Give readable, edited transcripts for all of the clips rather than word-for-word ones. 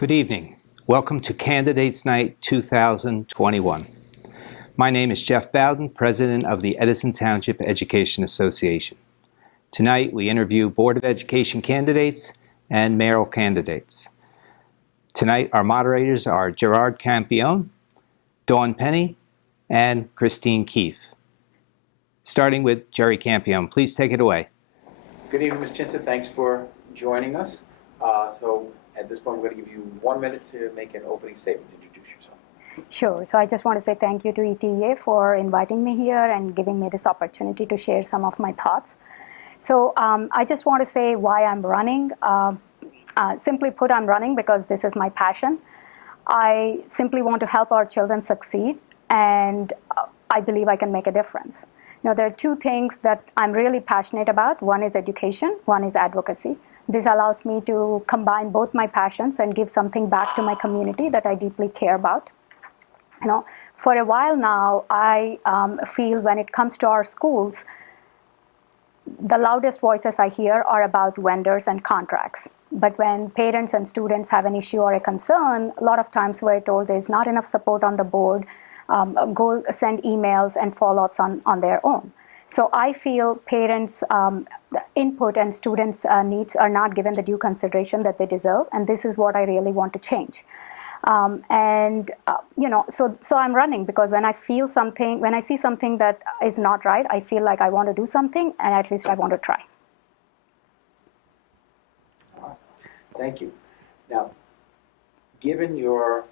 Good evening. Welcome to Candidates Night 2021. My name is Jeff Bowden, President of the Edison Township Education Association. Tonight we interview Board of Education candidates and mayoral candidates. Tonight our moderators are Gerard Campione, Dawn Penny, and Christine Keefe. Starting with Jerry Campione, please take it away. Good evening, Ms. Chinta. Thanks for joining us. So at this point, we're going to give you 1 minute to make an opening statement to introduce yourself. Sure. So I just want to say thank you to ETA for inviting me here and giving me this opportunity to share some of my thoughts. So I just want to say why I'm running. Simply put, I'm running because this is my passion. I simply want to help our children succeed, and I believe I can make a difference. Now, there are two things that I'm really passionate about. One is education, one is advocacy. This allows me to combine both my passions and give something back to my community that I deeply care about. For a while now, I feel when it comes to our schools, the loudest voices I hear are about vendors and contracts. But when parents and students have an issue or a concern, a lot of times we're told there's not enough support on the board, go send emails and follow-ups on their own. So I feel parents' input and students' needs are not given the due consideration that they deserve, and this is what I really want to change. So I'm running because when I feel something, when I see something that is not right, I feel like I want to do something, and at least I want to try. All right. Thank you. Now, given your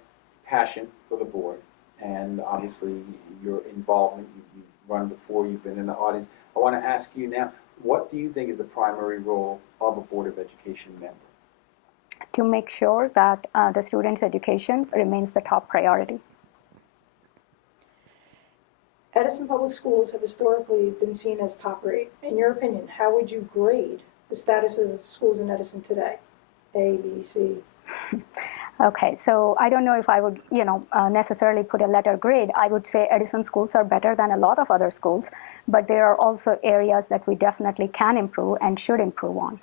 passion for the board and obviously your involvement, you've run before, you've been in the audience, I want to ask you now, what do you think is the primary role of a Board of Education member? To make sure that the students' education remains the top priority. Edison Public Schools have historically been seen as top rate. In your opinion, how would you grade the status of schools in Edison today? A, B, C? Okay, so I don't know if I would, necessarily put a letter grade. I would say Edison schools are better than a lot of other schools, but there are also areas that we definitely can improve and should improve on.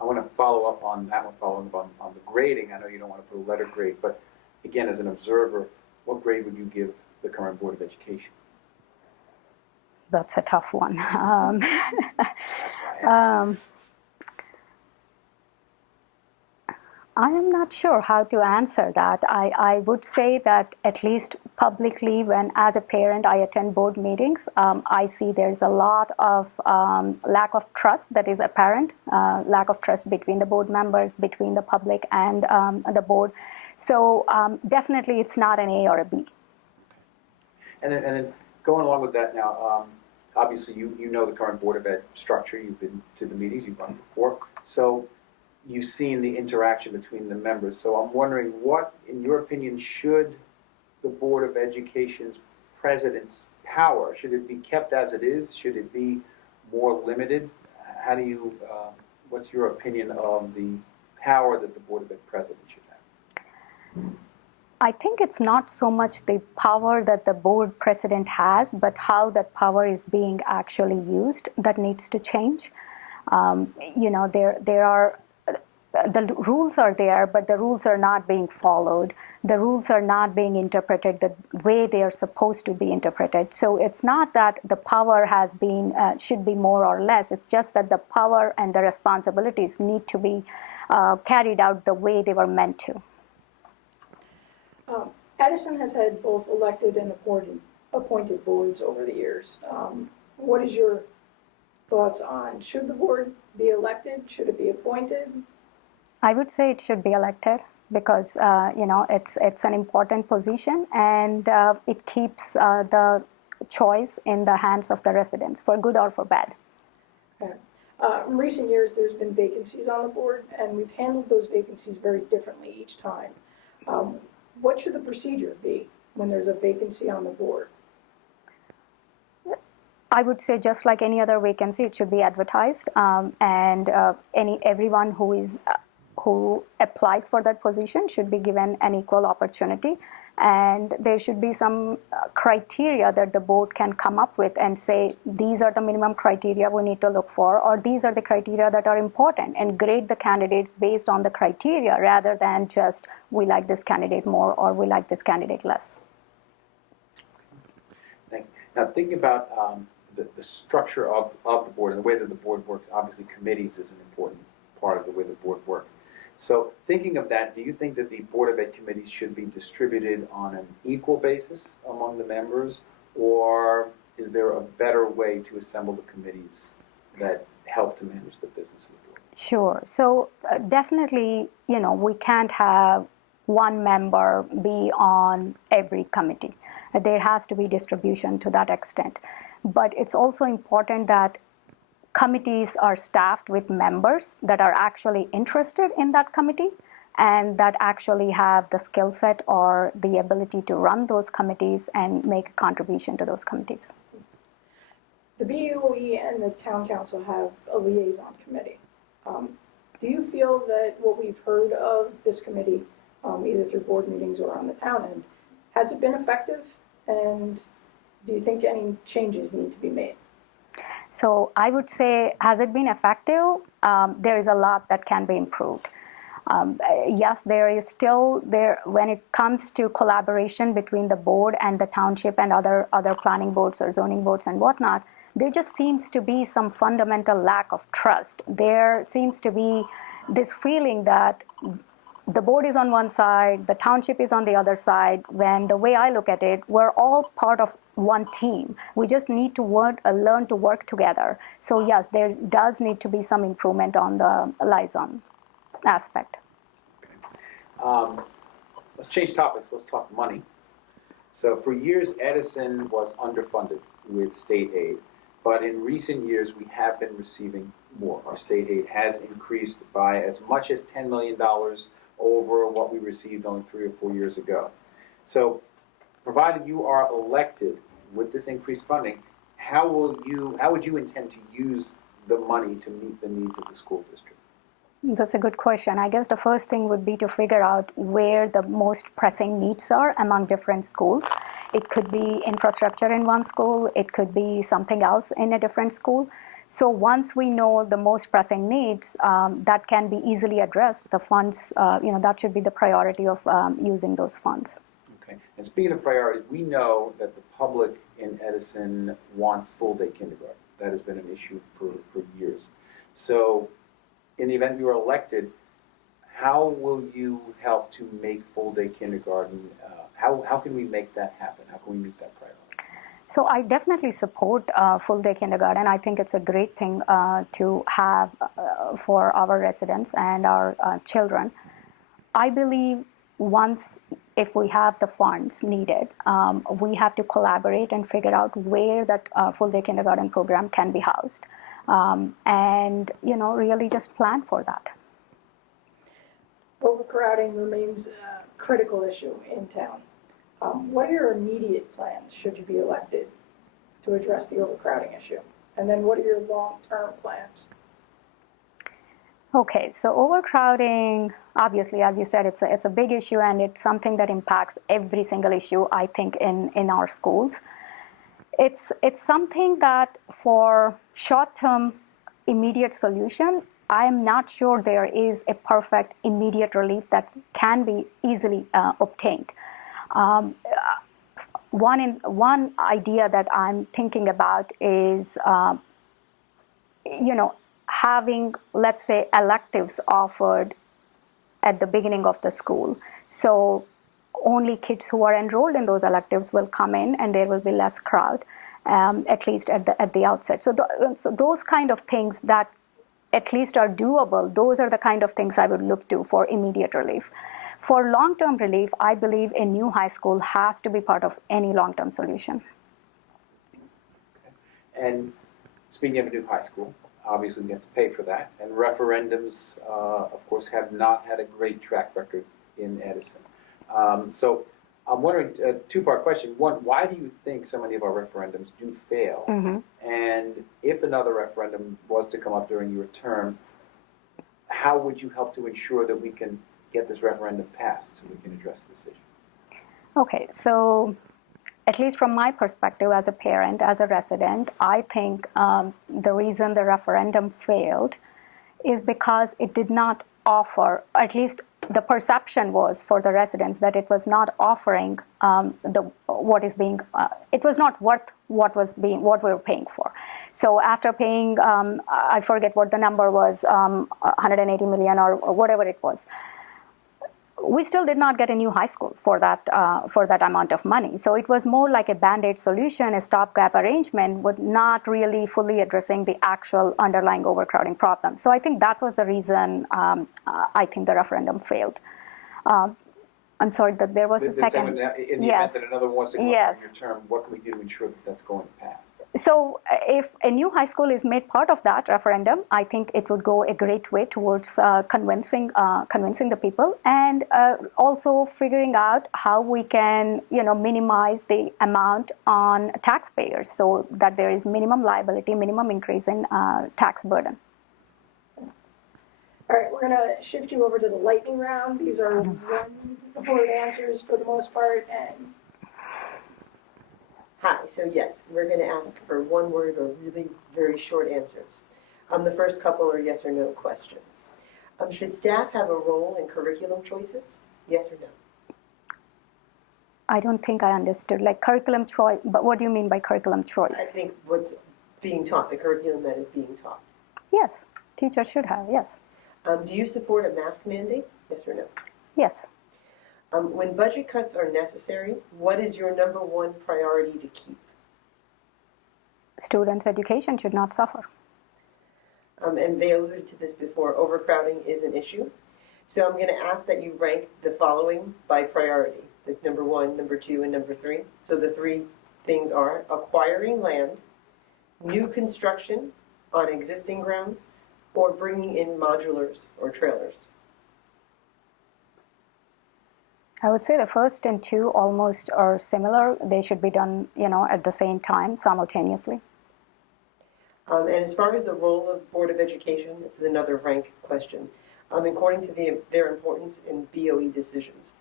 I want to follow up on that one, following up on the grading. I know you don't want to put a letter grade, but again, as an observer, what grade would you give the current Board of Education? That's a tough one. That's why I asked. I am not sure how to answer that. I would say that at least publicly, when as a parent I attend board meetings, I see there's a lot of lack of trust that is apparent, lack of trust between the board members, between the public and the board. So definitely it's not an A or a B. And then going along with that now, obviously you know the current Board of Ed structure. You've been to the meetings, you've run before. So you've seen the interaction between the members. So I'm wondering, what, in your opinion, should the Board of Education's president's power, should it be kept as it is? Should it be more limited? How do you, what's your opinion of the power that the Board of Ed president should have? I think it's not so much the power that the board president has, but how that power is being actually used that needs to change. There are the rules are there, but the rules are not being followed. The rules are not being interpreted the way they are supposed to be interpreted. So it's not that the power has been, should be more or less. It's just that the power and the responsibilities need to be carried out the way they were meant to. Edison has had both elected and appointed boards over the years. What is your thoughts on, should the board be elected? Should it be appointed? I would say it should be elected because it's an important position, and it keeps the choice in the hands of the residents, for good or for bad. Okay. In recent years, there's been vacancies on the board, and we've handled those vacancies very differently each time. What should the procedure be when there's a vacancy on the board? I would say just like any other vacancy, it should be advertised, and everyone who applies for that position should be given an equal opportunity. And there should be some criteria that the board can come up with and say, these are the minimum criteria we need to look for, or these are the criteria that are important, and grade the candidates based on the criteria rather than just, we like this candidate more or we like this candidate less. Thank you. Now, thinking about the structure of the board and the way that the board works, obviously committees is an important part of the way the board works. So thinking of that, do you think that the Board of Ed committees should be distributed on an equal basis among the members, or is there a better way to assemble the committees that help to manage the business of the board? Sure. So definitely, we can't have one member be on every committee. There has to be distribution to that extent. But it's also important that committees are staffed with members that are actually interested in that committee and that actually have the skill set or the ability to run those committees and make a contribution to those committees. The BOE and the Town Council have a liaison committee. Do you feel that what we've heard of this committee, either through board meetings or on the town end, has it been effective? And do you think any changes need to be made? So I would say, has it been effective? There is a lot that can be improved. Yes, there is still when it comes to collaboration between the board and the township and other planning boards or zoning boards and whatnot, there just seems to be some fundamental lack of trust. There seems to be this feeling that the board is on one side, the township is on the other side, when the way I look at it, we're all part of one team. We just need to learn to work together. So yes, there does need to be some improvement on the liaison aspect. Let's change topics. Let's talk money. So for years, Edison was underfunded with state aid. But in recent years, we have been receiving more. Our state aid has increased by as much as $10 million over what we received only 3 or 4 years ago. So, provided you are elected with this increased funding, how would you intend to use the money to meet the needs of the school district? That's a good question. I guess the first thing would be to figure out where the most pressing needs are among different schools. It could be infrastructure in one school, it could be something else in a different school. So once we know the most pressing needs, that can be easily addressed. The funds, that should be the priority of using those funds. Okay. And speaking of priorities, we know that the public in Edison wants full-day kindergarten. That has been an issue for years. So in the event you are elected, how will you help to make full-day kindergarten? How can we make that happen? How can we meet that priority? So I definitely support full-day kindergarten. I think it's a great thing to have for our residents and our children. I believe if we have the funds needed, we have to collaborate and figure out where that full-day kindergarten program can be housed, and really just plan for that. Overcrowding remains a critical issue in town. What are your immediate plans, should you be elected, to address the overcrowding issue? And then what are your long-term plans? Okay, so overcrowding, obviously, as you said, it's a big issue, and it's something that impacts every single issue, I think, in our schools. It's something that for short-term immediate solution, I am not sure there is a perfect immediate relief that can be easily obtained. One idea that I'm thinking about is, having, let's say, electives offered at the beginning of the school. So only kids who are enrolled in those electives will come in, and there will be less crowd, at least at the outset. So those kind of things that at least are doable, those are the kind of things I would look to for immediate relief. For long-term relief, I believe a new high school has to be part of any long-term solution. Okay. And speaking of a new high school, obviously we have to pay for that. And referendums, of course, have not had a great track record in Edison. So I'm wondering, a two-part question. One, why do you think so many of our referendums do fail? Mm-hmm. And if another referendum was to come up during your term, how would you help to ensure that we can get this referendum passed so we can address this issue? Okay, so at least from my perspective as a parent, as a resident, I think the reason the referendum failed is because it did not offer, at least the perception was for the residents that it was not offering it was not worth what we were paying for. So after paying, I forget what the number was, 180 million or whatever it was, we still did not get a new high school for that amount of money. So it was more like a band-aid solution, a stopgap arrangement, but not really fully addressing the actual underlying overcrowding problem. So I think that was the reason I think the referendum failed. I'm sorry that there was a second. In the Yes. event that another one wants to go Yes. on your term, what can we do to ensure that that's going to pass? So if a new high school is made part of that referendum, I think it would go a great way towards convincing the people, and also figuring out how we can, minimize the amount on taxpayers so that there is minimum liability, minimum increase in tax burden. All right, we're going to shift you over to the lightning round. These are one-word answers for the most part, and Hi, so yes, we're going to ask for one word or really very short answers. The first couple are yes or no questions. Should staff have a role in curriculum choices? Yes or no? I don't think I understood, like curriculum choice, but what do you mean by curriculum choice? I think what's being taught, the curriculum that is being taught. Yes, teachers should have, yes. Do you support a mask mandate? Yes or no? Yes. When budget cuts are necessary, what is your number one priority to keep? Students' education should not suffer. And they alluded to this before, overcrowding is an issue. So I'm going to ask that you rank the following by priority, the number 1, number 2, and number 3. So the 3 things are acquiring land, new construction on existing grounds, or bringing in modulars or trailers. I would say the first and 2 almost are similar. They should be done, at the same time, simultaneously. And as far as the role of Board of Education, this is another rank question. According to their importance in BOE decisions,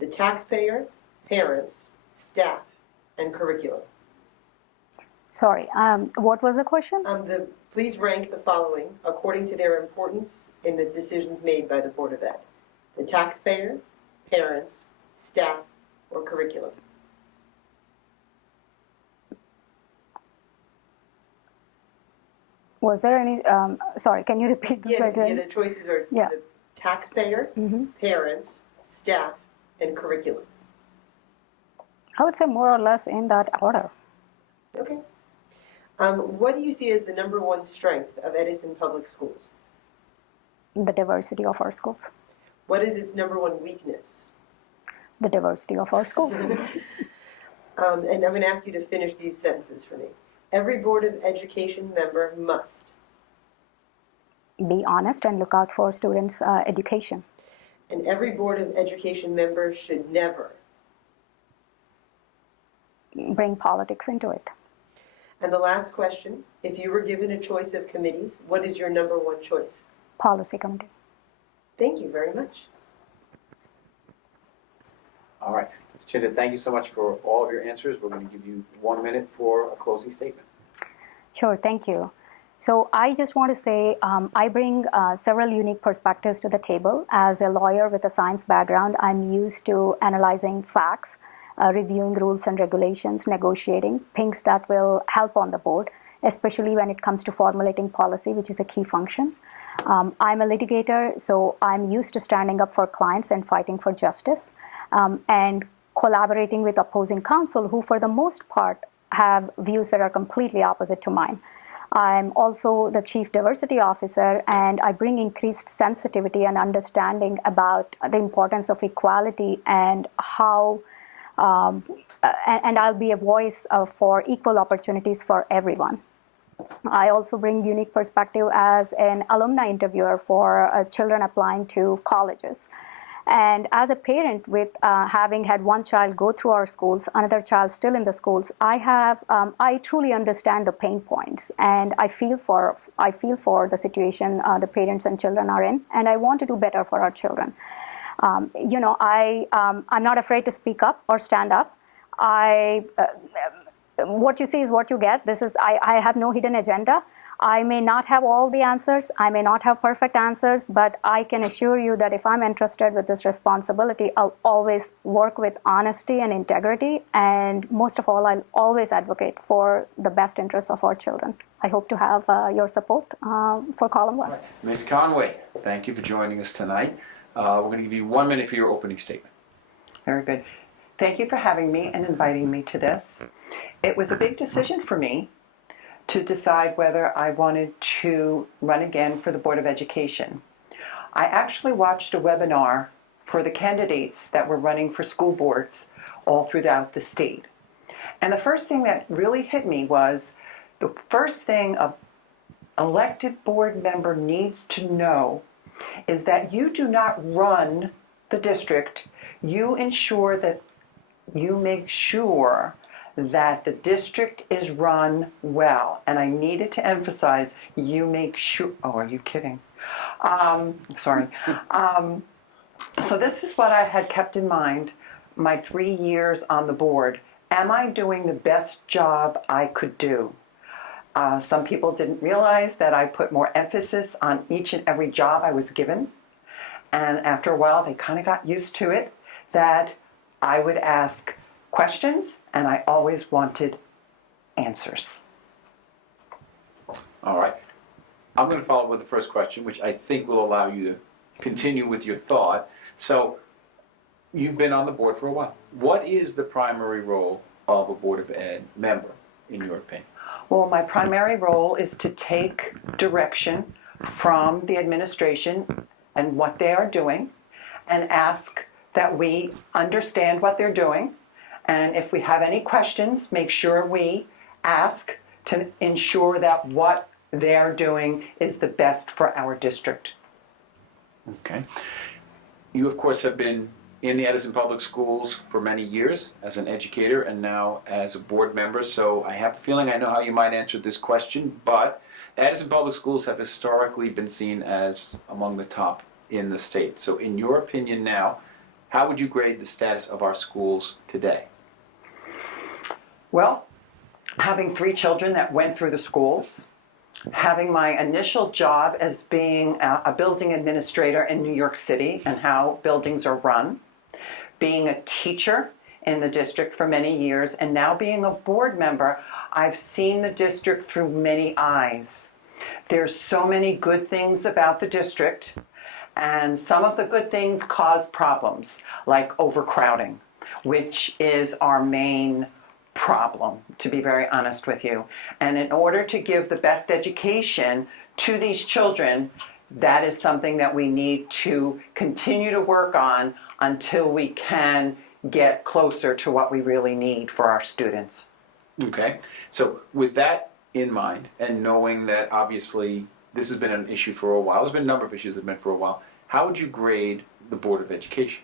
the taxpayer, parents, staff, and curriculum. Sorry, what was the question? Please rank the following according to their importance in the decisions made by the Board of Ed. The taxpayer, parents, staff, or curriculum. Was there any, sorry, can you repeat the question? The choices are Yeah. the taxpayer, parents, staff, and curriculum. I would say more or less in that order. Okay. What do you see as the number one strength of Edison Public Schools? The diversity of our schools. What is its number one weakness? The diversity of our schools. And I'm going to ask you to finish these sentences for me. Every Board of Education member must Be honest and look out for students' education. And every Board of Education member should never. Bring politics into it. And the last question, if you were given a choice of committees, what is your number one choice? Policy committee. Thank you very much. All right. Ms. Chinda, thank you so much for all of your answers. We're going to give you 1 minute for a closing statement. Sure, thank you. So I just want to say I bring several unique perspectives to the table. As a lawyer with a science background, I'm used to analyzing facts, reviewing rules and regulations, negotiating things that will help on the board, especially when it comes to formulating policy, which is a key function. I'm a litigator, so I'm used to standing up for clients and fighting for justice, and collaborating with opposing counsel who, for the most part, have views that are completely opposite to mine. I'm also the Chief Diversity Officer, and I bring increased sensitivity and understanding about the importance of equality and how, and I'll be a voice for equal opportunities for everyone. I also bring unique perspective as an alumni interviewer for children applying to colleges. And as a parent with having had one child go through our schools, another child still in the schools, I truly understand the pain points, and I feel for the situation the parents and children are in, and I want to do better for our children. I'm not afraid to speak up or stand up. What you see is what you get. I have no hidden agenda. I may not have all the answers. I may not have perfect answers, but I can assure you that if I'm entrusted with this responsibility, I'll always work with honesty and integrity. And most of all, I'll always advocate for the best interests of our children. I hope to have your support for column 1. Right. Ms. Conway, thank you for joining us tonight. We're going to give you 1 minute for your opening statement. Very good. Thank you for having me and inviting me to this. It was a big decision for me to decide whether I wanted to run again for the Board of Education. I actually watched a webinar for the candidates that were running for school boards all throughout the state. And the first thing that really hit me was the first thing an elected board member needs to know is that you do not run the district. You ensure that you make sure that the district is run well. And I needed to emphasize, you make sure, oh, are you kidding? Sorry. So this is what I had kept in mind my 3 years on the board. Am I doing the best job I could do? Some people didn't realize that I put more emphasis on each and every job I was given. And after a while, they kind of got used to it, that I would ask questions, and I always wanted answers. All right. I'm going to follow up with the first question, which I think will allow you to continue with your thought. So, you've been on the board for a while. What is the primary role of a Board of Ed member, in your opinion? Well, my primary role is to take direction from the administration and what they are doing, and ask that we understand what they're doing. And if we have any questions, make sure we ask to ensure that what they're doing is the best for our district. Okay. You, of course, have been in the Edison Public Schools for many years as an educator and now as a board member, so I have a feeling I know how you might answer this question, but Edison Public Schools have historically been seen as among the top in the state. So in your opinion now, how would you grade the status of our schools today? Well, having 3 children that went through the schools, having my initial job as being a building administrator in New York City and how buildings are run, being a teacher in the district for many years, and now being a board member, I've seen the district through many eyes. There's so many good things about the district, and some of the good things cause problems, like overcrowding, which is our main problem, to be very honest with you. And in order to give the best education to these children, that is something that we need to continue to work on until we can get closer to what we really need for our students. Okay, so with that in mind, and knowing that obviously this has been an issue for a while, there's been a number of issues that have been for a while, how would you grade the Board of Education?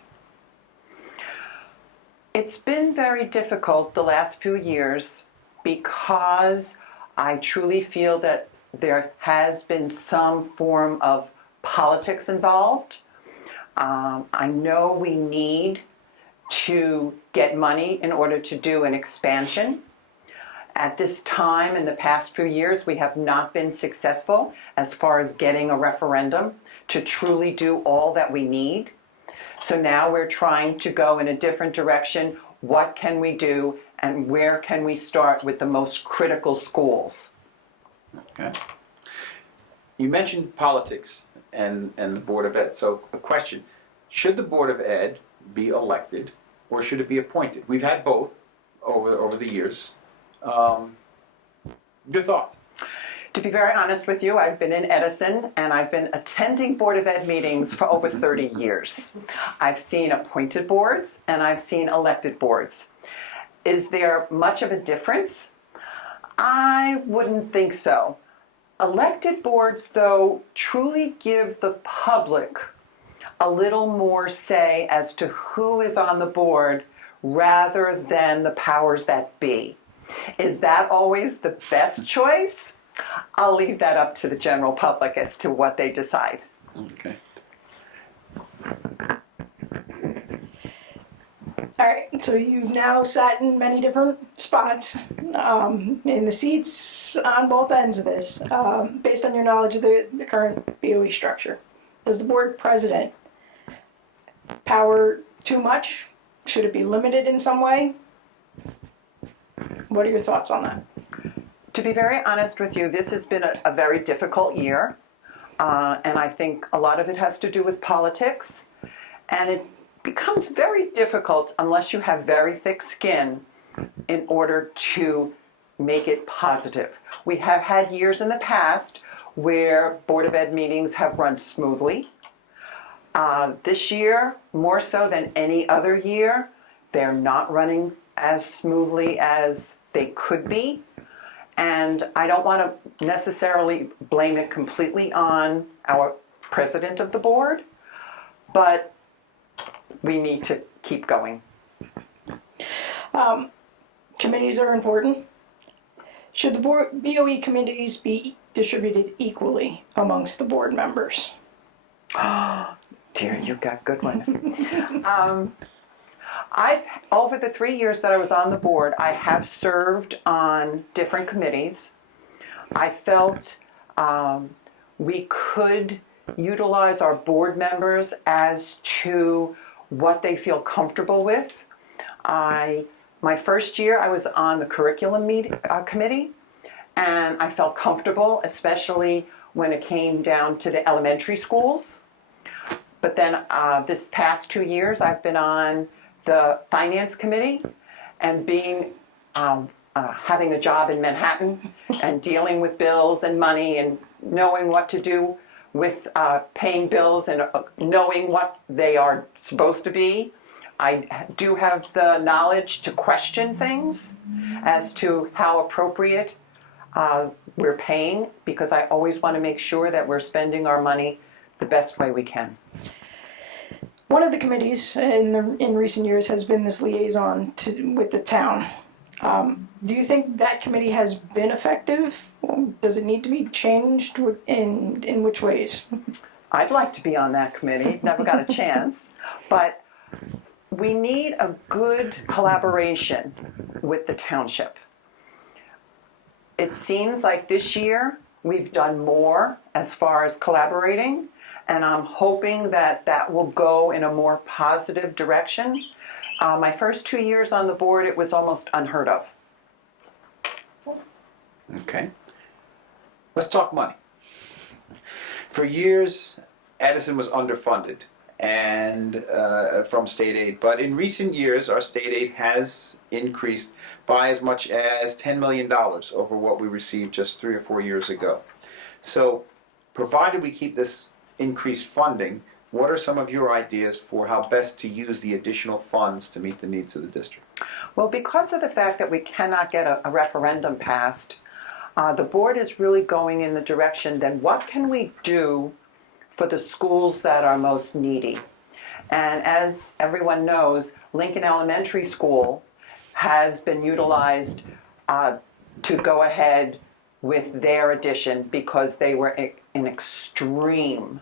It's been very difficult the last few years because I truly feel that there has been some form of politics involved. I know we need to get money in order to do an expansion. At this time, in the past few years, we have not been successful as far as getting a referendum to truly do all that we need. So now we're trying to go in a different direction. What can we do, and where can we start with the most critical schools? Okay. You mentioned politics and the Board of Ed. So a question, should the Board of Ed be elected or should it be appointed? We've had both over the years. Your thoughts? To be very honest with you, I've been in Edison and I've been attending Board of Ed meetings for over 30 years. I've seen appointed boards and I've seen elected boards. Is there much of a difference? I wouldn't think so. Elected boards, though, truly give the public a little more say as to who is on the board rather than the powers that be. Is that always the best choice? I'll leave that up to the general public as to what they decide. Okay. All right, so you've now sat in many different spots, in the seats on both ends of this. Based on your knowledge of the current BOE structure, does the board president power too much? Should it be limited in some way? What are your thoughts on that? To be very honest with you, this has been a very difficult year, and I think a lot of it has to do with politics, and it becomes very difficult unless you have very thick skin in order to make it positive. We have had years in the past where Board of Ed meetings have run smoothly. This year, more so than any other year, they're not running as smoothly as they could be. And I don't want to necessarily blame it completely on our president of the board, but we need to keep going. Committees are important. Should the BOE committees be distributed equally amongst the board members? Dear, you've got good ones. Over the 3 years that I was on the board, I have served on different committees. I felt we could utilize our board members as to what they feel comfortable with. My first year, I was on the curriculum committee, and I felt comfortable, especially when it came down to the elementary schools. But then this past 2 years, I've been on the finance committee, and being having a job in Manhattan and dealing with bills and money and knowing what to do with paying bills and knowing what they are supposed to be. I do have the knowledge to question things as to how appropriate we're paying, because I always want to make sure that we're spending our money the best way we can. One of the committees in recent years has been this liaison with the town. Do you think that committee has been effective? Does it need to be changed? In which ways? I'd like to be on that committee. Never got a chance. But we need a good collaboration with the township. It seems like this year we've done more as far as collaborating, and I'm hoping that that will go in a more positive direction. My first 2 years on the board, it was almost unheard of. Okay. Let's talk money. For years, Edison was underfunded and from state aid, but in recent years, our state aid has increased by as much as $10 million over what we received just 3 or 4 years ago. So, provided we keep this increased funding, what are some of your ideas for how best to use the additional funds to meet the needs of the district? Well, because of the fact that we cannot get a referendum passed, the board is really going in the direction, then what can we do for the schools that are most needy? And as everyone knows, Lincoln Elementary School has been utilized to go ahead with their addition because they were in extreme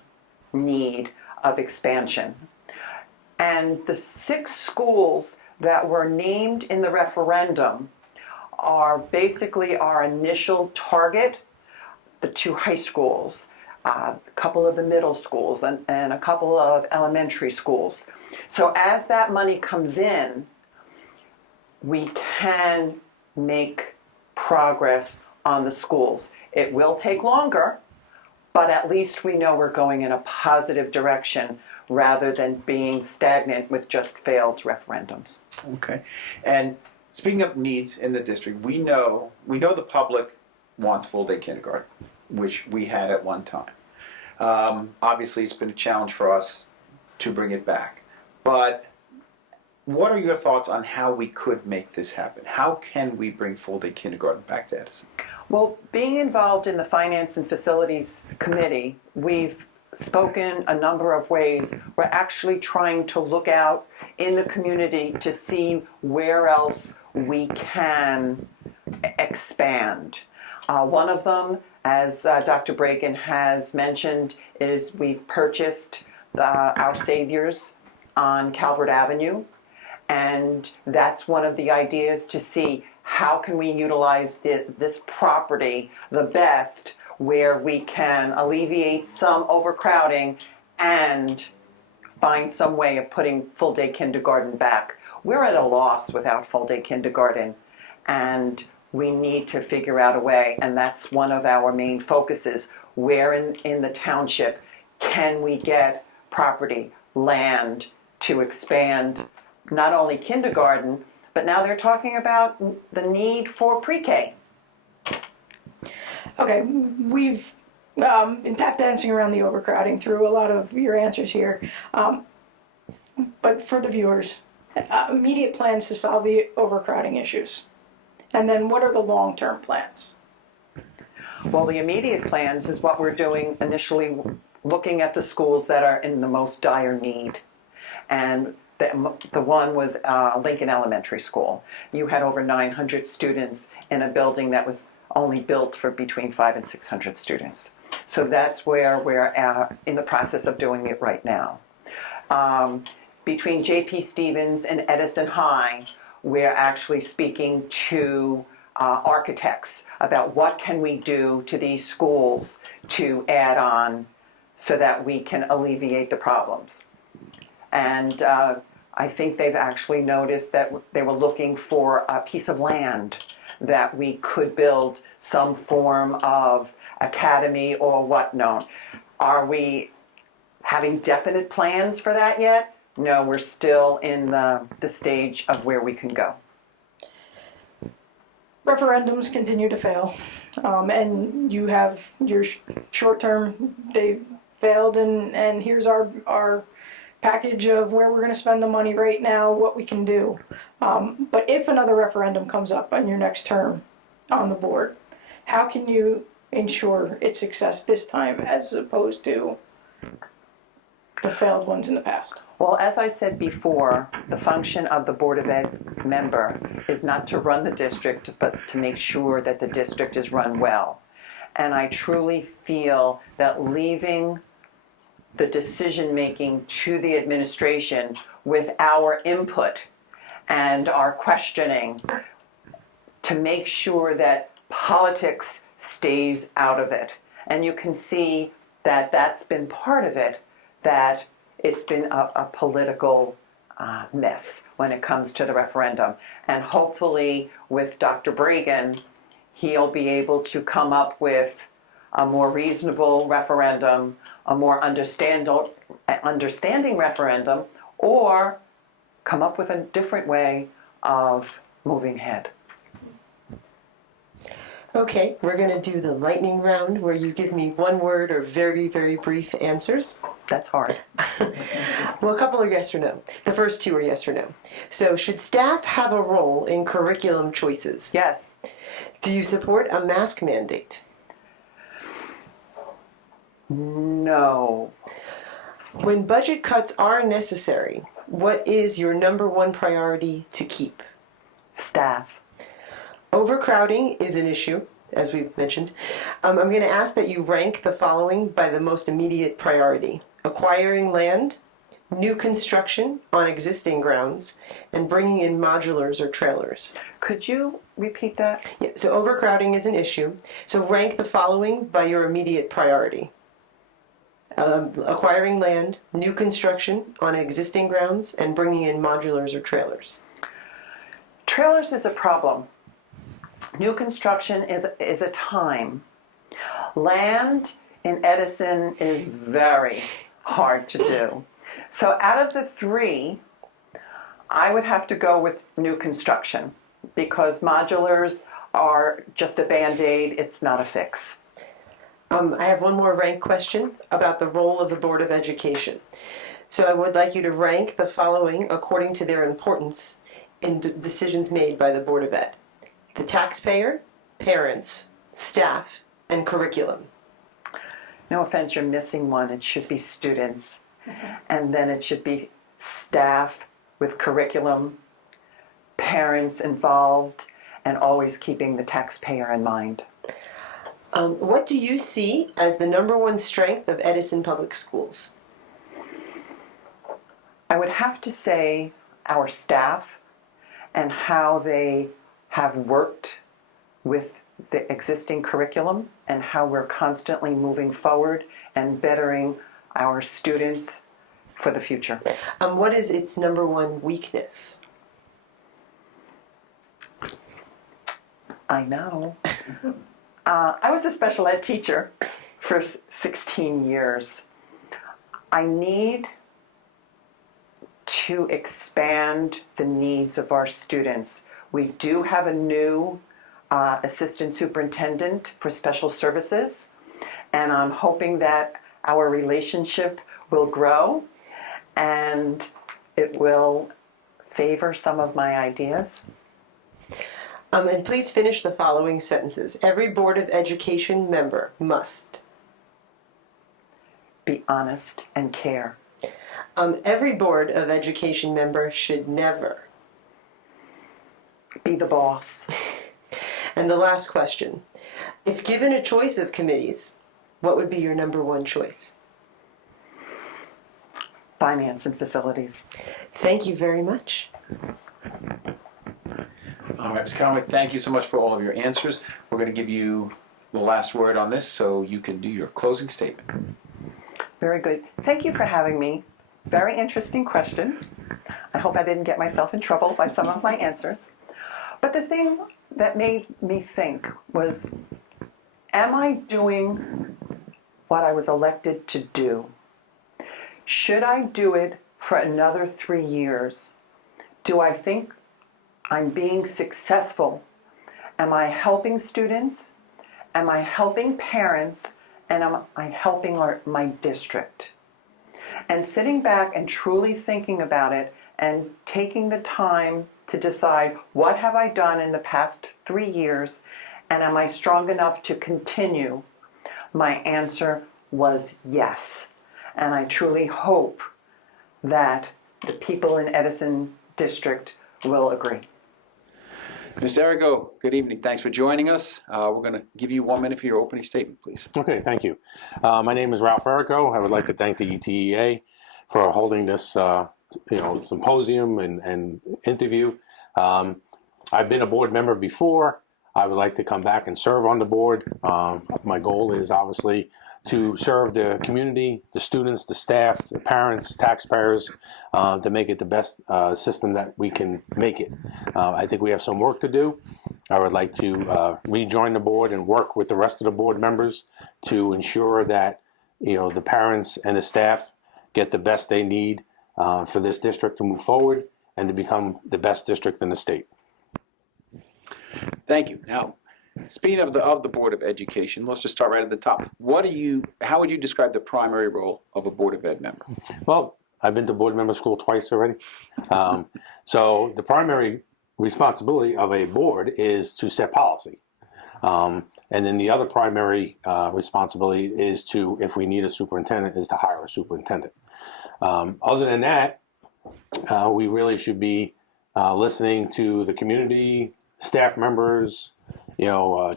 need of expansion. And the 6 schools that were named in the referendum are basically our initial target: the 2 high schools, a couple of the middle schools, and a couple of elementary schools. So as that money comes in, we can make progress on the schools. It will take longer, but at least we know we're going in a positive direction rather than being stagnant with just failed referendums. Okay. And speaking of needs in the district, we know the public wants full-day kindergarten, which we had at one time. Obviously, it's been a challenge for us to bring it back. But what are your thoughts on how we could make this happen? How can we bring full-day kindergarten back to Edison? Well, being involved in the Finance and Facilities Committee, we've spoken a number of ways. We're actually trying to look out in the community to see where else we can expand. One of them, as Dr. Bragan has mentioned, is we've purchased our Saviors on Calvert Avenue, And that's one of the ideas, to see how can we utilize this property the best, where we can alleviate some overcrowding and find some way of putting full-day kindergarten back. We're at a loss without full-day kindergarten, and we need to figure out a way, and that's one of our main focuses. Where in the township can we get property, land, to expand not only kindergarten, but now they're talking about the need for pre-K. Okay, we've been tap dancing around the overcrowding through a lot of your answers here. But for the viewers, immediate plans to solve the overcrowding issues. And then what are the long-term plans? Well, the immediate plans is what we're doing initially, looking at the schools that are in the most dire need. And the one was Lincoln Elementary School. You had over 900 students in a building that was only built for between 500 and 600 students. So that's where we're in the process of doing it right now. Between J.P. Stevens and Edison High, we're actually speaking to architects about what can we do to these schools to add on so that we can alleviate the problems. And I think they've actually noticed that they were looking for a piece of land that we could build some form of academy or whatnot. Are we having definite plans for that yet? No, we're still in the stage of where we can go. Referendums continue to fail, and you have your short term, they failed, and here's our package of where we're going to spend the money right now, what we can do. But if another referendum comes up on your next term on the board, how can you ensure its success this time as opposed to the failed ones in the past? Well, as I said before, the function of the Board of Ed member is not to run the district, but to make sure that the district is run well. And I truly feel that leaving the decision-making to the administration with our input and our questioning to make sure that politics stays out of it. And you can see that that's been part of it, that it's been a political mess when it comes to the referendum. And hopefully with Dr. Bregan, he'll be able to come up with a more reasonable referendum, a more understanding referendum, or come up with a different way of moving ahead. Okay, we're going to do the lightning round where you give me one word or very, very brief answers. That's hard. Well, a couple are yes or no. The first two are yes or no. So, should staff have a role in curriculum choices? Yes. Do you support a mask mandate? No. When budget cuts are necessary, what is your number one priority to keep? Staff. Overcrowding is an issue, as we've mentioned. I'm going to ask that you rank the following by the most immediate priority: acquiring land, new construction on existing grounds, and bringing in modulars or trailers. Could you repeat that? Yeah, so overcrowding is an issue. So rank the following by your immediate priority: acquiring land, new construction on existing grounds, and bringing in modulars or trailers. Trailers is a problem. New construction is a time. Land in Edison is very hard to do. So out of the three, I would have to go with new construction, because modulars are just a Band-Aid, it's not a fix. I have one more rank question about the role of the Board of Education. So I would like you to rank the following according to their importance in decisions made by the Board of Ed: the taxpayer, parents, staff, and curriculum. No offense, you're missing one. It should be students. And then it should be staff with curriculum, parents involved, and always keeping the taxpayer in mind. What do you see as the number one strength of Edison Public Schools? I would have to say our staff and how they have worked with the existing curriculum and how we're constantly moving forward and bettering our students for the future. What is its number one weakness? I know. I was a special ed teacher for 16 years. I need to expand the needs of our students. We do have a new assistant superintendent for special services, and I'm hoping that our relationship will grow and it will favor some of my ideas. And please finish the following sentences. Every Board of Education member must. Be honest and care. Every Board of Education member should never. Be the boss. And the last question. If given a choice of committees, what would be your number one choice? Finance and facilities. Thank you very much. All right, Ms. Conway, thank you so much for all of your answers. We're going to give you the last word on this so you can do your closing statement. Very good. Thank you for having me. Very interesting questions. I hope I didn't get myself in trouble by some of my answers. But the thing that made me think was, am I doing what I was elected to do? Should I do it for another 3 years? Do I think I'm being successful? Am I helping students? Am I helping parents? And am I helping my district? And sitting back and truly thinking about it and taking the time to decide, what have I done in the past 3 years, and am I strong enough to continue? My answer was yes. And I truly hope that the people in Edison District will agree. Mr. Arrigo, good evening. Thanks for joining us. We're going to give you 1 minute for your opening statement, please. Okay, thank you. My name is Ralph Errico. I would like to thank the ETEA for holding this symposium and interview. I've been a board member before. I would like to come back and serve on the board. My goal is obviously to serve the community, the students, the staff, the parents, taxpayers, to make it the best system that we can make it. I think we have some work to do. I would like to rejoin the board and work with the rest of the board members to ensure that the parents and the staff get the best they need for this district to move forward and to become the best district in the state. Thank you. Now, speaking of the Board of Education, let's just start right at the top. How would you describe the primary role of a Board of Ed member? Well, I've been to board member school twice already. So the primary responsibility of a board is to set policy. And then the other primary responsibility is to, if we need a superintendent, is to hire a superintendent. Other than that, we really should be listening to the community, staff members,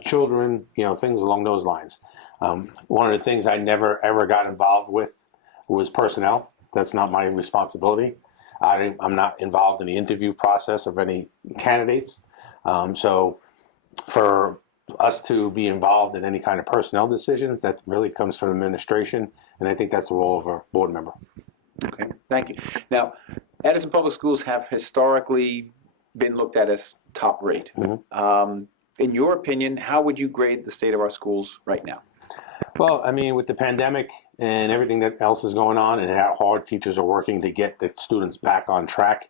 children, things along those lines. One of the things I never ever got involved with was personnel. That's not my responsibility. I'm not involved in the interview process of any candidates. So for us to be involved in any kind of personnel decisions, that really comes from administration, and I think that's the role of a board member. Okay, thank you. Now, Edison Public Schools have historically been looked at as top rate. Mm-hmm. In your opinion, how would you grade the state of our schools right now? Well, I mean, with the pandemic and everything that else is going on and how hard teachers are working to get the students back on track,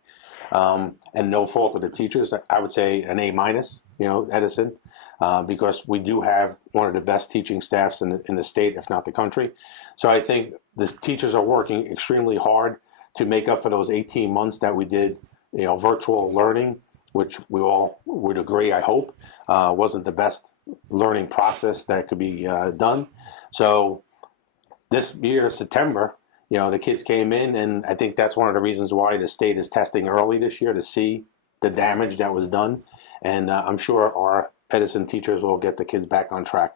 and no fault of the teachers, I would say an A-, Edison, because we do have one of the best teaching staffs in the state, if not the country. So I think the teachers are working extremely hard to make up for those 18 months that we did, virtual learning, which we all would agree, I hope, wasn't the best learning process that could be done. So this year, September, the kids came in, and I think that's one of the reasons why the state is testing early this year to see the damage that was done. And I'm sure our Edison teachers will get the kids back on track.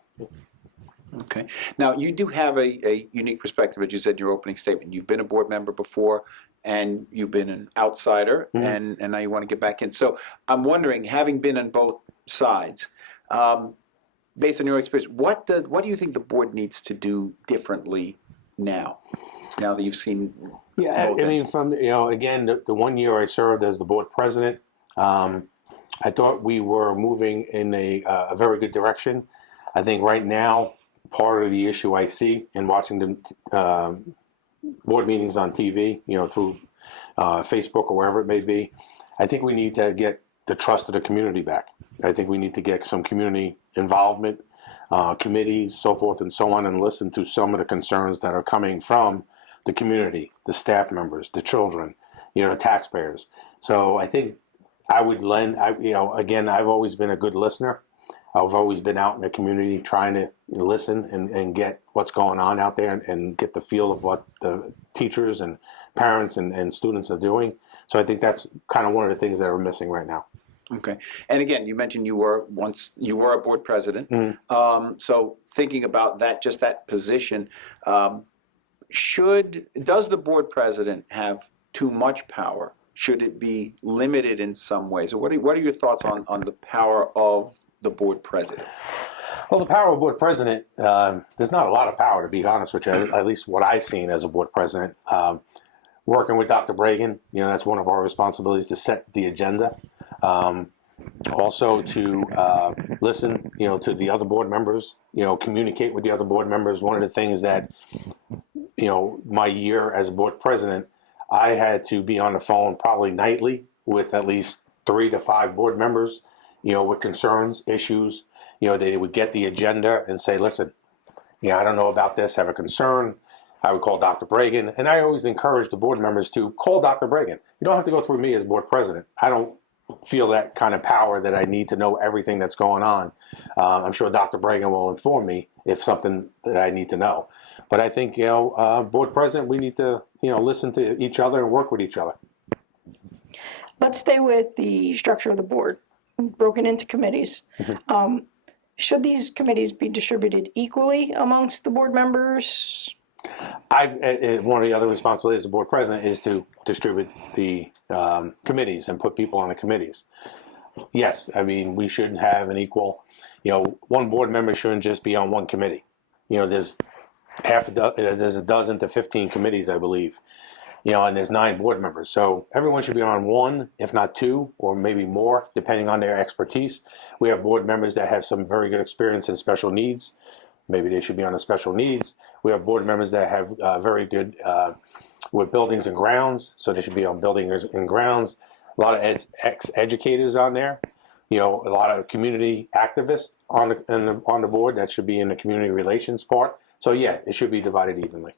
Okay. Now, you do have a unique perspective, as you said in your opening statement. You've been a board member before. and you've been an outsider, and now you want to get back in. So I'm wondering, having been on both sides, based on your experience, what do you think the board needs to do differently now that you've seen both I mean, ends? from again, the 1 year I served as the board president, I thought we were moving in a very good direction. I think right now, part of the issue I see in watching the board meetings on TV, through Facebook or wherever it may be, I think we need to get the trust of the community back. I think we need to get some community involvement, committees, so forth and so on, and listen to some of the concerns that are coming from the community, the staff members, the children, the taxpayers. So I think I would again, I've always been a good listener. I've always been out in the community trying to listen and get what's going on out there and get the feel of what the teachers and parents and students are doing. So I think that's kind of one of the things that are missing right now. Okay. And again, you mentioned you were a board president. So thinking about just that position, does the board president have too much power? Should it be limited in some ways? Or what are your thoughts on the power of the board president? Well, the power of board president, there's not a lot of power, to be honest with you, at least what I've seen as a board president. Working with Dr. Bragan, that's one of our responsibilities, to set the agenda. Also to listen, to the other board members, communicate with the other board members. One of the things that, my year as board president, I had to be on the phone probably nightly with at least 3 to 5 board members, with concerns, issues. They would get the agenda and say, listen, I don't know about this, have a concern. I would call Dr. Bragan, and I always encourage the board members to call Dr. Bragan. You don't have to go through me as board president. I don't feel that kind of power that I need to know everything that's going on. I'm sure Dr. Bragan will inform me if something that I need to know. But I think, board president, we need to, listen to each other and work with each other. Let's stay with the structure of the board, broken into committees. Should these committees be distributed equally amongst the board members? One of the other responsibilities of the board president is to distribute the committees and put people on the committees. Yes, I mean, we should have an equal, one board member shouldn't just be on one committee. There's there's a dozen to 15 committees, I believe, and there's 9 board members. So everyone should be on 1, if not 2, or maybe more, depending on their expertise. We have board members that have some very good experience in special needs. Maybe they should be on the special needs. We have board members that have very good with buildings and grounds, so they should be on buildings and grounds. A lot of ex-educators on there. A lot of community activists on the board that should be in the community relations part. So yeah, it should be divided evenly.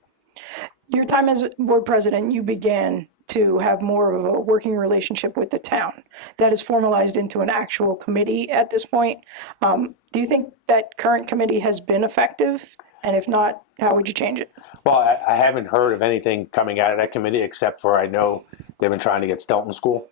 Your time as board president, you began to have more of a working relationship with the town that is formalized into an actual committee at this point. Do you think that current committee has been effective? And if not, how would you change it? Well, I haven't heard of anything coming out of that committee, except for I know they've been trying to get Stelton School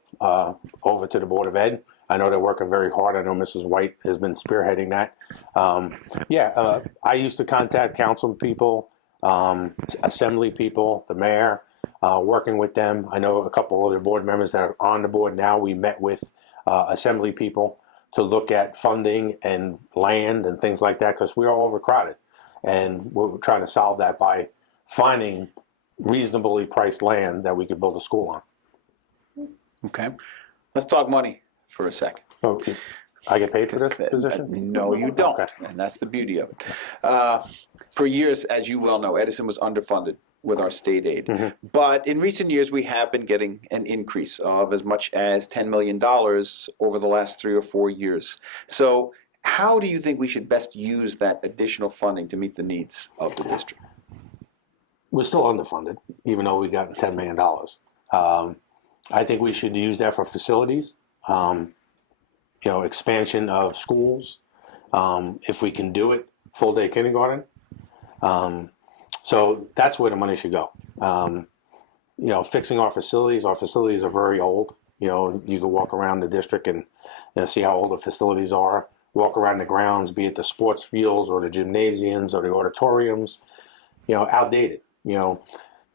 over to the Board of Ed. I know they're working very hard. I know Mrs. White has been spearheading that. I used to contact council people, assembly people, the mayor, working with them. I know a couple of the board members that are on the board now. We met with assembly people to look at funding and land and things like that, because we are overcrowded. And we're trying to solve that by finding reasonably priced land that we could build a school on. Okay. Let's talk money for a second. Okay. I get paid for this position? No, you don't. Okay. And that's the beauty of it. For years, as you well know, Edison was underfunded with our state aid. But in recent years, we have been getting an increase of as much as $10 million over the last 3 or 4 years. So how do you think we should best use that additional funding to meet the needs of the district? We're still underfunded, even though we got $10 million. I think we should use that for facilities, expansion of schools, if we can do it, full day kindergarten. So that's where the money should go. Fixing our facilities are very old. You can walk around the district and see how old the facilities are. Walk around the grounds, be it the sports fields or the gymnasiums or the auditoriums, outdated.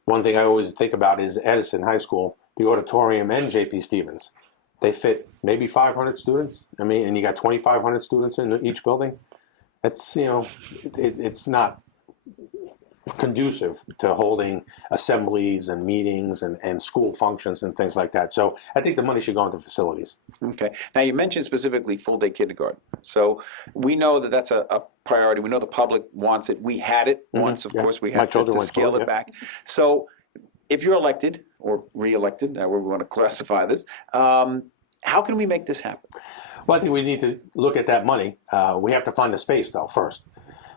one thing I always think about is Edison High School, the auditorium and JP Stevens. They fit maybe 500 students. I mean, and you got 2,500 students in each building. That's, it's not conducive to holding assemblies and meetings and school functions and things like that. So I think the money should go into facilities. Okay. Now, you mentioned specifically full-day kindergarten. So we know that that's a priority. We know the public wants it. We had it once, of course. We My had children to went scale through it, it back. So if you're elected or re-elected, however we want to classify this, how can we make this happen? Well, I think we need to look at that money. We have to find the space, though, first.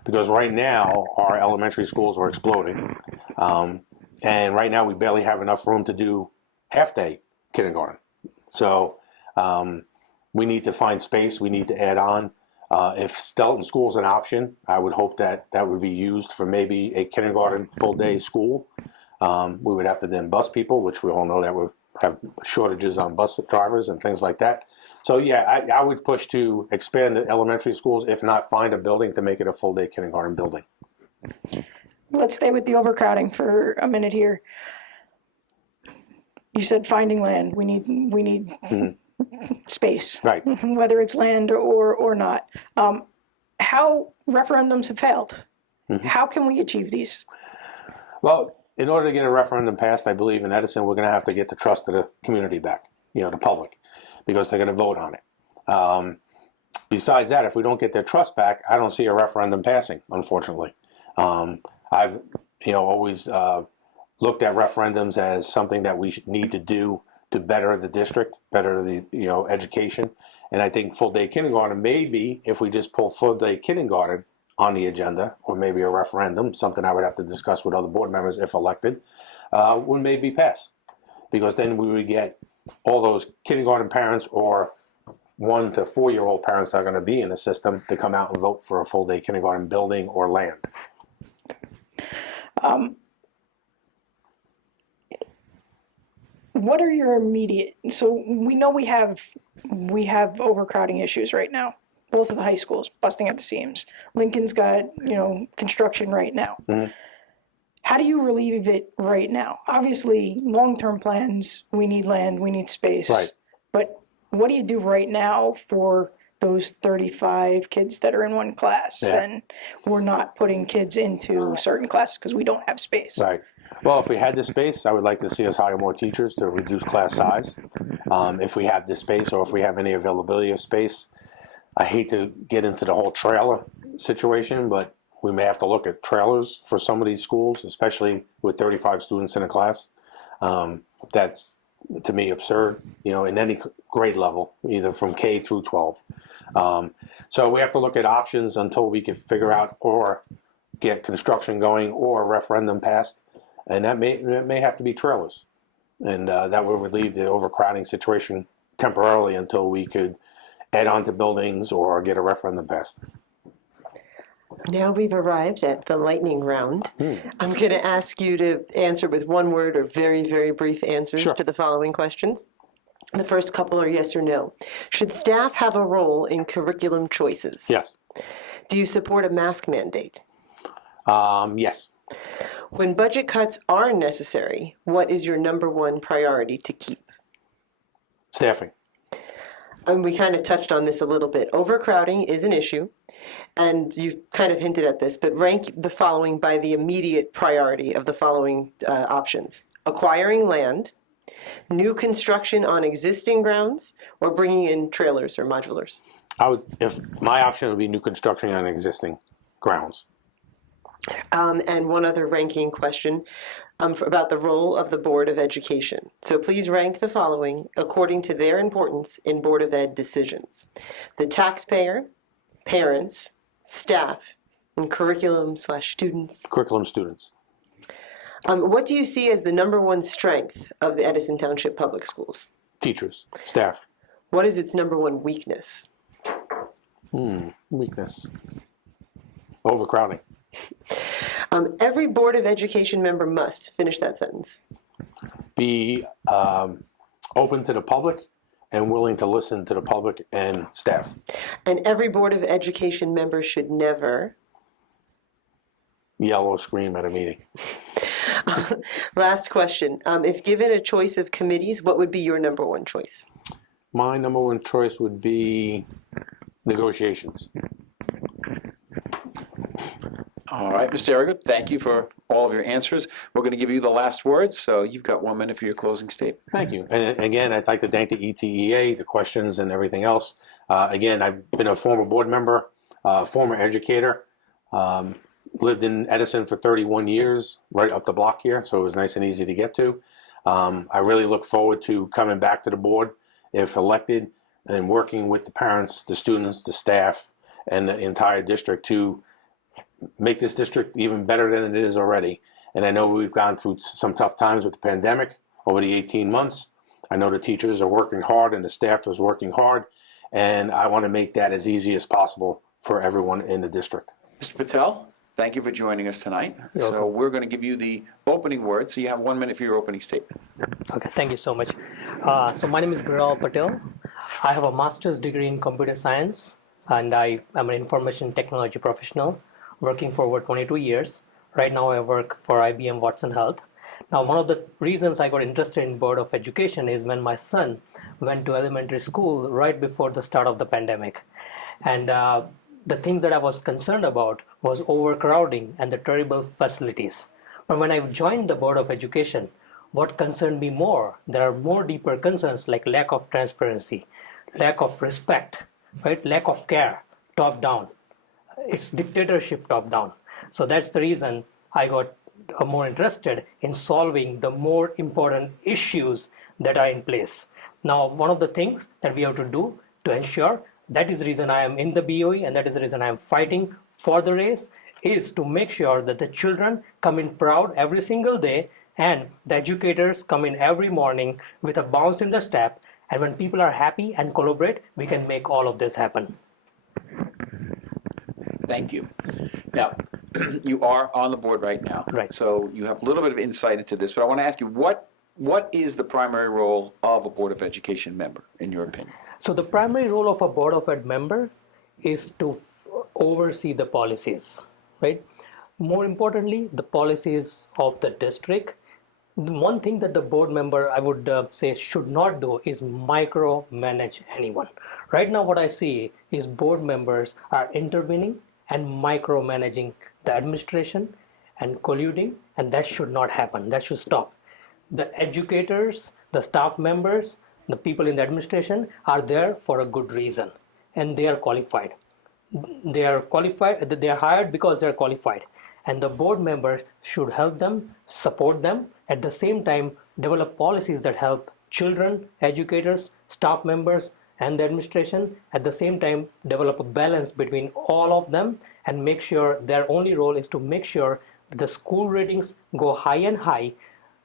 Because right now, our elementary schools are exploding. And right now, we barely have enough room to do half-day kindergarten. So we need to find space. We need to add on. If Stelton School is an option, I would hope that that would be used for maybe a kindergarten full-day school. We would have to then bus people, which we all know that we have shortages on bus drivers and things like that. So yeah, I would push to expand the elementary schools, if not find a building to make it a full-day kindergarten building. Let's stay with the overcrowding for a minute here. You said finding land. We need space, Right. whether it's land or not. How referendums have failed. How can we achieve these? Well, in order to get a referendum passed, I believe in Edison, we're going to have to get the trust of the community back, the public, because they're going to vote on it. Besides that, if we don't get their trust back, I don't see a referendum passing, unfortunately. I've always looked at referendums as something that we need to do to better the district, better the education. And I think full-day kindergarten, maybe if we just pull full-day kindergarten on the agenda, or maybe a referendum, something I would have to discuss with other board members if elected, would maybe pass. Because then we would get all those kindergarten parents or 1 to 4-year-old parents that are going to be in the system to come out and vote for a full-day kindergarten building or land. What are your immediate? So we know we have overcrowding issues right now. Both of the high schools busting at the seams. Lincoln's got construction right now. How do you relieve it right now? Obviously, long-term plans. We need land. We need space. Right. But what do you do right now for those 35 kids that are in one class, and we're not putting kids into certain classes because we don't have space? Right. Well, if we had the space, I would like to see us hire more teachers to reduce class size. If we have the space, or if we have any availability of space, I hate to get into the whole trailer situation, but we may have to look at trailers for some of these schools, especially with 35 students in a class. That's, to me, absurd, in any grade level, either from K through 12. So we have to look at options until we can figure out or get construction going or a referendum passed. And that may have to be trailers. And that will relieve the overcrowding situation temporarily until we could add on to buildings or get a referendum passed. Now we've arrived at the lightning round. I'm going to ask you to answer with one word or very, very brief answers to the following questions. The first couple are yes or no. Should staff have a role in curriculum choices? Yes. Do you support a mask mandate? Yes. When budget cuts are necessary, what is your #1 priority to keep? Staffing. And we kind of touched on this a little bit. Overcrowding is an issue, and you kind of hinted at this, but rank the following by the immediate priority of the following options. Acquiring land, new construction on existing grounds, or bringing in trailers or modulars? If my option would be new construction on existing grounds. And one other ranking question about the role of the Board of Education. So please rank the following according to their importance in Board of Ed decisions: the taxpayer, parents, staff, and curriculum/students. Curriculum students. What do you see as the #1 strength of the Edison Township Public Schools? Teachers. Staff. What is its #1 weakness? Weakness. Overcrowding. Every Board of Education member must, finish that sentence. Be open to the public and willing to listen to the public and staff. And every Board of Education member should never Yell or scream at a meeting. Last question. If given a choice of committees, what would be your number one choice? My number one choice would be negotiations. All right, Mr. Arrigo, thank you for all of your answers. We're going to give you the last words, so you've got 1 minute for your closing statement. Thank you. And again, I'd like to thank the ETEA, the questions and everything else. Again, I've been a former board member, former educator, lived in Edison for 31 years, right up the block here, so it was nice and easy to get to. I really look forward to coming back to the board if elected and working with the parents, the students, the staff, and the entire district to make this district even better than it is already. And I know we've gone through some tough times with the pandemic over the 18 months. I know the teachers are working hard and the staff is working hard, and I want to make that as easy as possible for everyone in the district. Mr. Patel, thank you for joining us tonight. So we're going to give you the opening words, so you have 1 minute for your opening statement. Okay, thank you so much. So my name is Rivera Patel. I have a master's degree in computer science, and I am an information technology professional working for over 22 years. Right now I work for IBM Watson Health. Now, one of the reasons I got interested in Board of Education is when my son went to elementary school right before the start of the pandemic. And the things that I was concerned about was overcrowding and the terrible facilities. But when I joined the Board of Education, what concerned me more, there are more deeper concerns like lack of transparency, lack of respect, right? Lack of care, top down. It's dictatorship top down. So that's the reason I got more interested in solving the more important issues that are in place. Now, one of the things that we have to do to ensure, that is the reason I am in the BOE and that is the reason I am fighting for the race, is to make sure that the children come in proud every single day and the educators come in every morning with a bounce in the step, and when people are happy and collaborate, we can make all of this happen. Thank you. Now, you are on the board right now. Right. So you have a little bit of insight into this, but I want to ask you, what is the primary role of a Board of Education member, in your opinion? So the primary role of a Board of Ed member is to oversee the policies, right? More importantly, the policies of the district. The one thing that the board member, I would say, should not do is micromanage anyone. Right now, what I see is board members are intervening and micromanaging the administration and colluding, and that should not happen. That should stop. The educators, the staff members, the people in the administration are there for a good reason, and they are qualified. They are qualified, they are hired because they are qualified, and the board members should help them, support them, at the same time develop policies that help children, educators, staff members, and the administration, at the same time develop a balance between all of them and make sure their only role is to make sure that the school ratings go high and high,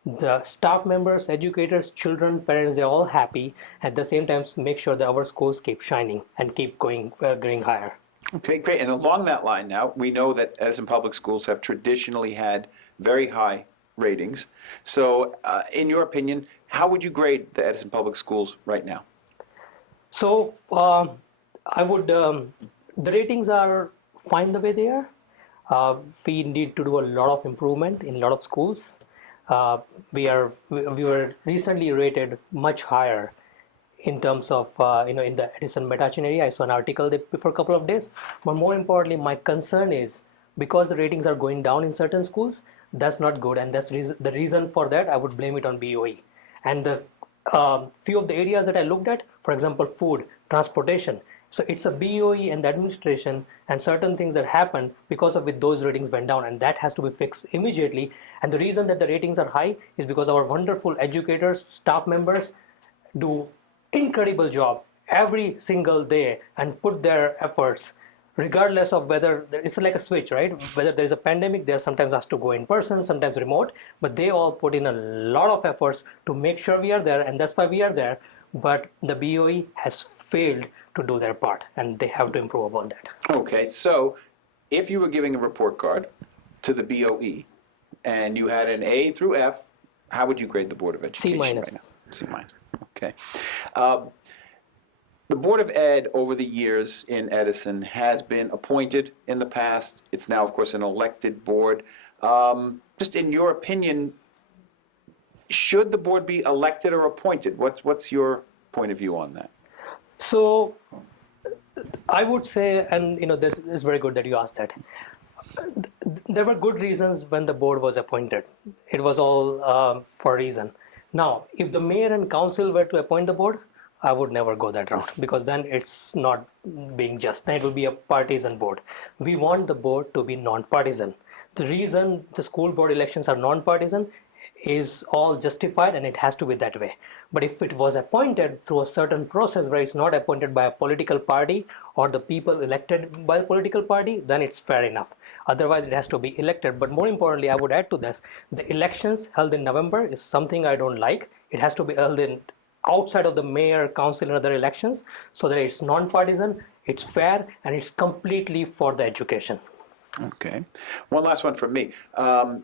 the staff members, educators, children, parents, they're all happy, at the same time make sure that our schools keep shining and keep going higher. Okay, great. And along that line now, we know that Edison Public Schools have traditionally had very high ratings. So in your opinion, how would you grade the Edison Public Schools right now? So I would, the ratings are fine the way they are. We need to do a lot of improvement in a lot of schools. We were recently rated much higher in terms of, in the Edison Metachin area. I saw an article before a couple of days. But more importantly, my concern is because the ratings are going down in certain schools, that's not good. And that's the reason for that, I would blame it on BOE. And the few of the areas that I looked at, for example, food, transportation. So it's a BOE and the administration and certain things that happen because of which those ratings went down, and that has to be fixed immediately. And the reason that the ratings are high is because our wonderful educators, staff members do incredible job every single day and put their efforts, regardless of whether it's like a switch, right? Whether there's a pandemic, they're sometimes asked to go in person, sometimes remote, but they all put in a lot of efforts to make sure we are there, and that's why we are there. But the BOE has failed to do their part, and they have to improve upon that. Okay, so if you were giving a report card to the BOE and you had an A through F, how would you grade the Board of Education right now? C minus. Okay. The Board of Ed over the years in Edison has been appointed in the past. It's now, of course, an elected board. Just in your opinion, should the board be elected or appointed? What's your point of view on that? So I would say, and this is very good that you asked that. There were good reasons when the board was appointed. It was all for a reason. Now, if the mayor and council were to appoint the board, I would never go that route, because then it's not being just. Then it will be a partisan board. We want the board to be non-partisan. The reason the school board elections are non-partisan is all justified, and it has to be that way. But if it was appointed through a certain process where it's not appointed by a political party or the people elected by a political party, then it's fair enough. Otherwise, it has to be elected. But more importantly, I would add to this, the elections held in November is something I don't like. It has to be held in outside of the mayor, council, and other elections, so that it's non-partisan, it's fair, and it's completely for the education. Okay. One last one from me. Right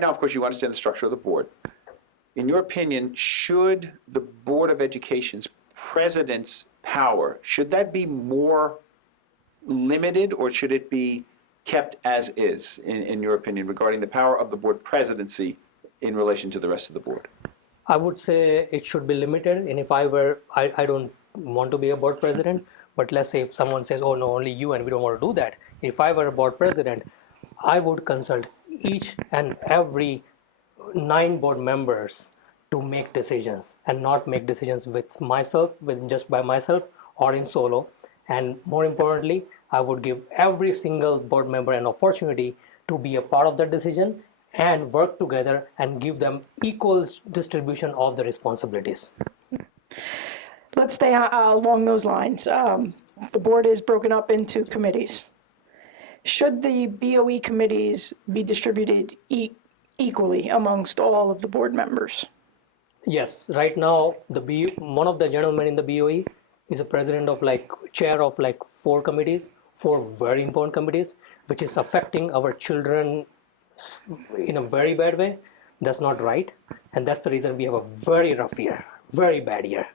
now, of course, you understand the structure of the board. In your opinion, should the Board of Education's president's power, should that be more limited, or should it be kept as is, in your opinion, regarding the power of the board presidency in relation to the rest of the board? I would say it should be limited, and if I don't want to be a board president, but let's say if someone says, oh no, only you and we don't want to do that. If I were a board president, I would consult each and every 9 board members to make decisions, and not make decisions with myself, just by myself or in solo. And more importantly, I would give every single board member an opportunity to be a part of that decision and work together and give them equal distribution of the responsibilities. Let's stay along those lines. The board is broken up into committees. Should the BOE committees be distributed equally amongst all of the board members? Yes, right now one of the gentlemen in the BOE is a president of chair of 4 committees, 4 very important committees, which is affecting our children in a very bad way. That's not right, and that's the reason we have a very rough year, very bad year.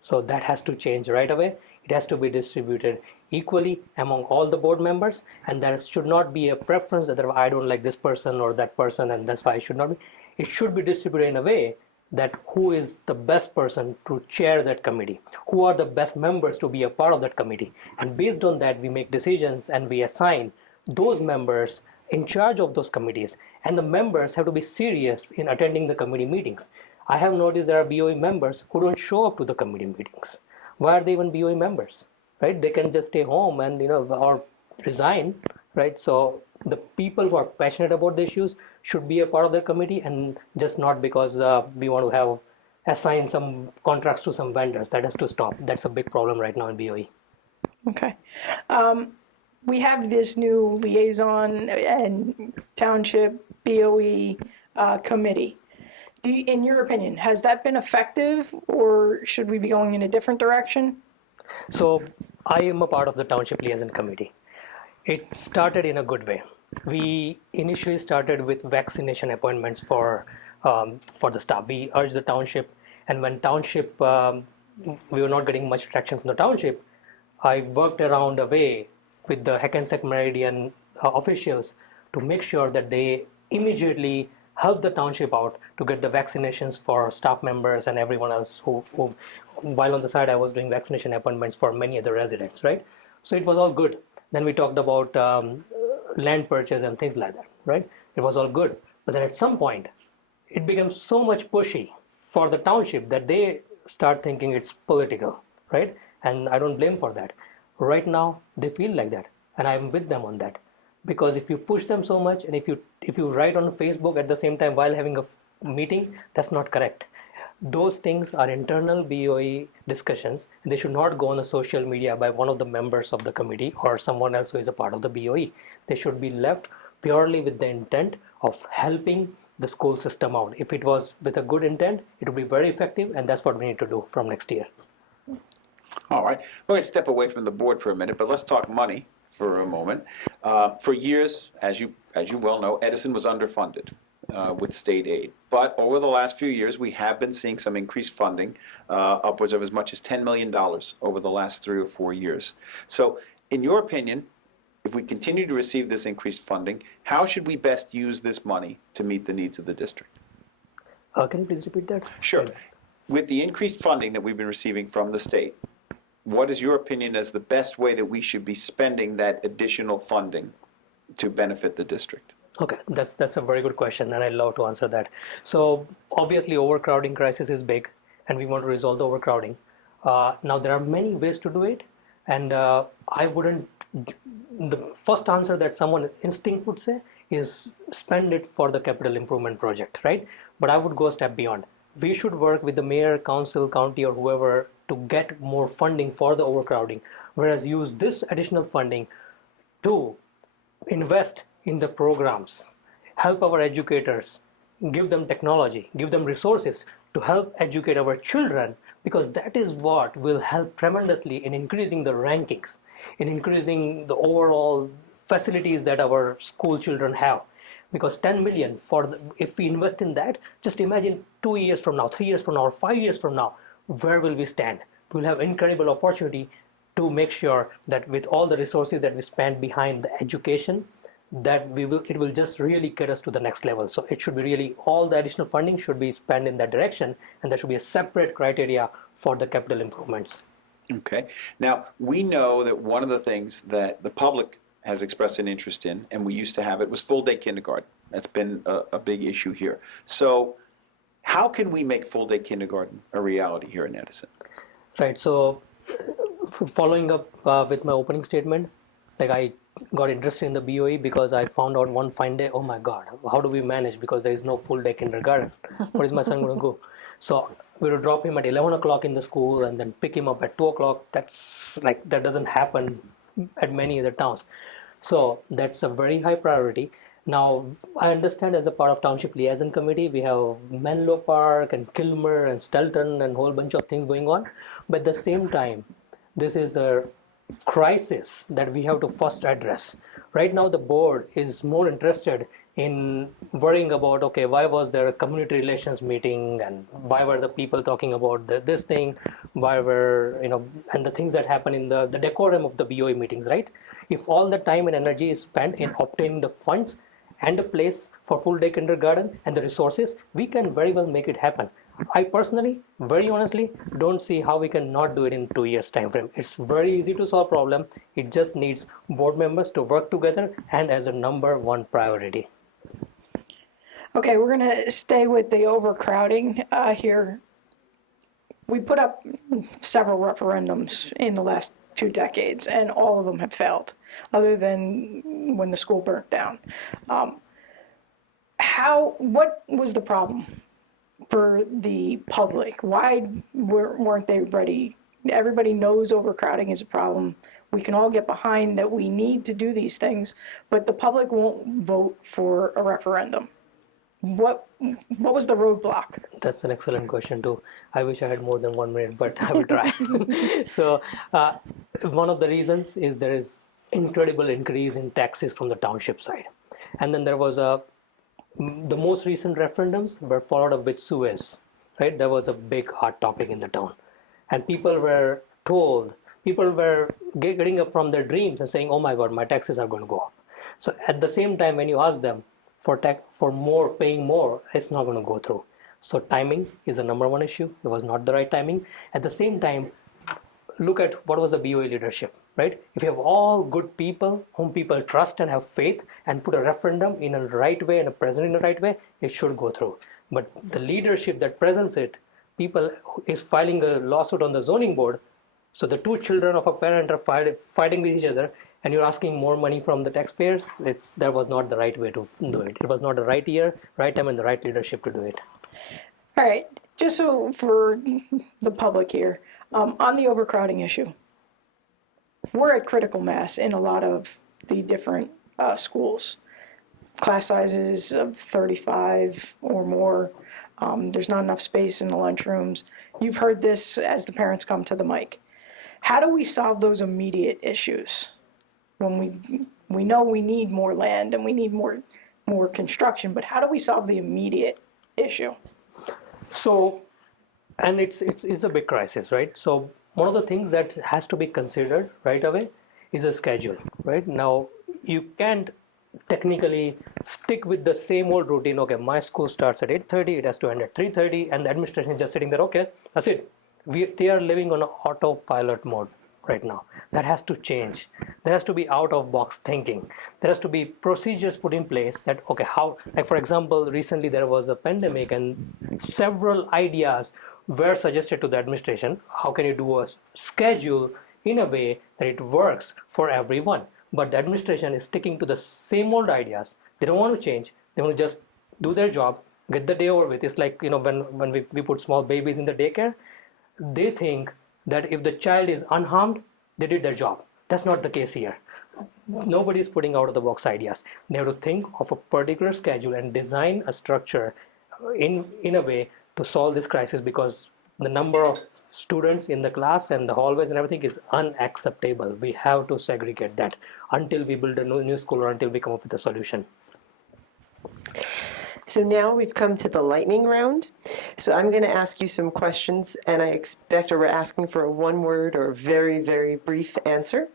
So that has to change right away. It has to be distributed equally among all the board members, and there should not be a preference that I don't like this person or that person, and that's why I should not be. It should be distributed in a way that who is the best person to chair that committee, who are the best members to be a part of that committee, and based on that we make decisions and we assign those members in charge of those committees, and the members have to be serious in attending the committee meetings. I have noticed there are BOE members who don't show up to the committee meetings. Why are they even BOE members, right? They can just stay home and or resign, right? So the people who are passionate about the issues should be a part of their committee, and just not because we want to assign some contracts to some vendors. That has to stop. That's a big problem right now in BOE. Okay. We have this new Liaison and Township BOE committee. In your opinion, has that been effective, or should we be going in a different direction? So I am a part of the Township Liaison Committee. It started in a good way. We initially started with vaccination appointments for the staff. We urged the Township, and when Township, we were not getting much traction from the Township, I worked around a way with the Hackensack Meridian officials to make sure that they immediately help the Township out to get the vaccinations for staff members and everyone else who while on the side I was doing vaccination appointments for many other residents, right? So it was all good. Then we talked about land purchase and things like that, right? It was all good. But then at some point, it became so much pushy for the Township that they start thinking it's political, right? And I don't blame for that. Right now, they feel like that, and I'm with them on that. Because if you push them so much, and if you write on Facebook at the same time while having a meeting, that's not correct. Those things are internal BOE discussions. They should not go on a social media by one of the members of the committee or someone else who is a part of the BOE. They should be left purely with the intent of helping the school system out. If it was with a good intent, it would be very effective, and that's what we need to do from next year. All right. We're going to step away from the board for a minute, but let's talk money for a moment. For years, as you well know, Edison was underfunded with state aid. But over the last few years, we have been seeing some increased funding, upwards of as much as $10 million over the last 3 or 4 years. So, in your opinion, if we continue to receive this increased funding, how should we best use this money to meet the needs of the district? Can you please repeat that? Sure. With the increased funding that we've been receiving from the state, what is your opinion as the best way that we should be spending that additional funding to benefit the district? Okay, that's a very good question, and I'd love to answer that. So obviously, overcrowding crisis is big, and we want to resolve the overcrowding. Now there are many ways to do it, and I wouldn't. The first answer that someone instinct would say is spend it for the capital improvement project, right? But I would go a step beyond. We should work with the mayor, council, county, or whoever to get more funding for the overcrowding, whereas use this additional funding to invest in the programs, help our educators, give them technology, give them resources to help educate our children, because that is what will help tremendously in increasing the rankings, in increasing the overall facilities that our school children have. Because 10 million, if we invest in that, just imagine 2 years from now, 3 years from now, or 5 years from now, where will we stand? We'll have incredible opportunity to make sure that with all the resources that we spend behind the education, that it will just really get us to the next level. So it should be really, all the additional funding should be spent in that direction, and there should be a separate criteria for the capital improvements. Okay. Now, we know that one of the things that the public has expressed an interest in, and we used to have it, was full-day kindergarten. That's been a big issue here. So how can we make full-day kindergarten a reality here in Edison? Right, so following up with my opening statement, like I got interested in the BOE because I found out one fine day, oh my God, how do we manage, because there is no full-day kindergarten? Where is my son going to go? So we would drop him at 11 o'clock in the school and then pick him up at 2 o'clock. That doesn't happen at many other towns. So that's a very high priority. Now, I understand as a part of Township Liaison Committee, we have Menlo Park and Kilmer and Stelton and a whole bunch of things going on. But at the same time, this is a crisis that we have to first address. Right now, the board is more interested in worrying about, okay, why was there a community relations meeting, and why were the people talking about this thing, why were, and the things that happen in the decorum of the BOE meetings, right? If all the time and energy is spent in obtaining the funds and a place for full day kindergarten and the resources, we can very well make it happen. I personally, very honestly, don't see how we can not do it in 2 years time frame. It's very easy to solve problem. It just needs board members to work together and as a number one priority. Okay, we're going to stay with the overcrowding here. We put up several referendums in the last 2 decades, and all of them have failed, other than when the school burnt down. What was the problem for the public? Why weren't they ready? Everybody knows overcrowding is a problem. We can all get behind that we need to do these things, but the public won't vote for a referendum. What was the roadblock? That's an excellent question too. I wish I had more than 1 minute, but I will try. So one of the reasons is there is incredible increase in taxes from the township side. And then there was the most recent referendums were followed up with Suez, right? There was a big hot topic in the town. And people were getting up from their dreams and saying, oh my God, my taxes are going to go up. So at the same time, when you ask them, paying more, it's not going to go through. So timing is the number one issue. It was not the right timing. At the same time, look at what was the BOE leadership, right? If you have all good people whom people trust and have faith and put a referendum in a right way and a president in the right way, it should go through. But the leadership that presents it, people is filing a lawsuit on the zoning board. So the 2 children of a parent are fighting with each other, and you're asking more money from the taxpayers. That was not the right way to do it. It was not the right year, right time, and the right leadership to do it. All right, just so for the public here, on the overcrowding issue, we're at critical mass in a lot of the different schools. Class sizes of 35 or more. There's not enough space in the lunchrooms. You've heard this as the parents come to the mic. How do we solve those immediate issues when we know we need more land and we need more construction, but how do we solve the immediate issue? So, and it's a big crisis, right? So one of the things that has to be considered right away is a schedule, right? Now, you can't technically stick with the same old routine. Okay, my school starts at 8:30, it has to end at 3:30, and the administration is just sitting there. Okay, that's it. They are living on an autopilot mode right now. That has to change. There has to be out of box thinking. There has to be procedures put in place that, okay, how, like for example, recently there was a pandemic and several ideas were suggested to the administration. How can you do a schedule in a way that it works for everyone? But the administration is sticking to the same old ideas. They don't want to change. They want to just do their job, get the day over with. It's like, when we put small babies in the daycare, they think that if the child is unharmed, they did their job. That's not the case here. Nobody is putting out of the box ideas. They have to think of a particular schedule and design a structure in a way to solve this crisis, because the number of students in the class and the hallways and everything is unacceptable. We have to segregate that until we build a new school or until we come up with a solution. So now we've come to the lightning round. So I'm going to ask you some questions, and I expect we're asking for a one-word or very, very brief answer.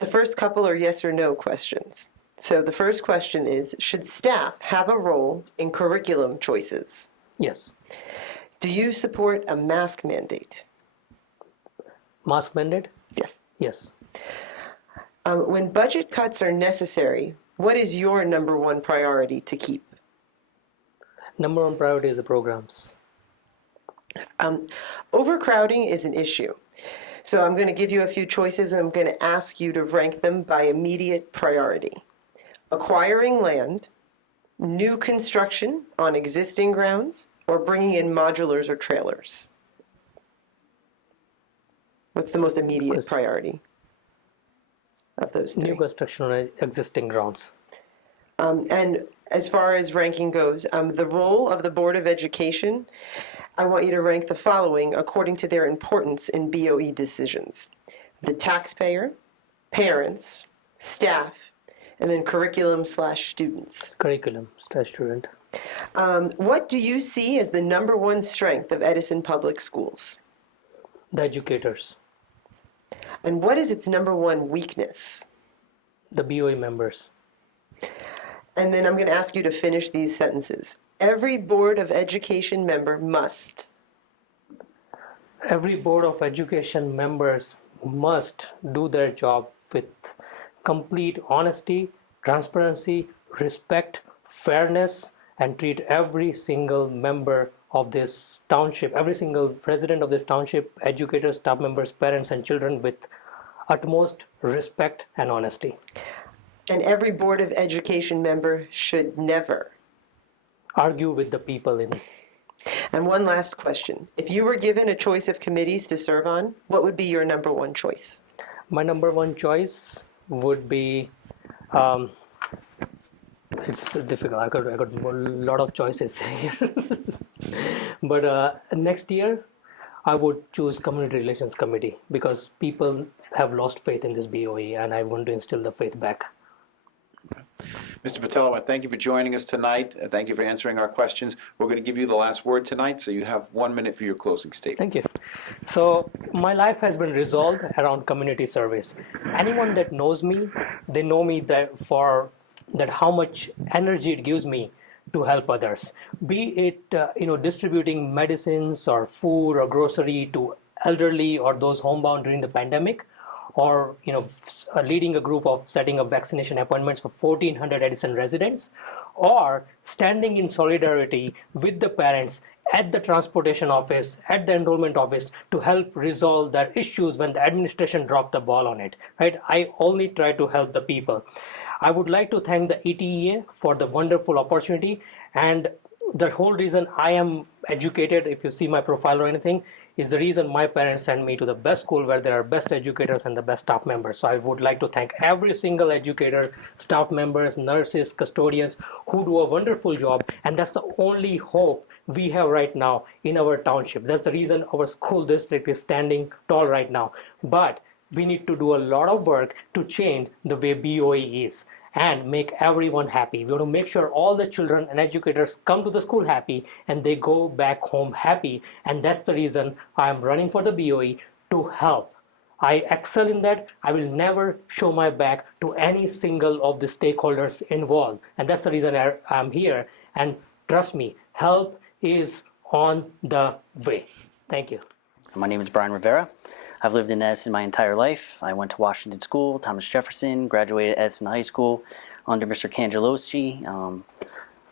The first couple are yes or no questions. So the first question is, should staff have a role in curriculum choices? Yes. Do you support a mask mandate? Mask mandate? Yes. Yes. When budget cuts are necessary, what is your number one priority to keep? Number one priority is the programs. Overcrowding is an issue. So I'm going to give you a few choices, and I'm going to ask you to rank them by immediate priority. Acquiring land, new construction on existing grounds, or bringing in modulars or trailers? What's the most immediate priority of those three? New construction on existing grounds. And as far as ranking goes, the role of the Board of Education, I want you to rank the following according to their importance in BOE decisions: the taxpayer, parents, staff, and then curriculum/students. Curriculum/student. What do you see as the number one strength of Edison Public Schools? The educators. And what is its number one weakness? The BOE members. And then I'm going to ask you to finish these sentences. Every Board of Education member must. Every Board of Education members must do their job with complete honesty, transparency, respect, fairness, and treat every single member of this township, every single resident of this township, educators, staff members, parents, and children with utmost respect and honesty. And every Board of Education member should never argue with the people in. And one last question. If you were given a choice of committees to serve on, what would be your number one choice? My number one choice would be, it's difficult. I got a lot of choices here. But next year, I would choose Community Relations Committee, because people have lost faith in this BOE, and I want to instill the faith back. Mr. Patel, I want to thank you for joining us tonight. Thank you for answering our questions. We're going to give you the last word tonight, so you have 1 minute for your closing statement. Thank you. So my life has been resolved around community service. Anyone that knows me, they know me that for that how much energy it gives me to help others. Be it distributing medicines or food or grocery to elderly or those homebound during the pandemic, or leading a group of setting up vaccination appointments for 1,400 Edison residents, or standing in solidarity with the parents at the transportation office, at the enrollment office, to help resolve their issues when the administration dropped the ball on it. Right? I only try to help the people. I would like to thank the ETEA for the wonderful opportunity, and the whole reason I am educated, if you see my profile or anything, is the reason my parents sent me to the best school where there are best educators and the best staff members. So I would like to thank every single educator, staff members, nurses, custodians who do a wonderful job. And that's the only hope we have right now in our township. That's the reason our school district is standing tall right now. But we need to do a lot of work to change the way BOE is and make everyone happy. We want to make sure all the children and educators come to the school happy and they go back home happy. And that's the reason I'm running for the BOE, to help I excel in that. I will never show my back to any single of the stakeholders involved. And that's the reason I'm here. And trust me, help is on the way. Thank you. My name is Brian Rivera. I've lived in Edison my entire life. I went to Washington School, Thomas Jefferson, graduated Edison High School under Mr. Cangelosi.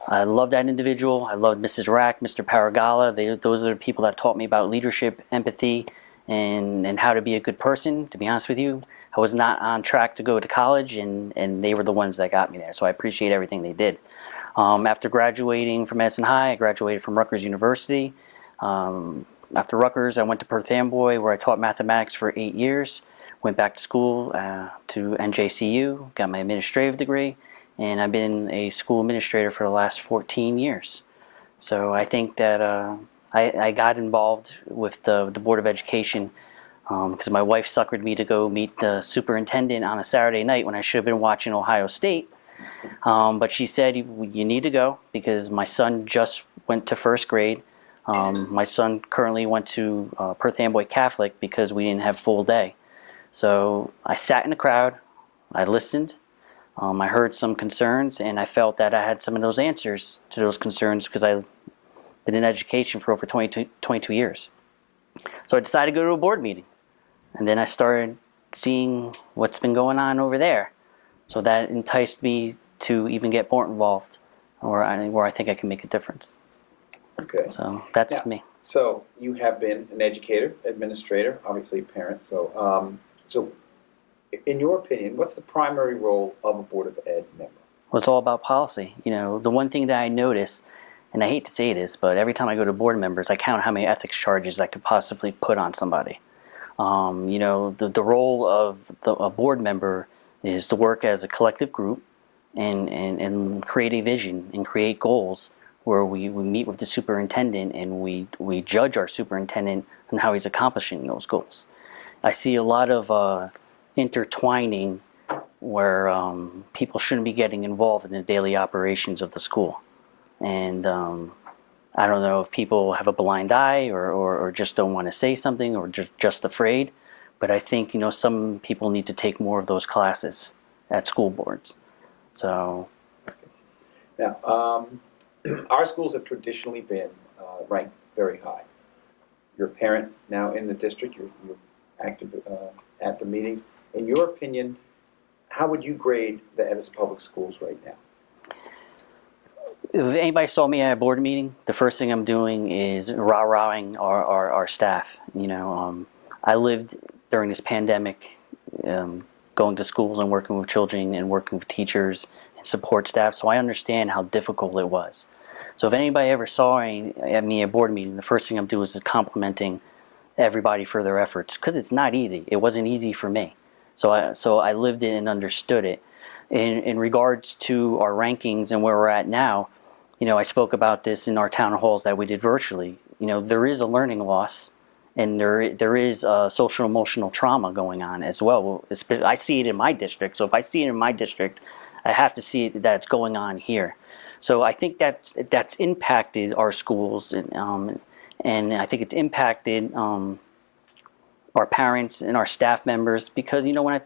I love that individual. I loved Mrs. Rack, Mr. Paragala. Those are the people that taught me about leadership, empathy, and how to be a good person. To be honest with you, I was not on track to go to college, and they were the ones that got me there. So I appreciate everything they did. After graduating from Edison High, I graduated from Rutgers University. After Rutgers, I went to Perth Amboy, where I taught mathematics for 8 years. Went back to school to NJCU, got my administrative degree, and I've been a school administrator for the last 14 years. So I think that I got involved with the Board of Education because my wife suckered me to go meet the superintendent on a Saturday night when I should have been watching Ohio State. But she said, you need to go because my son just went to first grade. My son currently went to Perth Amboy Catholic because we didn't have full day. So I sat in the crowd, I listened, I heard some concerns, and I felt that I had some of those answers to those concerns because I've been in education for over 22 years. So I decided to go to a board meeting. And then I started seeing what's been going on over there. So that enticed me to even get more involved, where I think I can make a difference. Okay. So that's me. So you have been an educator, administrator, obviously a parent. So, so in your opinion, what's the primary role of a Board of Ed member? Well, it's all about policy. You know, the one thing that I notice, and I hate to say this, but every time I go to board members, I count how many ethics charges I could possibly put on somebody. You know, the role of a board member is to work as a collective group and create a vision and create goals where we meet with the superintendent and we judge our superintendent on how he's accomplishing those goals. I see a lot of intertwining where people shouldn't be getting involved in the daily operations of the school. And I don't know if people have a blind eye or just don't want to say something or just afraid, but I think, you know, some people need to take more of those classes at school boards. So. Now, our schools have traditionally been ranked very high. You're a parent now in the district, you're active at the meetings. In your opinion, how would you grade the Edison Public Schools right now? If anybody saw me at a board meeting, the first thing I'm doing is rah-rahing our staff. You know, I lived during this pandemic, going to schools and working with children and working with teachers and support staff, so I understand how difficult it was. So if anybody ever saw me at a board meeting, the first thing I'm doing is complimenting everybody for their efforts, because it's not easy. It wasn't easy for me. So I lived it and understood it. In regards to our rankings and where we're at now, you know, I spoke about this in our town halls that we did virtually. You know, there is a learning loss, and there is social emotional trauma going on as well. I see it in my district, so if I see it in my district, I have to see it, that it's going on here. So I think that's impacted our schools, and I think it's impacted our parents and our staff members, because, you know, when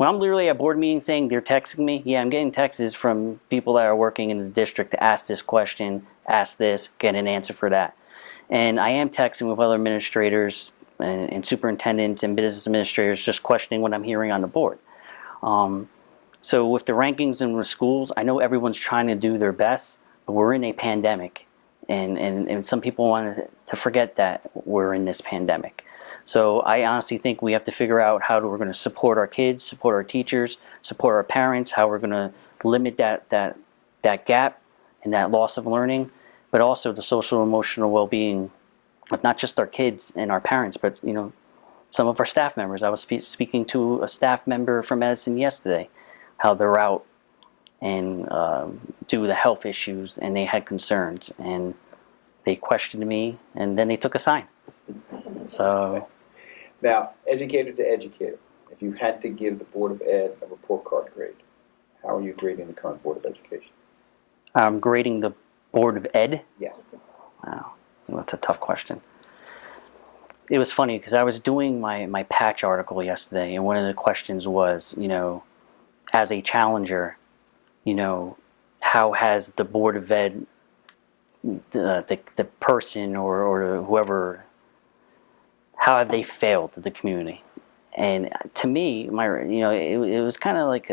I'm literally at board meetings saying they're texting me, yeah, I'm getting texts from people that are working in the district to ask this question, ask this, get an answer for that. And I am texting with other administrators and superintendents and business administrators just questioning what I'm hearing on the board. So with the rankings in the schools, I know everyone's trying to do their best, but we're in a pandemic. And some people want to forget that we're in this pandemic. So I honestly think we have to figure out how we're going to support our kids, support our teachers, support our parents, how we're going to limit that gap and that loss of learning, but also the social emotional well-being of not just our kids and our parents, but, you know, some of our staff members. I was speaking to a staff member from Edison yesterday, how they're out and due to the health issues, and they had concerns, and they questioned me, and then they took a sign. So. Now, educator to educator, if you had to give the Board of Ed a report card grade, how are you grading the current Board of Education? I'm grading the Board of Ed? Yes. Wow, that's a tough question. it was funny because I was doing my patch article yesterday, and one of the questions was, as a challenger, how has the Board of Ed, the person or whoever, how have they failed the community? And to me, it was kind of like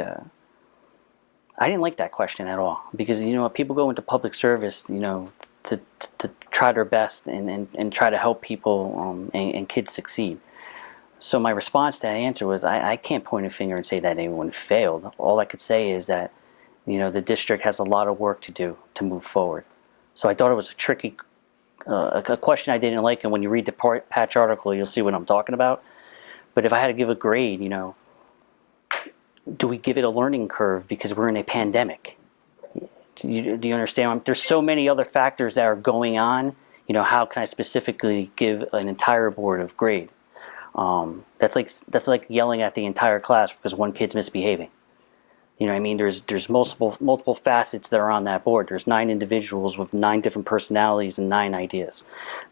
I didn't like that question at all, because people go into public service to try their best and try to help people and kids succeed. So my response to that answer was, I can't point a finger and say that anyone failed. All I could say is that the district has a lot of work to do to move forward. So I thought it was a tricky a question I didn't like, and when you read the patch article, you'll see what I'm talking about. But if I had to give a grade, do we give it a learning curve because we're in a pandemic? Do you understand? There's so many other factors that are going on. How can I specifically give an entire board of grade? That's like yelling at the entire class because one kid's misbehaving. There's multiple facets that are on that board. There's 9 individuals with 9 different personalities and 9 ideas.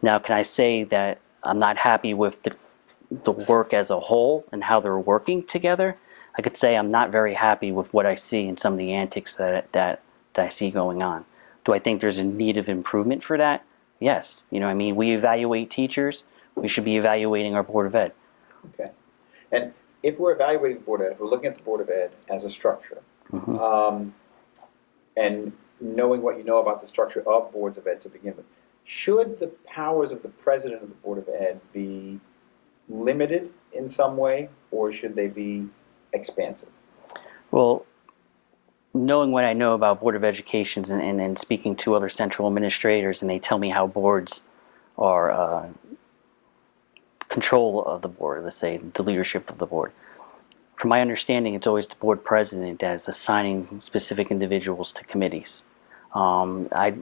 Now, can I say that I'm not happy with the work as a whole and how they're working together? I could say I'm not very happy with what I see in some of the antics that I see going on. Do I think there's a need of improvement for that? Yes. We evaluate teachers. We should be evaluating our Board of Ed. Okay. And if we're evaluating the Board of Ed, we're looking at the Board of Ed as a structure, and knowing what you know about the structure of boards of ed to begin with, should the powers of the president of the Board of Ed be limited in some way, or should they be expansive? Well, knowing what I know about Board of Educations and speaking to other central administrators, and they tell me how boards are control of the board, let's say the leadership of the board. From my understanding, it's always the board president that is assigning specific individuals to committees. I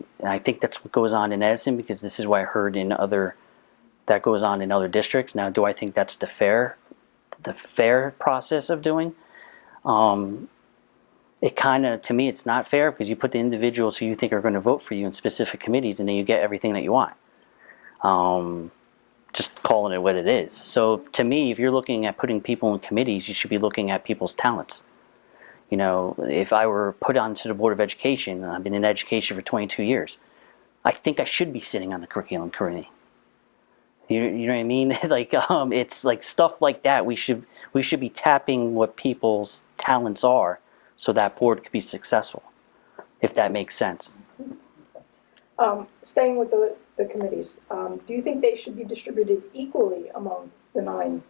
think that's what goes on in Edison, because this is what I heard that goes on in other districts. Now, do I think that's the fair process of doing? It kind of, to me, it's not fair, because you put the individuals who you think are going to vote for you in specific committees, and then you get everything that you want. Just calling it what it is. So to me, if you're looking at putting people in committees, you should be looking at people's talents. If I were put onto the Board of Education, I've been in education for 22 years, I think I should be sitting on the curriculum committee. You know what I mean? It's like stuff like that. We should be tapping what people's talents are, so that board could be successful, if that makes sense. Staying with the committees, do you think they should be distributed equally among the 9?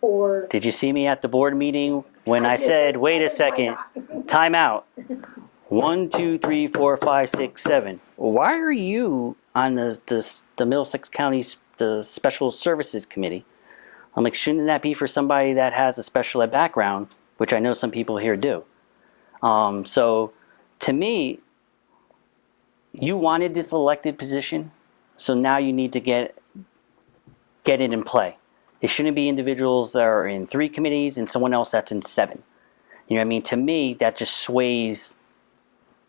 Or did you see me at the board meeting when I said, wait a second, time out? 1, 2, 3, 4, 5, 6, 7. Why are you on the Middlesex County's the Special Services Committee? I'm like, shouldn't that be for somebody that has a special ed background, which I know some people here do? So to me, you wanted this elected position, so now you need to get it in play. It shouldn't be individuals that are in 3 committees and someone else that's in 7. You know what I mean? To me, that just sways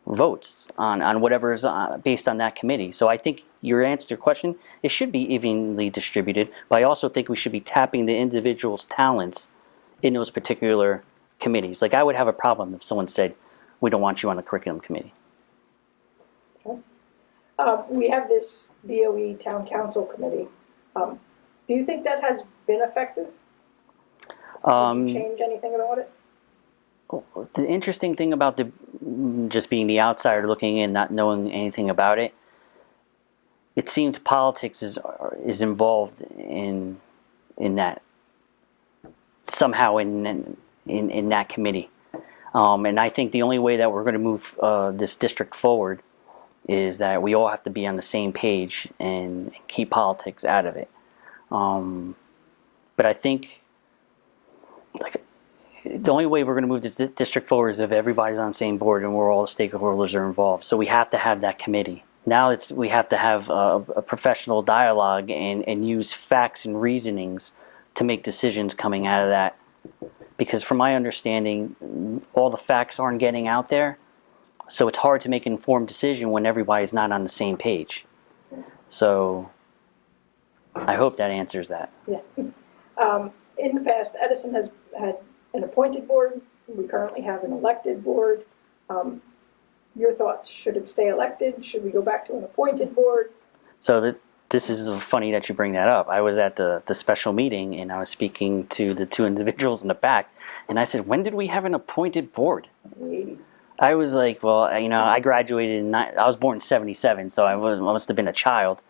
votes on whatever is based on that committee. So I think your answer to your question, it should be evenly distributed, but I also think we should be tapping the individual's talents in those particular committees. Like, I would have a problem if someone said, we don't want you on the curriculum committee. we have this BOE Town Council Committee. Do you think that has been effective? Did you change anything about it? The interesting thing about just being the outsider looking in, not knowing anything about it, it seems politics is involved in that somehow in that committee, and I think the only way that we're going to move this district forward is that we all have to be on the same page and keep politics out of it. But I think the only way we're going to move this district forward is if everybody's on the same board and all the stakeholders are involved. So we have to have that committee. Now we have to have a professional dialogue and use facts and reasonings to make decisions coming out of that. Because from my understanding, all the facts aren't getting out there. So it's hard to make an informed decision when everybody's not on the same page. So I hope that answers that. Yeah. In the past, Edison has had an appointed board. We currently have an elected board. Your thoughts, should it stay elected? Should we go back to an appointed board? So this is funny that you bring that up. I was at the special meeting and I was speaking to the two individuals in the back, and I said, when did we have an appointed board? In the 80s. I was like, well, I graduated I was born in 77, so I must have been a child.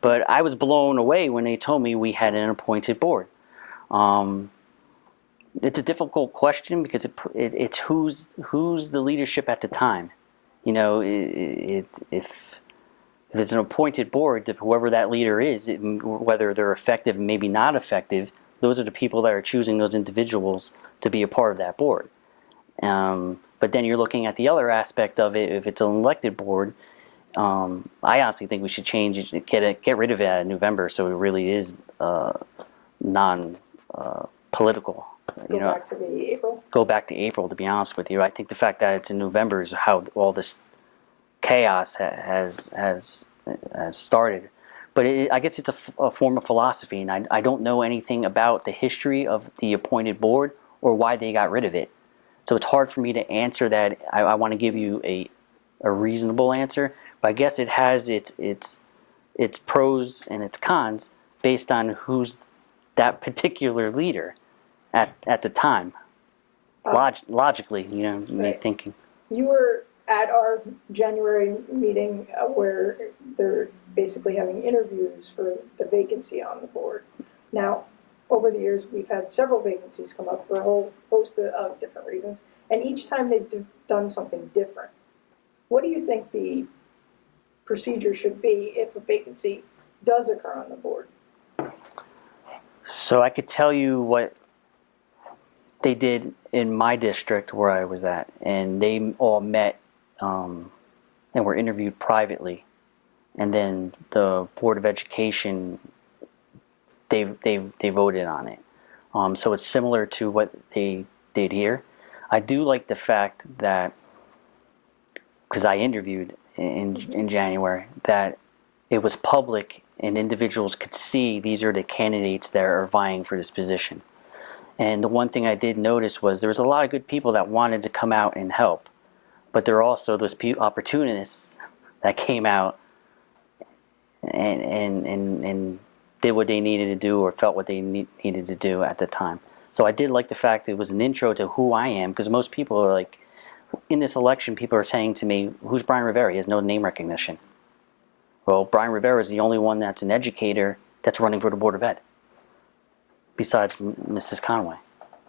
But I was blown away when they told me we had an appointed board. It's a difficult question because it's who's the leadership at the time. If it's an appointed board, whoever that leader is, whether they're effective, maybe not effective, those are the people that are choosing those individuals to be a part of that board. But then you're looking at the other aspect of it. If it's an elected board, I honestly think we should change it, get rid of it in November, so it really is non-political. Go back to the April? Go back to April, to be honest with you. I think the fact that it's in November is how all this chaos has started. But I guess it's a form of philosophy, and I don't know anything about the history of the appointed board or why they got rid of it. So it's hard for me to answer that. I want to give you a reasonable answer, but I guess it has its pros and its cons based on who's that particular leader at the time. Logically, me thinking. You were at our January meeting where they're basically having interviews for the vacancy on the board. Now, over the years, we've had several vacancies come up for a whole host of different reasons, and each time they've done something different. What do you think the procedure should be if a vacancy does occur on the board? So I could tell you what they did in my district where I was at, and they all met and were interviewed privately, and then the Board of Education, they voted on it. So it's similar to what they did here. I do like the fact that, because I interviewed in January, that it was public and individuals could see these are the candidates that are vying for this position. And the one thing I did notice was there was a lot of good people that wanted to come out and help, but there are also those opportunists that came out and did what they needed to do or felt what they needed to do at the time. So I did like the fact that it was an intro to who I am, because most people are like, in this election, people are saying to me, who's Brian Rivera? He has no name recognition. Well, Brian Rivera is the only one that's an educator that's running for the Board of Ed, besides Mrs. Conway.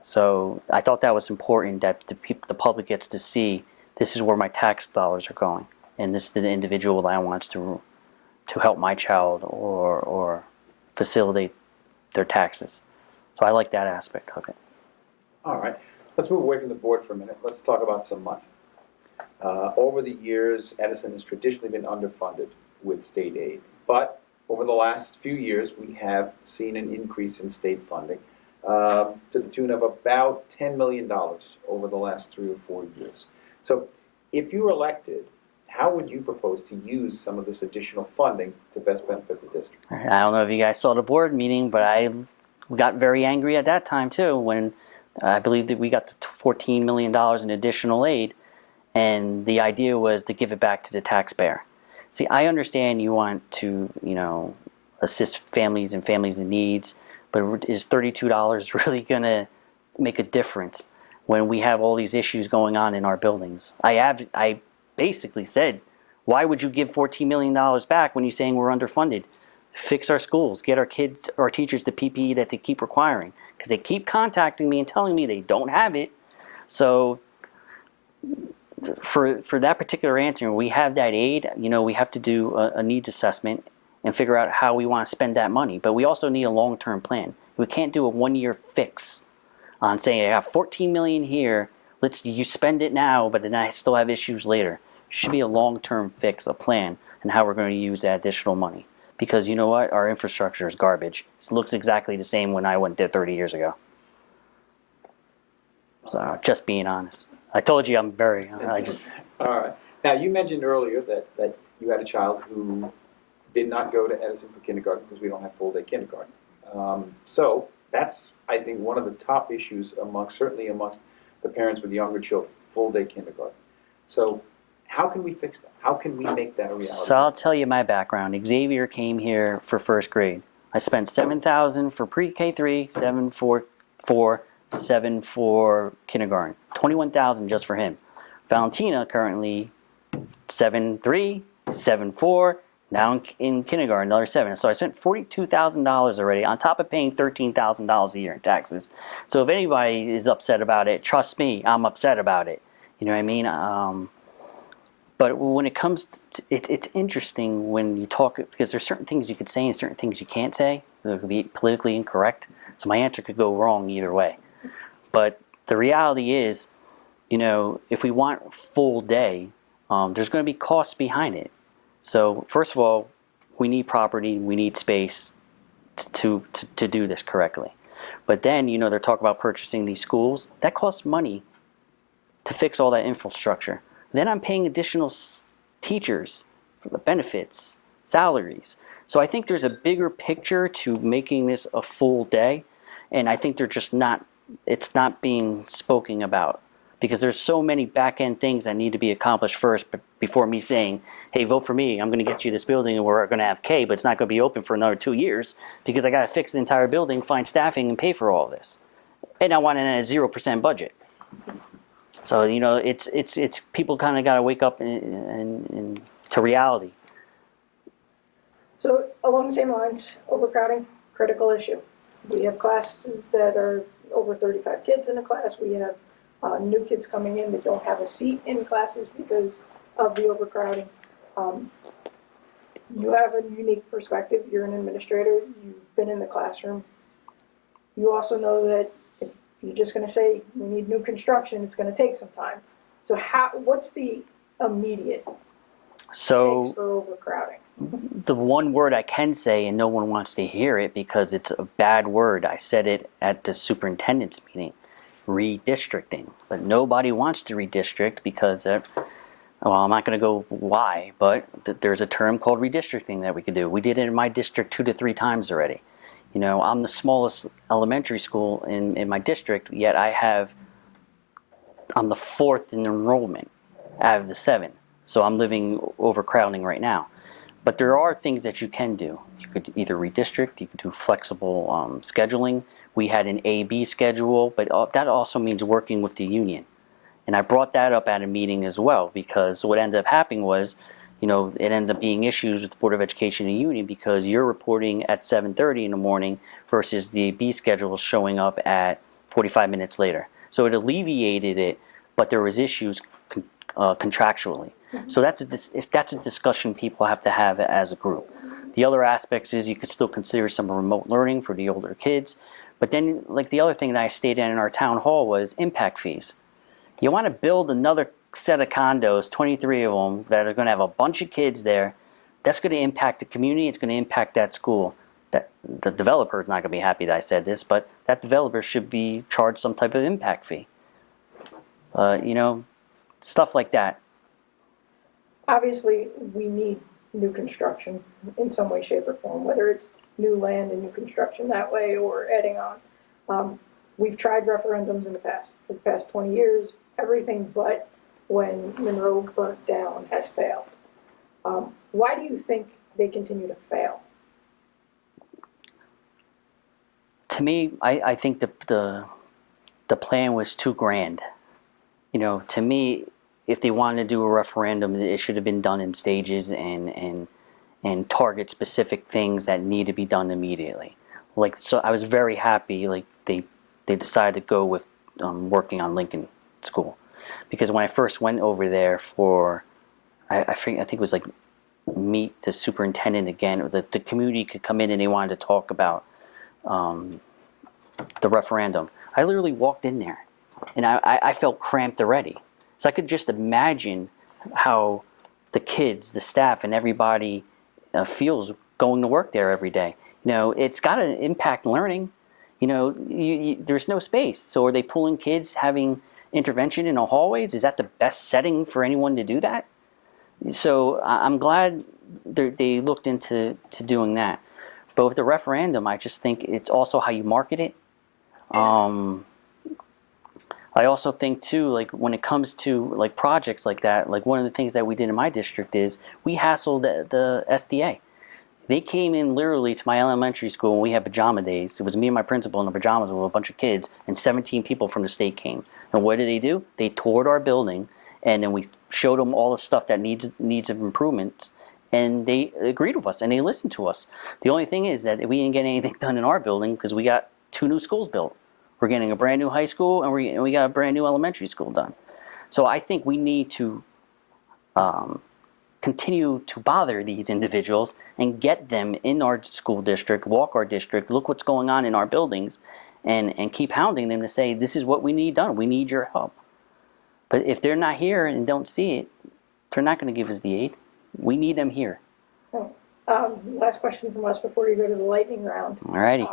So I thought that was important, that the public gets to see this is where my tax dollars are going, and this is the individual that I want to help my child or facilitate their taxes. So I like that aspect of it. All right, let's move away from the board for a minute. Let's talk about some money. Over the years, Edison has traditionally been underfunded with state aid, but over the last few years, we have seen an increase in state funding to the tune of about $10 million over the last 3 or 4 years. So if you were elected, how would you propose to use some of this additional funding to best benefit the district? I don't know if you guys saw the board meeting, but I got very angry at that time too, when I believe that we got $14 million in additional aid, and the idea was to give it back to the taxpayer. See, I understand you want to, assist families and families in needs, but is $32 really going to make a difference when we have all these issues going on in our buildings? I basically said, why would you give $14 million back when you're saying we're underfunded? Fix our schools, get our kids, our teachers the PPE that they keep requiring, because they keep contacting me and telling me they don't have it. So for that particular answer, we have that aid, we have to do a needs assessment and figure out how we want to spend that money. But we also need a long-term plan. We can't do a one-year fix on saying, I have $14 million here, you spend it now, but then I still have issues later. It should be a long-term fix, a plan, and how we're going to use that additional money. Because you know what? Our infrastructure is garbage. It looks exactly the same when I went there 30 years ago. So, just being honest. I told you All right. Now, you mentioned earlier that you had a child who did not go to Edison for kindergarten because we don't have full-day kindergarten. So that's, I think, one of the top issues certainly amongst the parents with younger children, full-day kindergarten. So how can we fix that? How can we make that a reality? So I'll tell you my background. Xavier came here for first grade. I spent $7,000 for pre-K3, $7,400 for kindergarten, $21,000 just for him. Valentina currently $7,300, $7,400, now in kindergarten another $7,000. So I spent $42,000 already on top of paying $13,000 a year in taxes. So if anybody is upset about it, trust me, I'm upset about it. You know what I mean? But when it comes to it's interesting when you talk, because there's certain things you could say and certain things you can't say that could be politically incorrect. So my answer could go wrong either way. But the reality is, you know, if we want full day, there's going to be costs behind it. So first of all, we need property, we need space to do this correctly. But then, you know, they're talking about purchasing these schools. That costs money to fix all that infrastructure. Then I'm paying additional teachers for the benefits, salaries. So I think there's a bigger picture to making this a full day. And I think it's not being spoken about because there's so many back-end things that need to be accomplished first before me saying, hey, vote for me. I'm going to get you this building and we're going to have K, but it's not going to be open for another 2 years because I got to fix the entire building, find staffing, and pay for all of this. And I want it at a 0% budget. So, you know, it's people kind of got to wake up to reality. So along the same lines, overcrowding, critical issue. We have classes that are over 35 kids in a class. We have new kids coming in that don't have a seat in classes because of the overcrowding. You have a unique perspective. You're an administrator. You've been in the classroom. You also know that if you're just going to say we need new construction, it's going to take some time. So what's the immediate fix for overcrowding? The one word I can say, and no one wants to hear it because it's a bad word. I said it at the superintendent's meeting, redistricting. But nobody wants to redistrict because, well, I'm not going to go why, but there's a term called redistricting that we could do. We did it in my district 2 to 3 times already. You know, I'm the smallest elementary school in my district, yet I'm the 4th in enrollment out of the 7. So I'm living overcrowding right now. But there are things that you can do. You could either redistrict, you could do flexible scheduling. We had an A-B schedule, but that also means working with the union. And I brought that up at a meeting as well because what ended up happening was, you know, it ended up being issues with the Board of Education and union because you're reporting at 7:30 in the morning versus the B schedule showing up at 45 minutes later. So it alleviated it, but there was issues contractually. So that's a discussion people have to have as a group. The other aspects is you could still consider some remote learning for the older kids. But then, like the other thing that I stated in our town hall was impact fees. You want to build another set of condos, 23 of them, that are going to have a bunch of kids there. That's going to impact the community. It's going to impact that school. That the developer is not going to be happy that I said this, but that developer should be charged some type of impact fee. You know, stuff like that. Obviously, we need new construction in some way, shape, or form, whether it's new land and new construction that way or adding on. We've tried referendums in the past. For the past 20 years, everything but when Monroe burnt down has failed. Why do you think they continue to fail? To me, I think the plan was too grand. You know, to me, if they wanted to do a referendum, it should have been done in stages and target specific things that need to be done immediately. Like, so I was very happy, like, they decided to go with working on Lincoln School. Because when I first went over there for, I think it was like meet the superintendent again, or the community could come in and they wanted to talk about the referendum. I literally walked in there and I felt cramped already. So I could just imagine how the kids, the staff, and everybody feels going to work there every day. You know, it's got to impact learning. You know, there's no space. So are they pulling kids, having intervention in the hallways? Is that the best setting for anyone to do that? So I'm glad they looked into doing that. But with the referendum, I just think it's also how you market it. I also think too, like when it comes to like projects like that, like one of the things that we did in my district is we hassled the SDA. They came in literally to my elementary school and we had pajama days. It was me and my principal in the pajamas with a bunch of kids, and 17 people from the state came. And what did they do? They toured our building, and then we showed them all the stuff that needs of improvements, and they agreed with us and they listened to us. The only thing is that we didn't get anything done in our building because we got 2 new schools built. We're getting a brand new high school, and we got a brand new elementary school done. So I think we need to continue to bother these individuals and get them in our school district, walk our district, look what's going on in our buildings, and keep hounding them to say, this is what we need done. We need your help. But if they're not here and don't see it, they're not going to give us the aid. We need them here. Last question from us before you go to the lightning round. All righty.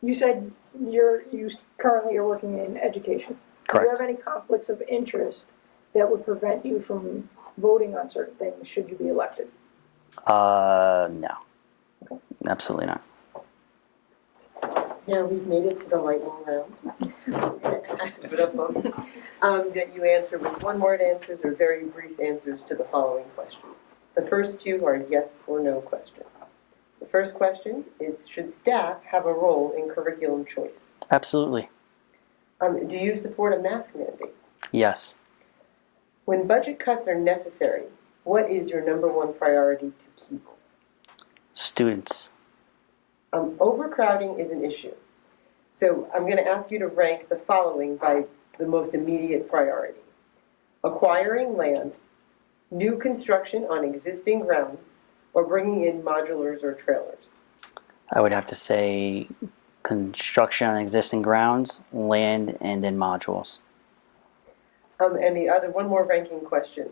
You said you currently are working in education. Correct. Do you have any conflicts of interest that would prevent you from voting on certain things should you be elected? No. Okay. Absolutely not. Now we've made it to the lightning round. I'm going to ask it up that you answer with one-word answers or very brief answers to the following questions. The first 2 are yes or no questions. The first question is, should staff have a role in curriculum choice? Absolutely. Do you support a mask mandate? Yes. When budget cuts are necessary, what is your #1 priority to keep? Students. Overcrowding is an issue. So I'm going to ask you to rank the following by the most immediate priority: acquiring land, new construction on existing grounds, or bringing in modulars or trailers. I would have to say construction on existing grounds, land, and then modules. And the other, one more ranking question.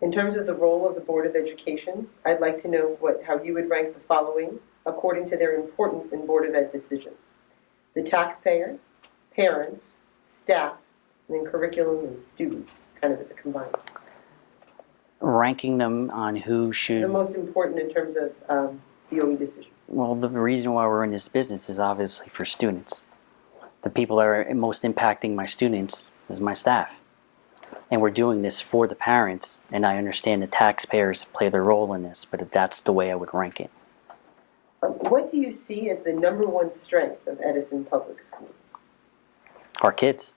In terms of the role of the Board of Education, I'd like to know how you would rank the following according to their importance in Board of Ed decisions: the taxpayer, parents, staff, and then curriculum and students, kind of as a combined. Ranking them on who should... The most important in terms of BOE decisions. Well, the reason why we're in this business is obviously for students. The people that are most impacting my students is my staff. And we're doing this for the parents, and I understand the taxpayers play their role in this, but that's the way I would rank it. What do you see as the #1 strength of Edison Public Schools? Our kids.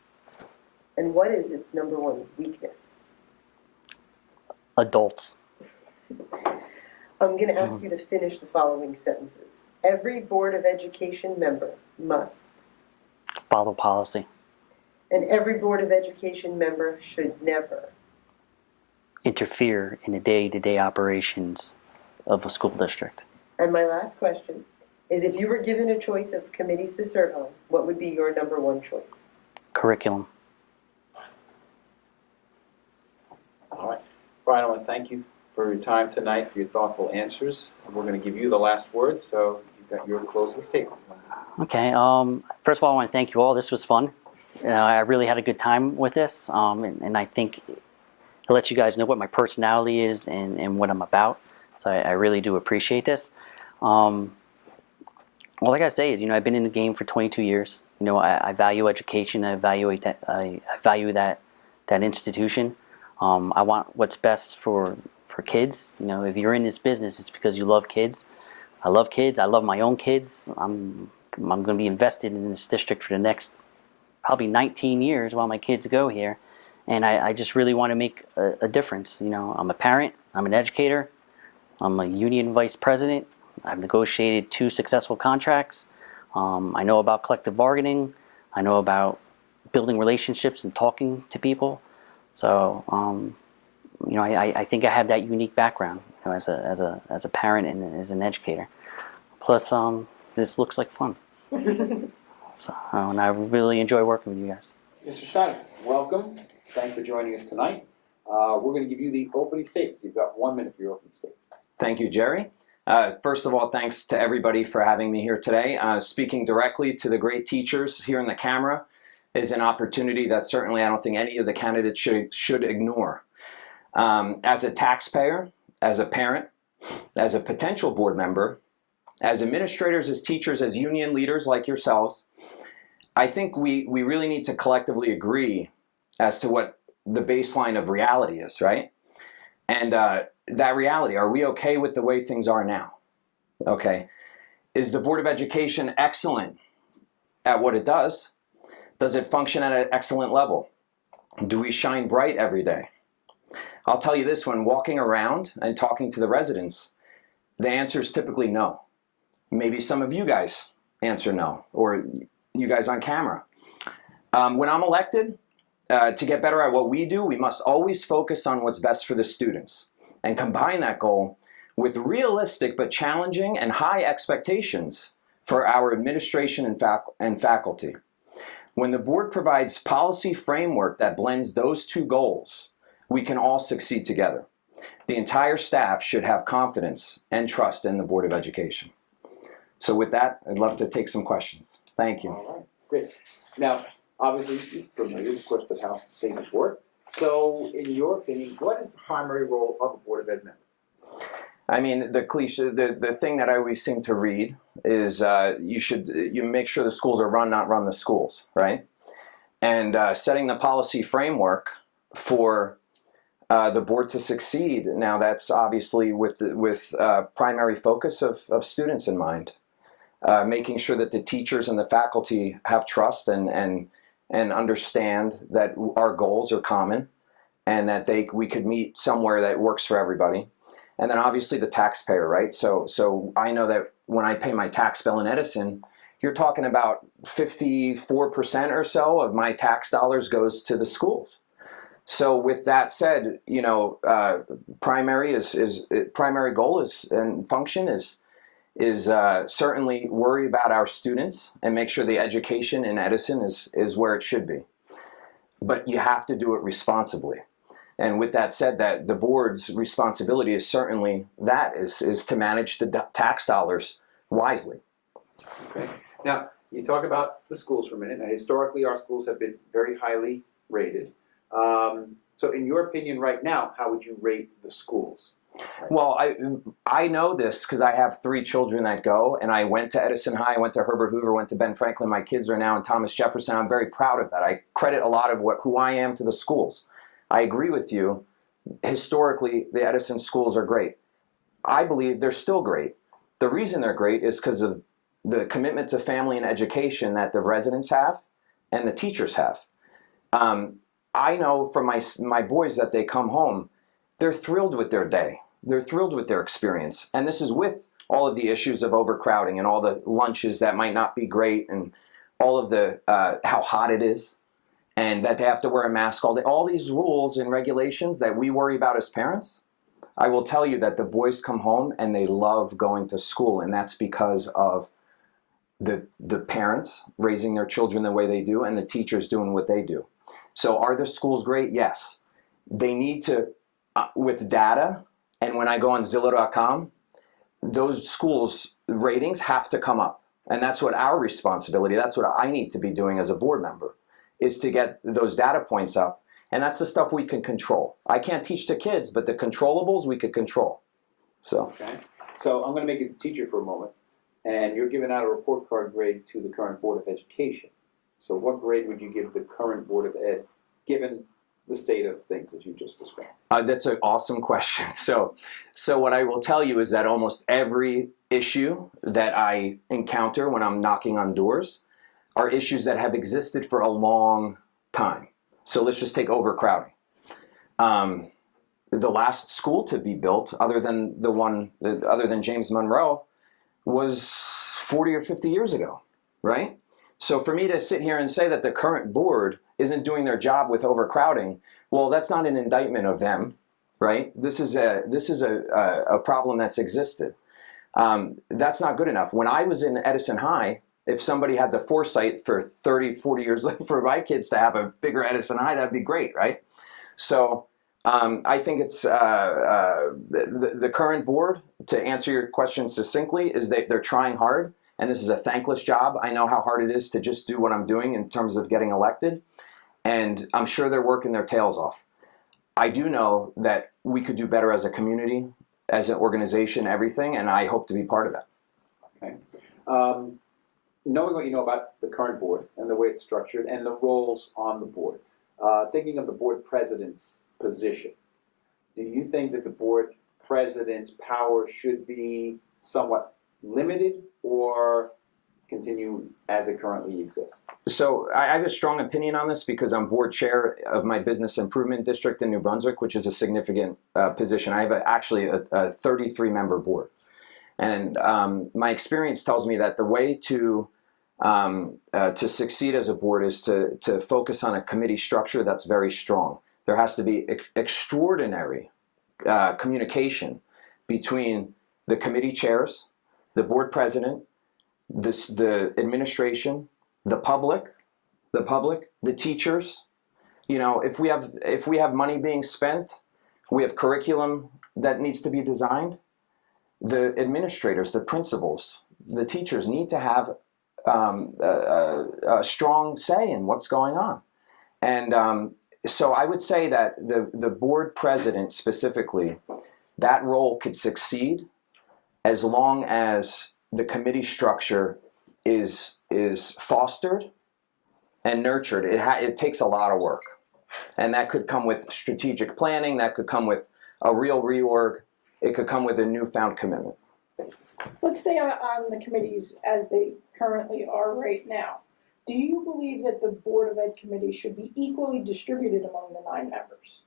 And what is its #1 weakness? Adults. I'm going to ask you to finish the following sentences. Every Board of Education member must. Follow policy. And every Board of Education member should never. Interfere in the day-to-day operations of a school district. And my last question is, if you were given a choice of committees to serve on, what would be your #1 choice? Curriculum. All right. Brian, I want to thank you for your time tonight, for your thoughtful answers. We're going to give you the last word, so you've got your closing statement. Okay. First of all, I want to thank you all. This was fun. I really had a good time with this, and I think it lets you guys know what my personality is and what I'm about. So I really do appreciate this. All I gotta say is, I've been in the game for 22 years. I value education. I value that institution. I want what's best for kids. If you're in this business, it's because you love kids. I love kids. I love my own kids. I'm going to be invested in this district for the next probably 19 years while my kids go here, and I just really want to make a difference. I'm a parent. I'm an educator. I'm a union vice president. I've negotiated 2 successful contracts. I know about collective bargaining. I know about building relationships and talking to people. So, I think I have that unique background, as a parent and as an educator. Plus, this looks like fun. So, and I really enjoy working with you guys. Mr. Steiner, welcome. Thanks for joining us tonight. We're going to give you the opening statements. You've got 1 minute for your opening statement. Thank you, Jerry. First of all, thanks to everybody for having me here today. Speaking directly to the great teachers here in the camera is an opportunity that certainly I don't think any of the candidates should ignore. As a taxpayer, as a parent, as a potential board member, as administrators, as teachers, as union leaders like yourselves, I think we really need to collectively agree as to what the baseline of reality is, right? And that reality, are we okay with the way things are now? Okay. Is the Board of Education excellent at what it does? Does it function at an excellent level? Do we shine bright every day? I'll tell you this, when walking around and talking to the residents, the answer is typically no. Maybe some of you guys answer no, or you guys on camera. When I'm elected, to get better at what we do, we must always focus on what's best for the students and combine that goal with realistic but challenging and high expectations for our administration and faculty. When the board provides policy framework that blends those two goals, we can all succeed together. The entire staff should have confidence and trust in the Board of Education. So with that, I'd love to take some questions. Thank you. All right, great. Now, obviously, you're familiar, of course, with how things work. So, in your opinion, what is the primary role of a Board of Ed member? I mean, the cliche, the thing that I always seem to read is you make sure the schools are run, not run the schools, right? And setting the policy framework for the board to succeed. Now, that's obviously with primary focus of students in mind. Making sure that the teachers and the faculty have trust and understand that our goals are common and that we could meet somewhere that works for everybody. And then obviously the taxpayer, right? So I know that when I pay my tax bill in Edison, you're talking about 54% or so of my tax dollars goes to the schools. So with that said, you know, primary goal is and function is certainly worry about our students and make sure the education in Edison is where it should be. But you have to do it responsibly. And with that said, that the board's responsibility is certainly is to manage the tax dollars wisely. Okay. Now, you talk about the schools for a minute. Now, historically, our schools have been very highly rated. So in your opinion right now, how would you rate the schools? Well, I know this because I have 3 children that go, and I went to Edison High, I went to Herbert Hoover, went to Ben Franklin. My kids are now in Thomas Jefferson. I'm very proud of that. I credit a lot of who I am to the schools. I agree with you. Historically, the Edison schools are great. I believe they're still great. The reason they're great is because of the commitment to family and education that the residents have and the teachers have. I know from my boys that they come home, they're thrilled with their day. They're thrilled with their experience. And this is with all of the issues of overcrowding and all the lunches that might not be great and all of the how hot it is and that they have to wear a mask all day. All these rules and regulations that we worry about as parents, I will tell you that the boys come home and they love going to school, and that's because of the parents raising their children the way they do and the teachers doing what they do. So are the schools great? Yes. They need to, with data, and when I go on Zillow.com, those schools' ratings have to come up. And that's what our responsibility, that's what I need to be doing as a board member, is to get those data points up. And that's the stuff we can control. I can't teach the kids, but the controllables we could control. So. Okay. So I'm going to make you the teacher for a moment. And you're giving out a report card grade to the current Board of Education. So what grade would you give the current Board of Ed, given the state of things that you just described? That's an awesome question. So what I will tell you is that almost every issue that I encounter when I'm knocking on doors are issues that have existed for a long time. So let's just take overcrowding. The last school to be built, other than James Monroe, was 40 or 50 years ago, right? So for me to sit here and say that the current board isn't doing their job with overcrowding, well, that's not an indictment of them, right? This is a problem that's existed. That's not good enough. When I was in Edison High, if somebody had the foresight for 30, 40 years later for my kids to have a bigger Edison High, that'd be great, right? So I think it's the current board, to answer your question succinctly, is that they're trying hard, and this is a thankless job. I know how hard it is to just do what I'm doing in terms of getting elected, and I'm sure they're working their tails off. I do know that we could do better as a community. as an organization, everything, and I hope to be part of that. Okay. Knowing what you know about the current board and the way it's structured and the roles on the board, thinking of the board president's position, do you think that the board president's power should be somewhat limited or continue as it currently exists? So I have a strong opinion on this because I'm board chair of my business improvement district in New Brunswick, which is a significant position. I have actually a 33-member board. And my experience tells me that the way to succeed as a board is to focus on a committee structure that's very strong. There has to be extraordinary communication between the committee chairs, the board president, the administration, the public, the teachers. You know, if we have money being spent, we have curriculum that needs to be designed. The administrators, the principals, the teachers need to have a strong say in what's going on. And so I would say that the board president specifically, that role could succeed as long as the committee structure is fostered and nurtured. It takes a lot of work. And that could come with strategic planning, that could come with a real reorg, it could come with a newfound commitment. Let's stay on the committees as they currently are right now. Do you believe that the Board of Ed committee should be equally distributed among the 9 members?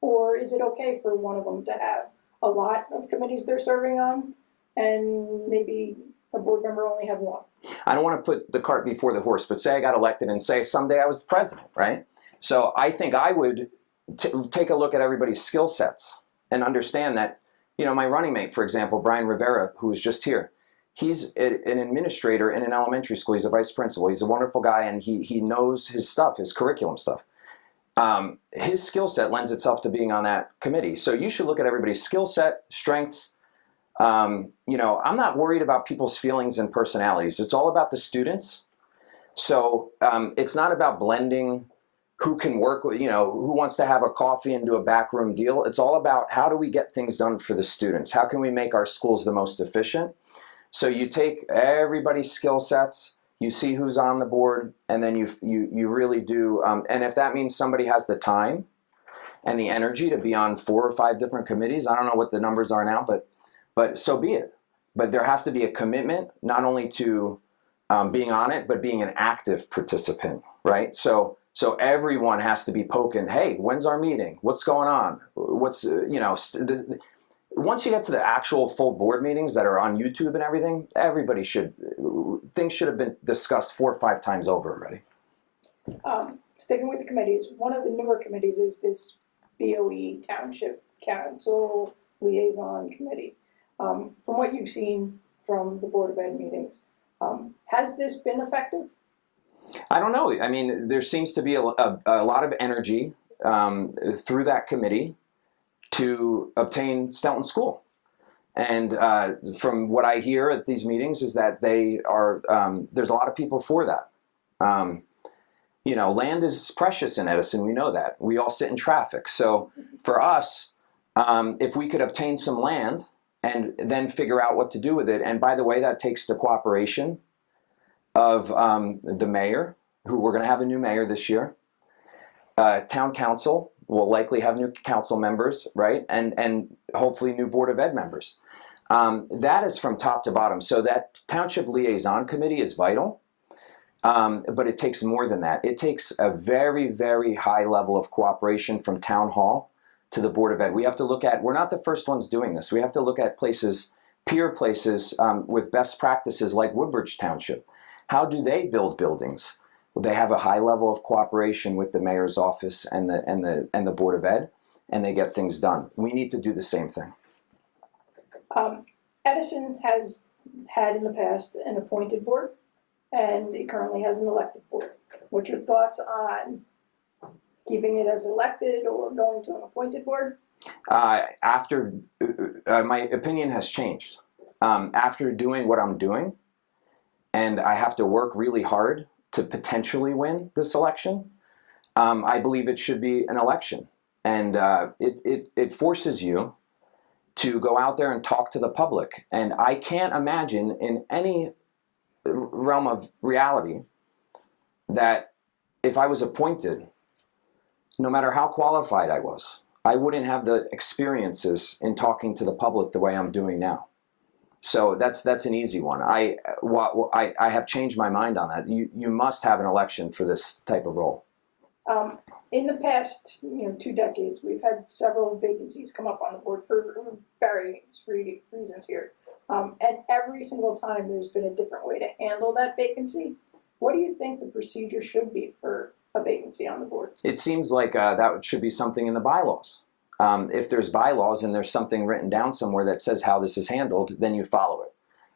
Or is it okay for one of them to have a lot of committees they're serving on and maybe a board member only have one? I don't want to put the cart before the horse, but say I got elected and say someday I was the president, right? So I think I would take a look at everybody's skill sets and understand that, you know, my running mate, for example, Brian Rivera, who was just here, he's an administrator in an elementary school. He's a vice principal. He's a wonderful guy, and he knows his stuff, his curriculum stuff. His skill set lends itself to being on that committee. So you should look at everybody's skill set, strengths. You know, I'm not worried about people's feelings and personalities. It's all about the students. So it's not about blending who can work with, you know, who wants to have a coffee and do a backroom deal. It's all about how do we get things done for the students? How can we make our schools the most efficient? So you take everybody's skill sets, you see who's on the board, and then you really do. And if that means somebody has the time and the energy to be on 4 or 5 different committees, I don't know what the numbers are now, but so be it. But there has to be a commitment, not only to being on it, but being an active participant, right? So everyone has to be poking, hey, when's our meeting? What's going on? What's, you know, once you get to the actual full board meetings that are on YouTube and everything, things should have been discussed 4 or 5 times over already. Sticking with the committees, one of the newer committees is this BOE Township Council Liaison Committee. From what you've seen from the Board of Ed meetings, has this been effective? I don't know. I mean, there seems to be a lot of energy through that committee to obtain Stelton School. And from what I hear at these meetings is that they are, there's a lot of people for that. You know, land is precious in Edison. We know that. We all sit in traffic. So for us, if we could obtain some land and then figure out what to do with it, and by the way, that takes the cooperation of the mayor, who we're going to have a new mayor this year. Town council will likely have new council members, right? And hopefully new Board of Ed members. That is from top to bottom. So that Township Liaison Committee is vital, but it takes more than that. It takes a very, very high level of cooperation from Town Hall to the Board of Ed. We have to look at, we're not the first ones doing this. We have to look at places, peer places with best practices like Woodbridge Township. How do they build buildings? They have a high level of cooperation with the mayor's office and the Board of Ed, and they get things done. We need to do the same thing. Edison has had in the past an appointed board, and it currently has an elected board. What's your thoughts on keeping it as elected or going to an appointed board? My opinion has changed. After doing what I'm doing, and I have to work really hard to potentially win this election, I believe it should be an election. And it forces you to go out there and talk to the public. And I can't imagine in any realm of reality that if I was appointed, no matter how qualified I was, I wouldn't have the experiences in talking to the public the way I'm doing now. So that's an easy one. I have changed my mind on that. You must have an election for this type of role. In the past, 2 decades, we've had several vacancies come up on the board for various reasons here. And every single time there's been a different way to handle that vacancy. What do you think the procedure should be for a vacancy on the board? It seems like that should be something in the bylaws. If there's bylaws and there's something written down somewhere that says how this is handled, then you follow it.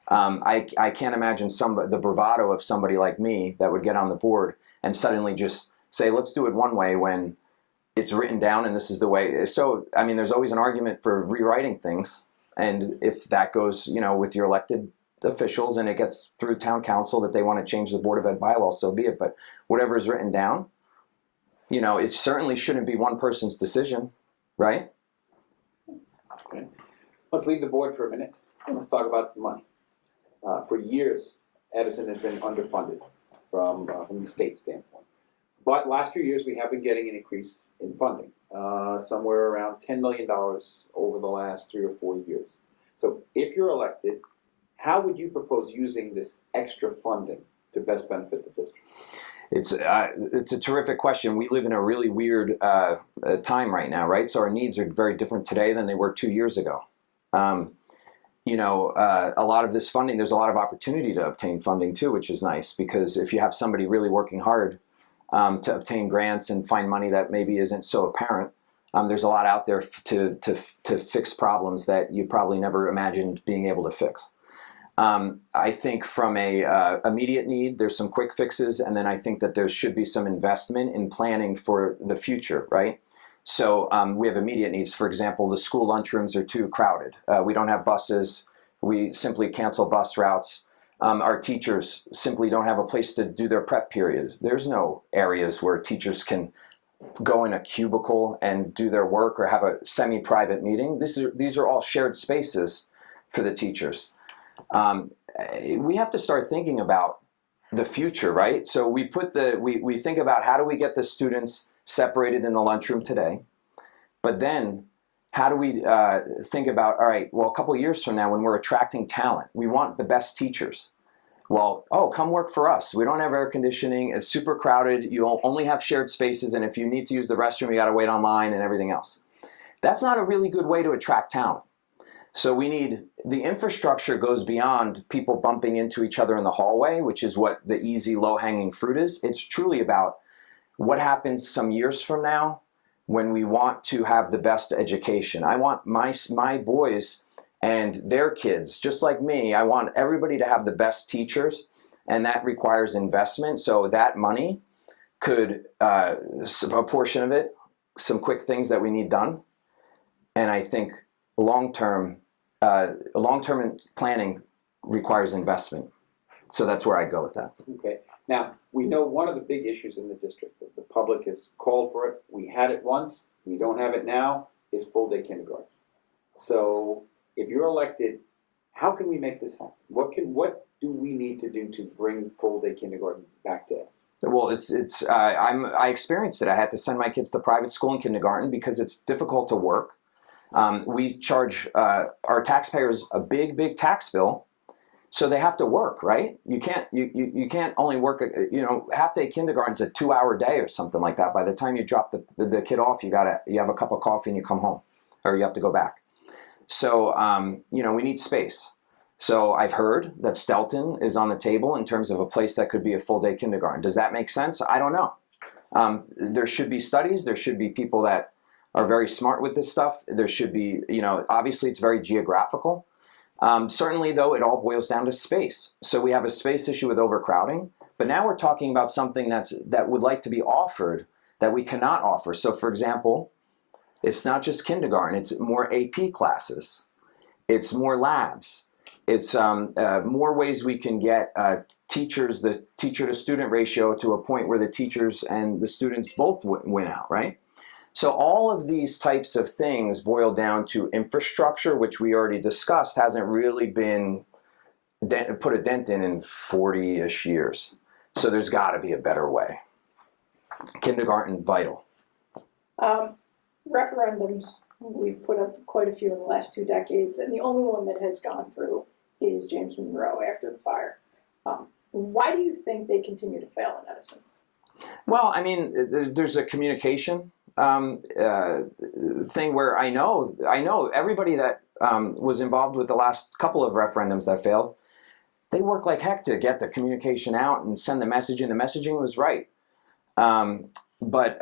I can't imagine the bravado of somebody like me that would get on the board and suddenly just say, let's do it one way when it's written down and this is the way. So, I mean, there's always an argument for rewriting things. And if that goes, with your elected officials and it gets through town council that they want to change the Board of Ed bylaws, so be it. But whatever is written down, it certainly shouldn't be one person's decision, right? Okay. Let's leave the board for a minute and let's talk about the money. For years, Edison has been underfunded from the state standpoint. But last few years, we have been getting an increase in funding, somewhere around $10 million over the last 3 or 4 years. So if you're elected, how would you propose using this extra funding to best benefit the district? It's a terrific question. We live in a really weird time right now, right? So our needs are very different today than they were 2 years ago. A lot of this funding, there's a lot of opportunity to obtain funding too, which is nice because if you have somebody really working hard to obtain grants and find money that maybe isn't so apparent, there's a lot out there to fix problems that you probably never imagined being able to fix. I think from a immediate need, there's some quick fixes, and then I think that there should be some investment in planning for the future, right? So we have immediate needs. For example, the school lunchrooms are too crowded. We don't have buses. We simply cancel bus routes. Our teachers simply don't have a place to do their prep period. There's no areas where teachers can go in a cubicle and do their work or have a semi-private meeting. These are all shared spaces for the teachers. We have to start thinking about the future, right? So we think about how do we get the students separated in the lunchroom today, but then how do we think about, all right, well, a couple of years from now when we're attracting talent, we want the best teachers. Well, come work for us. We don't have air conditioning. It's super crowded. You only have shared spaces, and if you need to use the restroom, you got to wait online and everything else. That's not a really good way to attract talent. So the infrastructure goes beyond people bumping into each other in the hallway, which is what the easy low-hanging fruit is. It's truly about what happens some years from now when we want to have the best education. I want my boys and their kids, just like me, I want everybody to have the best teachers, and that requires investment. So that money could, a portion of it, some quick things that we need done. And I think long-term planning requires investment. So that's where I go with that. Okay. Now, we know one of the big issues in the district that the public has called for it. We had it once, we don't have it now, is full-day kindergarten. So if you're elected, how can we make this happen? What do we need to do to bring full-day kindergarten back to us? Well, I experienced it. I had to send my kids to private school in kindergarten because it's difficult to work. We charge our taxpayers a big tax bill, so they have to work, right? You can't only work. Half-day kindergarten's a 2-hour day or something like that. By the time you drop the kid off, you have a cup of coffee and you come home, or you have to go back. So we need space. So I've heard that Stelton is on the table in terms of a place that could be a full-day kindergarten. Does that make sense? I don't know. There should be studies. There should be people that are very smart with this stuff. There should be, obviously it's very geographical. Certainly, though, it all boils down to space. So we have a space issue with overcrowding, but now we're talking about something that would like to be offered that we cannot offer. So, for example, it's not just kindergarten. It's more AP classes. It's more labs. It's more ways we can get the teacher-to-student ratio to a point where the teachers and the students both win out, right? So all of these types of things boil down to infrastructure, which we already discussed hasn't really been put a dent in 40-ish years. So there's got to be a better way. Kindergarten, vital. Referendums, we've put up quite a few in the last 2 decades, and the only one that has gone through is James Monroe after the fire. Why do you think they continue to fail in Edison? Well, I mean, there's a communication thing where I know everybody that was involved with the last couple of referendums that failed. They worked like heck to get the communication out and send the message in. The messaging was right, but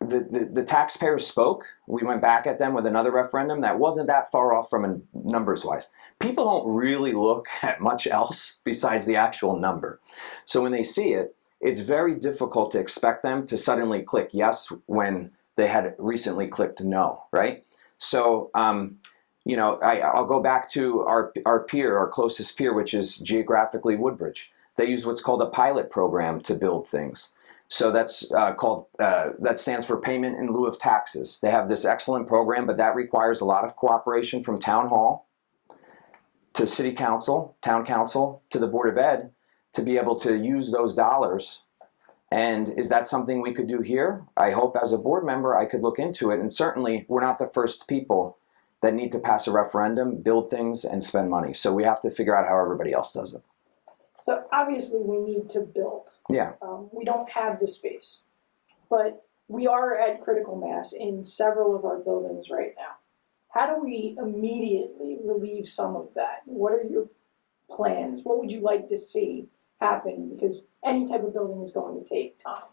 the taxpayers spoke. We went back at them with another referendum that wasn't that far off from numbers-wise. People don't really look at much else besides the actual number. So when they see it, it's very difficult to expect them to suddenly click yes when they had recently clicked no, right? So, you know, I'll go back to our peer, our closest peer, which is geographically Woodbridge. They use what's called a pilot program to build things. So that's that stands for payment in lieu of taxes. They have this excellent program, but that requires a lot of cooperation from town hall to city council, town council, to the Board of Ed to be able to use those dollars. And is that something we could do here? I hope as a board member I could look into it. And certainly we're not the first people that need to pass a referendum, build things, and spend money. So we have to figure out how everybody else does it. So obviously we need to build. Yeah. We don't have the space, but we are at critical mass in several of our buildings right now. How do we immediately relieve some of that? What are your plans? What would you like to see happen? Because any type of building is going to take time.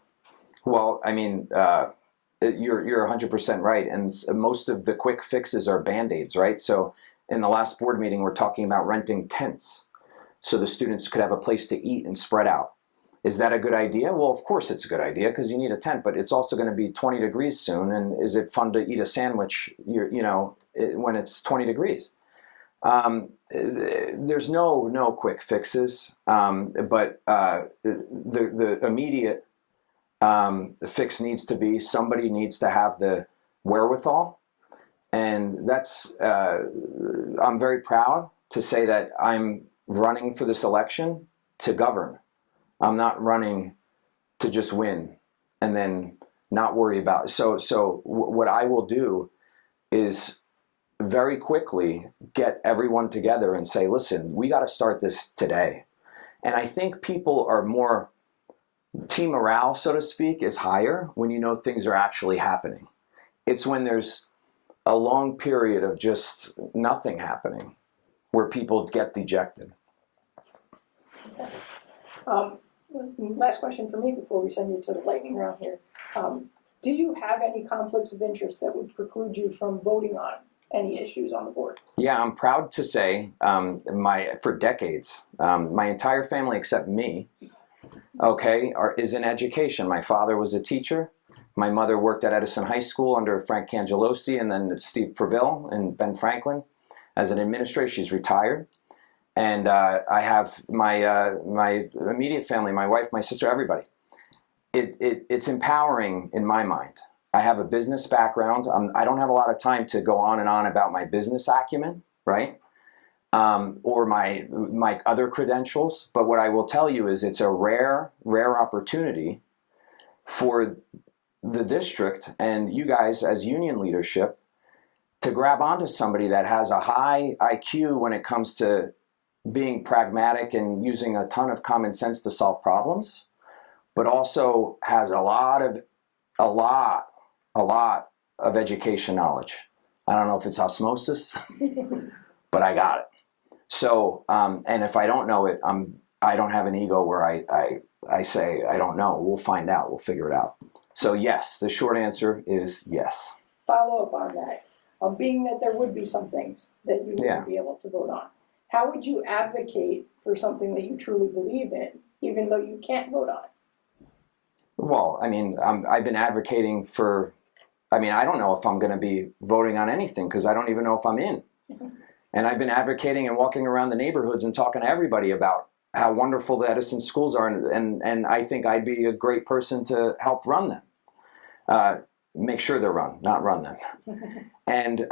Well, I mean, you're 100% right. And most of the quick fixes are Band-Aids, right? So in the last board meeting, we're talking about renting tents so the students could have a place to eat and spread out. Is that a good idea? Well, of course it's a good idea because you need a tent, but it's also going to be 20 degrees soon. And is it fun to eat a sandwich, when it's 20 degrees? There's no quick fixes, but the immediate fix needs to be somebody needs to have the wherewithal. And that's, I'm very proud to say that I'm running for this election to govern. I'm not running to just win and then not worry about it. So what I will do is very quickly get everyone together and say, listen, we got to start this today. And I think people are more, team morale, so to speak, is higher when you know things are actually happening. It's when there's a long period of just nothing happening where people get dejected. Last question for me before we send you to the lightning round here. Do you have any conflicts of interest that would preclude you from voting on any issues on the board? Yeah, I'm proud to say for decades, my entire family except me, is in education. My father was a teacher. My mother worked at Edison High School under Frank Cangelosi and then Steve Preville and Ben Franklin as an administrator. She's retired. And I have my immediate family, my wife, my sister, everybody. It's empowering in my mind. I have a business background. I don't have a lot of time to go on and on about my business acumen, right? Or my other credentials. But what I will tell you is it's a rare opportunity for the district and you guys as union leadership to grab onto somebody that has a high IQ when it comes to being pragmatic and using a ton of common sense to solve problems, but also has a lot of education knowledge. I don't know if it's osmosis, but I got it. So, and if I don't know it, I don't have an ego where I say, I don't know, we'll find out, we'll figure it out. So yes, the short answer is yes. Follow up on that. Being that there would be some things that you wouldn't be able to vote on. How would you advocate for something that you truly believe in, even though you can't vote on it? Well, I mean, I've been advocating for, I don't know if I'm going to be voting on anything because I don't even know if I'm in. And I've been advocating and walking around the neighborhoods and talking to everybody about how wonderful the Edison schools are. And I think I'd be a great person to help run them. make sure they're run, not run them. And,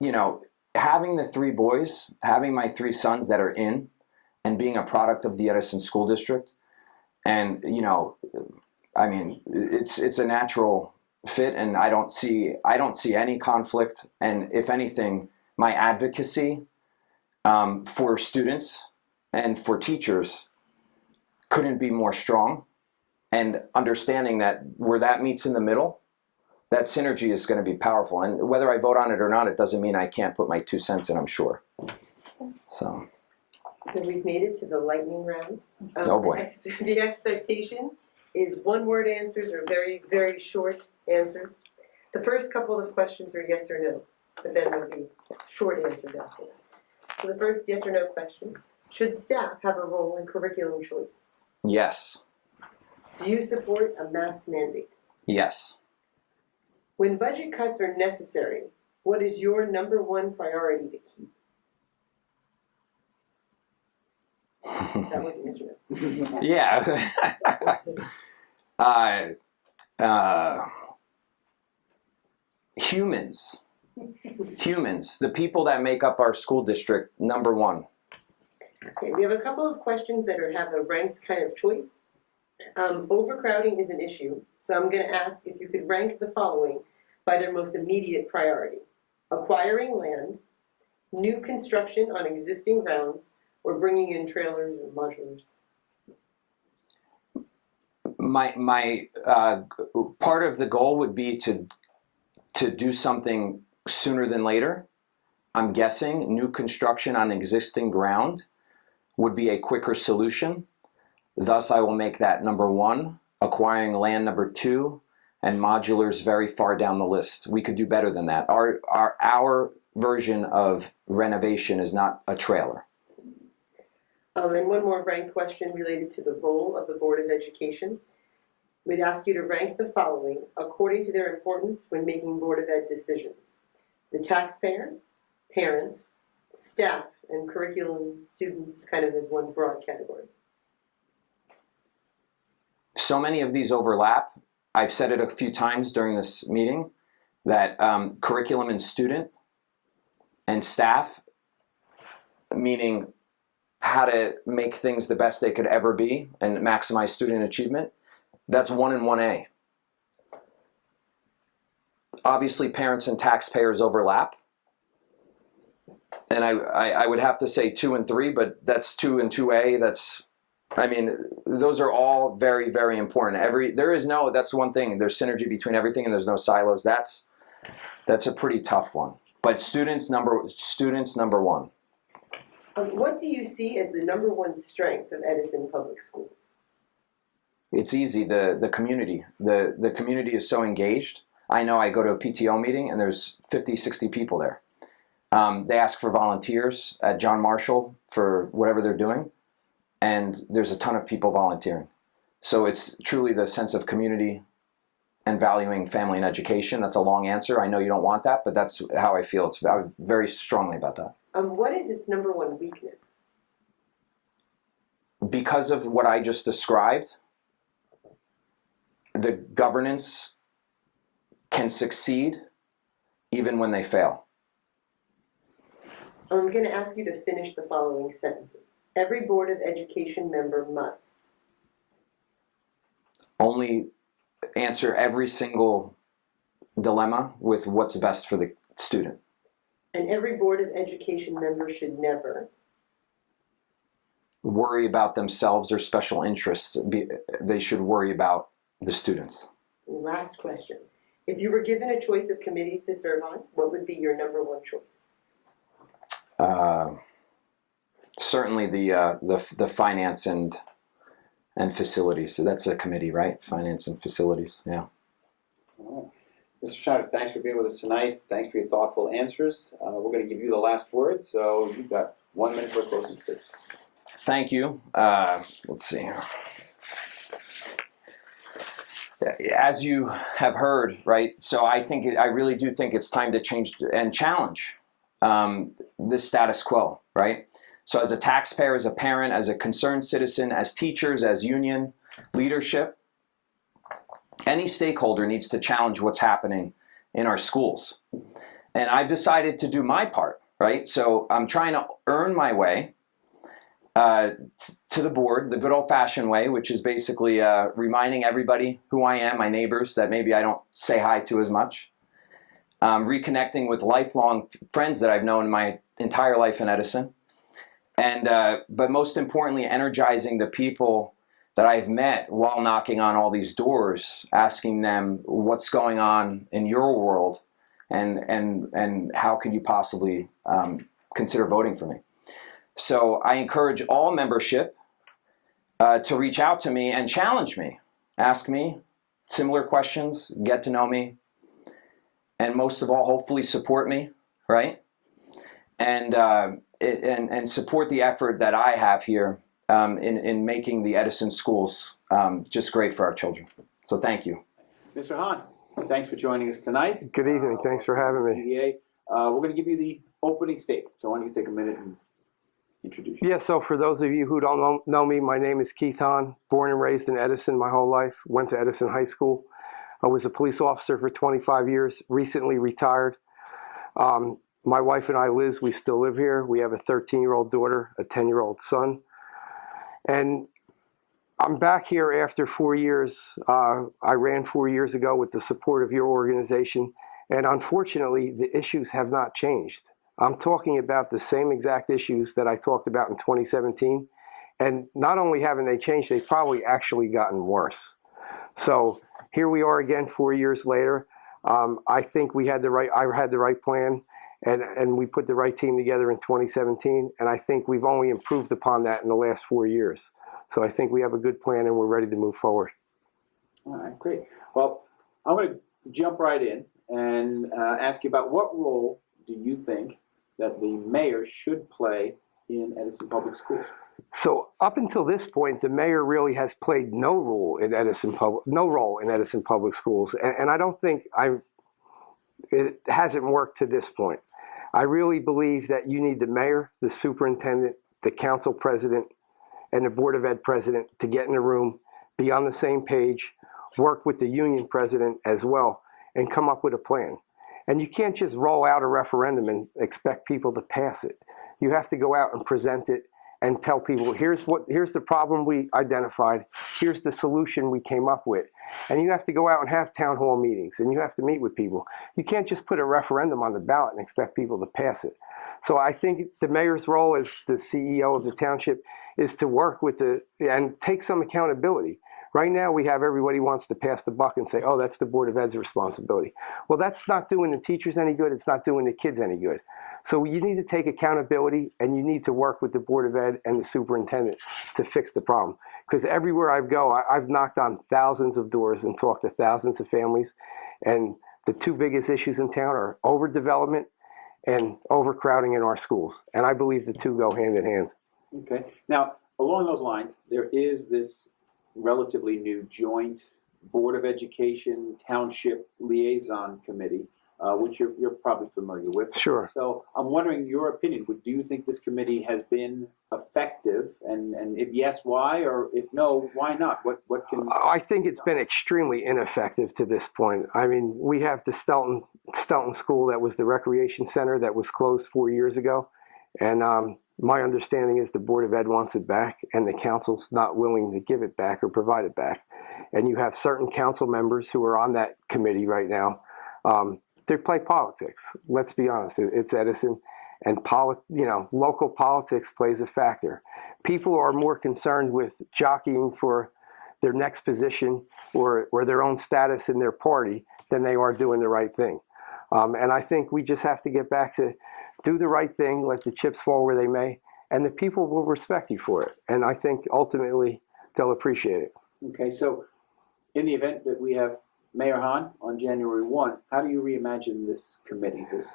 you know, having the three boys, having my three sons that are in, and being a product of the Edison School District, and, you know, I mean, it's a natural fit, and I don't see any conflict. And if anything, my advocacy for students and for teachers couldn't be more strong. And understanding that where that meets in the middle, that synergy is going to be powerful. And whether I vote on it or not, it doesn't mean I can't put my 2 cents in, I'm sure. So we've made it to the lightning round. Oh boy. The expectation is one-word answers or very, very short answers. The first couple of questions are yes or no, but then there'll be short answers after that. So the first yes or no question, should staff have a role in curriculum choice? yes, Do you support a mask mandate? yes. When budget cuts are necessary, what is your number one priority to keep? That wasn't yes or no. Yeah. Humans, the people that make up our school district, number one. Okay, we have a couple of questions that have a ranked kind of choice. Overcrowding is an issue, so I'm going to ask if you could rank the following by their most immediate priority: acquiring land, new construction on existing grounds, or bringing in trailers or modulars. My part of the goal would be to do something sooner than later. I'm guessing new construction on existing ground would be a quicker solution. Thus, I will make that number one, acquiring land number two, and modulars very far down the list. We could do better than that. Our version of renovation is not a trailer. And one more ranked question related to the role of the Board of Education. We'd ask you to rank the following according to their importance when making Board of Ed decisions: the taxpayer, parents, staff, and curriculum students, kind of as one broad category. So many of these overlap. I've said it a few times during this meeting that curriculum and student and staff, meaning how to make things the best they could ever be and maximize student achievement, that's 1 and 1A. Obviously, parents and taxpayers overlap. And I would have to say 2 and 3, but that's 2 and 2A. I mean, those are all very, very important. That's one thing. There's synergy between everything, and there's no silos. That's a pretty tough one. But students number one. What do you see as the number one strength of Edison Public Schools? It's easy. The community. The community is so engaged. I know I go to a PTO meeting and there's 50, 60 people there. They ask for volunteers at John Marshall for whatever they're doing, and there's a ton of people volunteering. So it's truly the sense of community and valuing family and education. That's a long answer. I know you don't want that, but that's how I feel. I'm very strongly about that. What is its number one weakness? Because of what I just described, the governance can succeed even when they fail. I'm going to ask you to finish the following sentences. Every Board of Education member must only answer every single dilemma with what's best for the student. And every Board of Education member should never worry about themselves or special interests. They should worry about the students. Last question. If you were given a choice of committees to serve on, what would be your number one choice? Certainly the finance and facilities. So that's a committee, right? Finance and facilities. Yeah. All right. Mr. Schneider, thanks for being with us tonight. Thanks for your thoughtful answers. We're going to give you the last word, so you've got 1 minute for a closing statement. Thank you. Let's see. As you have heard, right? So I really do think it's time to change and challenge this status quo, right? So as a taxpayer, as a parent, as a concerned citizen, as teachers, as union leadership, any stakeholder needs to challenge what's happening in our schools. And I've decided to do my part, right? So I'm trying to earn my way to the board, the good old-fashioned way, which is basically reminding everybody who I am, my neighbors that maybe I don't say hi to as much, reconnecting with lifelong friends that I've known my entire life in Edison, and but most importantly, energizing the people that I've met while knocking on all these doors, asking them what's going on in your world, and how can you possibly consider voting for me. So I encourage all membership to reach out to me and challenge me, ask me similar questions, get to know me, and most of all, hopefully support me, right? And support the effort that I have here in making the Edison schools just great for our children. So thank you. Mr. Hahn, thanks for joining us tonight. Good evening. Thanks for having me. TDA. We're going to give you the opening statement. So why don't you take a minute and introduce yourself? Yeah, so for those of you who don't know me, my name is Keith Hahn, born and raised in Edison my whole life, went to Edison High School. I was a police officer for 25 years, recently retired. My wife and I, Liz, we still live here. We have a 13-year-old daughter, a 10-year-old son. And I'm back here after 4 years. I ran 4 years ago with the support of your organization. And unfortunately, the issues have not changed. I'm talking about the same exact issues that I talked about in 2017. And not only haven't they changed, they've probably actually gotten worse. So here we are again 4 years later. I think I had the right plan. And we put the right team together in 2017, and I think we've only improved upon that in the last 4 years. So I think we have a good plan, and we're ready to move forward. All right, great. Well, I'm going to jump right in and ask you about what role do you think that the mayor should play in Edison Public Schools? So up until this point, the mayor really has played no role in Edison Public Schools, and I don't think it hasn't worked to this point. I really believe that you need the mayor, the superintendent, the council president, and the Board of Ed president to get in a room, be on the same page, work with the union president as well, and come up with a plan. And you can't just roll out a referendum and expect people to pass it. You have to go out and present it and tell people, here's the problem we identified, here's the solution we came up with. And you have to go out and have town hall meetings, and you have to meet with people. You can't just put a referendum on the ballot and expect people to pass it. So I think the mayor's role as the CEO of the township is to work with and take some accountability. Right now we have everybody wants to pass the buck and say, oh, that's the Board of Ed's responsibility. Well, that's not doing the teachers any good. It's not doing the kids any good. So you need to take accountability, and you need to work with the Board of Ed and the superintendent to fix the problem. Because everywhere I go, I've knocked on thousands of doors and talked to thousands of families. And the two biggest issues in town are overdevelopment and overcrowding in our schools. And I believe the two go hand in hand. Okay. Now, along those lines, there is this relatively new joint Board of Education Township Liaison Committee, which you're probably familiar with. Sure. So I'm wondering your opinion. Do you think this committee has been effective? And if yes, why? Or if no, why not? What can... I think it's been extremely ineffective to this point. I mean, we have the Stelton School that was the recreation center that was closed 4 years ago. And my understanding is the Board of Ed wants it back, and the council's not willing to give it back or provide it back. And you have certain council members who are on that committee right now. They play politics. Let's be honest. It's Edison, and local politics plays a factor. People are more concerned with jockeying for their next position or their own status in their party than they are doing the right thing. And I think we just have to get back to do the right thing, let the chips fall where they may, and the people will respect you for it. And I think ultimately they'll appreciate it. Okay, so in the event that we have Mayor Hahn on January 1, how do you reimagine this committee, this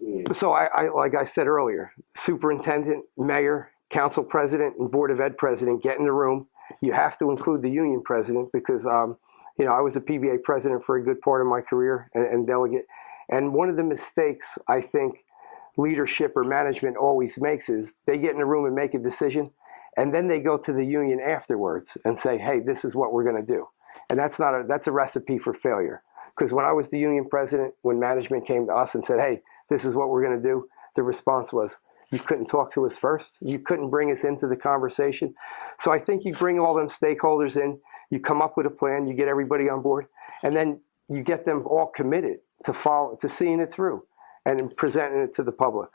liaison? So I like I said earlier, superintendent, mayor, council president, and Board of Ed president get in the room. You have to include the union president because, I was a PBA president for a good part of my career and delegate. And one of the mistakes I think leadership or management always makes is they get in a room and make a decision, and then they go to the union afterwards and say, hey, this is what we're going to do. And that's a recipe for failure. Because when I was the union president, when management came to us and said, hey, this is what we're going to do, the response was, you couldn't talk to us first. You couldn't bring us into the conversation. So I think you bring all them stakeholders in, you come up with a plan, you get everybody on board, and then you get them all committed to seeing it through and presenting it to the public.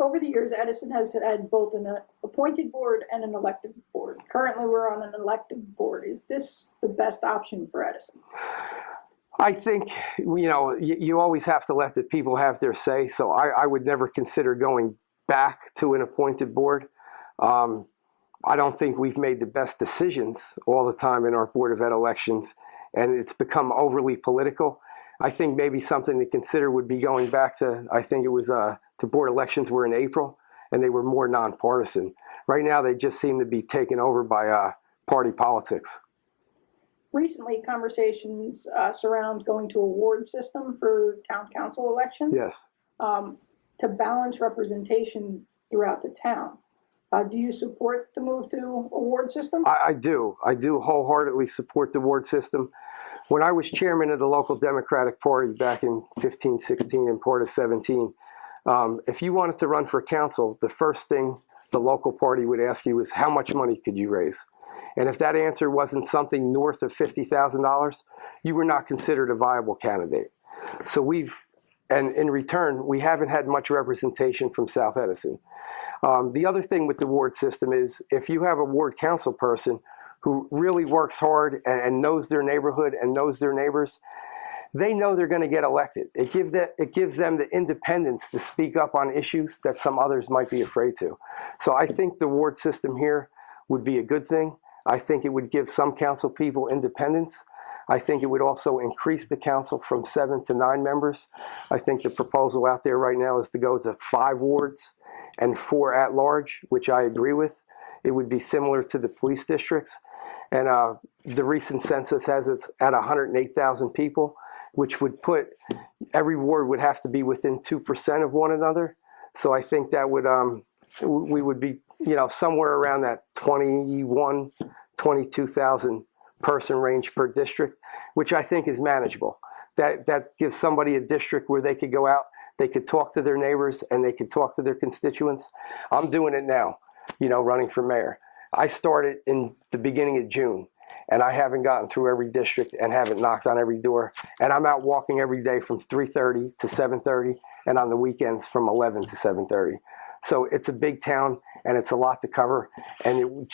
Over the years, Edison has had both an appointed board and an elected board. Currently, we're on an elected board. Is this the best option for Edison? I think, you always have to let the people have their say, so I would never consider going back to an appointed board. I don't think we've made the best decisions all the time in our Board of Ed elections, and it's become overly political. I think maybe something to consider would be going back to, I think it was the board elections were in April, and they were more nonpartisan. Right now, they just seem to be taken over by party politics. Recently, conversations surround going to a ward system for town council elections. Yes. To balance representation throughout the town. Do you support the move to a ward system? I do. I do wholeheartedly support the ward system. When I was chairman of the local Democratic Party back in 15, 16, and part of 17, if you wanted to run for council, the first thing the local party would ask you is, how much money could you raise? And if that answer wasn't something north of $50,000, you were not considered a viable candidate. So and in return, we haven't had much representation from South Edison. The other thing with the ward system is, if you have a ward council person who really works hard and knows their neighborhood and knows their neighbors, they know they're going to get elected. It gives them the independence to speak up on issues that some others might be afraid to. So I think the ward system here would be a good thing. I think it would give some council people independence. I think it would also increase the council from 7 to 9 members. I think the proposal out there right now is to go to 5 wards and 4 at large, which I agree with. It would be similar to the police districts. And the recent census has it at 108,000 people, which would put every ward would have to be within 2% of one another. So I think that would we would be somewhere around that 22,000 person range per district, which I think is manageable. That gives somebody a district where they could go out, they could talk to their neighbors, and they could talk to their constituents. I'm doing it now, running for mayor. I started in the beginning of June, and I haven't gotten through every district and haven't knocked on every door. And I'm out walking every day from 3:30 to 7:30, and on the weekends from 11 to 7:30. So it's a big town, and it's a lot to cover. And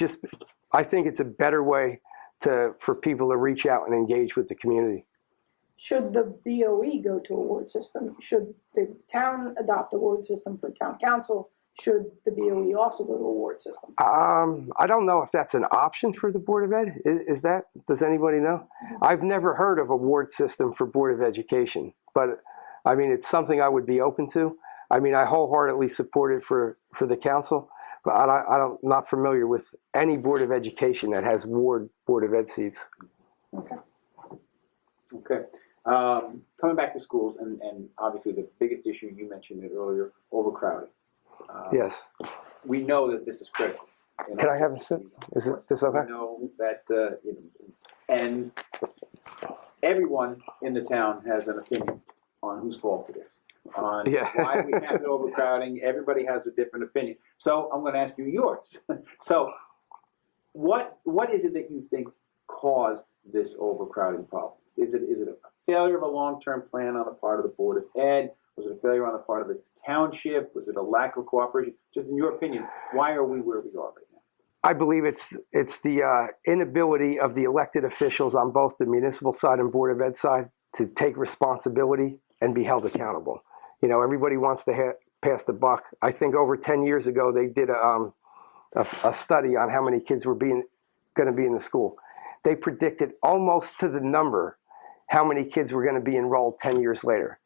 I think it's a better way for people to reach out and engage with the community. Should the BOE go to a ward system? Should the town adopt a ward system for town council? Should the BOE also go to a ward system? I don't know if that's an option for the Board of Ed. Does anybody know? I've never heard of a ward system for Board of Education, but I mean, it's something I would be open to. I mean, I wholeheartedly support it for the council, but I'm not familiar with any Board of Education that has Board of Ed seats. Okay. Okay. Coming back to schools, and obviously the biggest issue, you mentioned it earlier, overcrowding. Yes. We know that this is critical. Can I have a sip? Is this okay? We know that, and everyone in the town has an opinion on whose fault it is, on why we have the overcrowding. Everybody has a different opinion. So I'm going to ask you yours. So what is it that you think caused this overcrowding problem? Is it a failure of a long-term plan on the part of the Board of Ed? Was it a failure on the part of the township? Was it a lack of cooperation? Just in your opinion, why are we where we are right now? I believe it's the inability of the elected officials on both the municipal side and Board of Ed side to take responsibility and be held accountable. Everybody wants to pass the buck. I think over 10 years ago, they did a study on how many kids were going to be in the school. They predicted almost to the number how many kids were going to be enrolled 10 years later.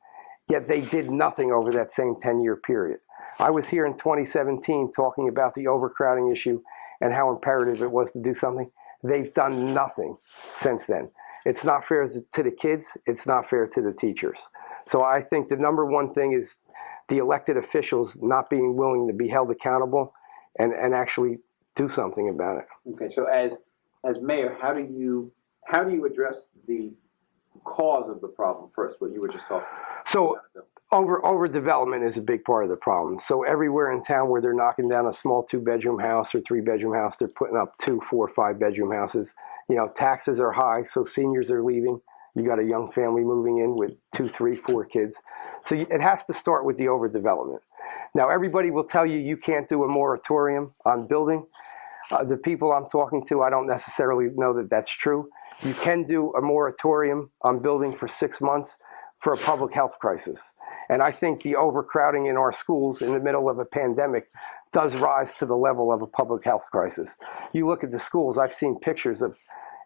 Yet they did nothing over that same 10-year period. I was here in 2017 talking about the overcrowding issue and how imperative it was to do something. They've done nothing since then. It's not fair to the kids. It's not fair to the teachers. So I think the number one thing is the elected officials not being willing to be held accountable and actually do something about it. Okay, so as mayor, how do how do you address the cause of the problem first, what you were just talking about? So overdevelopment is a big part of the problem. So everywhere in town where they're knocking down a small 2-bedroom house or 3-bedroom house, they're putting up 2, 4, 5-bedroom houses. You know, taxes are high, so seniors are leaving. You got a young family moving in with 2, 3, 4 kids. So it has to start with the overdevelopment. Now, everybody will tell you can't do a moratorium on building. The people I'm talking to, I don't necessarily know that that's true. You can do a moratorium on building for 6 months for a public health crisis. And I think the overcrowding in our schools in the middle of a pandemic does rise to the level of a public health crisis. You look at the schools, I've seen pictures of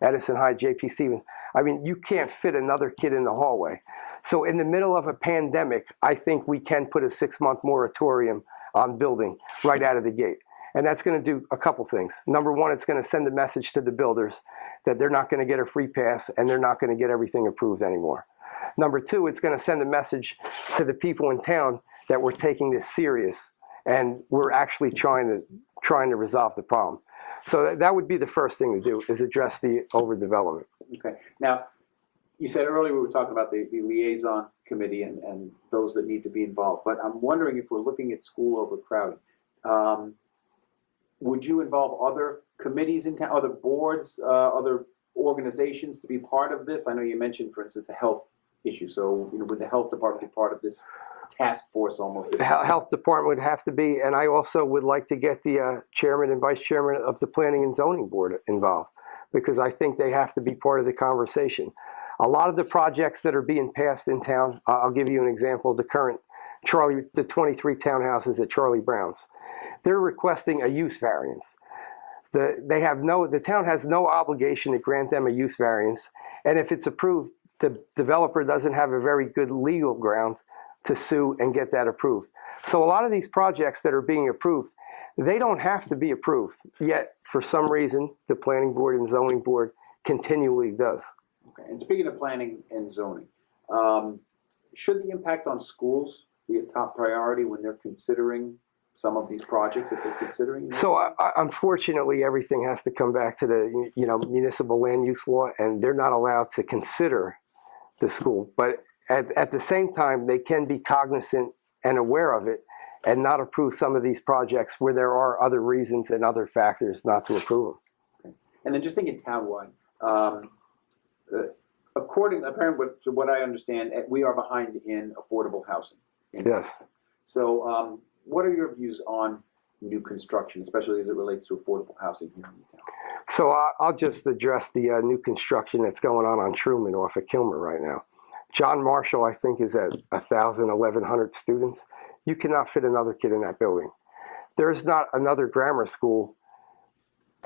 Edison High, J.P. Stevens. I mean, you can't fit another kid in the hallway. So in the middle of a pandemic, I think we can put a 6-month moratorium on building right out of the gate. And that's going to do a couple things. Number one, it's going to send a message to the builders that they're not going to get a free pass and they're not going to get everything approved anymore. Number two, it's going to send a message to the people in town that we're taking this serious and we're actually trying to resolve the problem. So that would be the first thing to do, is address the overdevelopment. Okay. Now, you said earlier we were talking about the liaison committee and those that need to be involved, but I'm wondering if we're looking at school overcrowding. Would you involve other committees in town, other boards, other organizations to be part of this? I know you mentioned, for instance, a health issue. So, would the health department be part of this task force almost? The health department would have to be, and I also would like to get the chairman and vice chairman of the planning and zoning board involved, because I think they have to be part of the conversation. A lot of the projects that are being passed in town, I'll give you an example, the 23 townhouses at Charlie Brown's. They're requesting a use variance. The town has no obligation to grant them a use variance, and if it's approved, the developer doesn't have a very good legal ground to sue and get that approved. So a lot of these projects that are being approved, they don't have to be approved, yet for some reason the planning board and zoning board continually does. Okay. And speaking of planning and zoning, should the impact on schools be a top priority when they're considering some of these projects that they're considering? So unfortunately, everything has to come back to the municipal land use law, and they're not allowed to consider the school. But at the same time, they can be cognizant and aware of it and not approve some of these projects where there are other reasons and other factors not to approve them. Okay. And then just thinking townwide, apparently to what I understand, we are behind in affordable housing. Yes. So what are your views on new construction, especially as it relates to affordable housing here in the town? So I'll just address the new construction that's going on Truman off of Kilmer right now. John Marshall, I think, is at 1,000, 1,100 students. You cannot fit another kid in that building. There's not another grammar school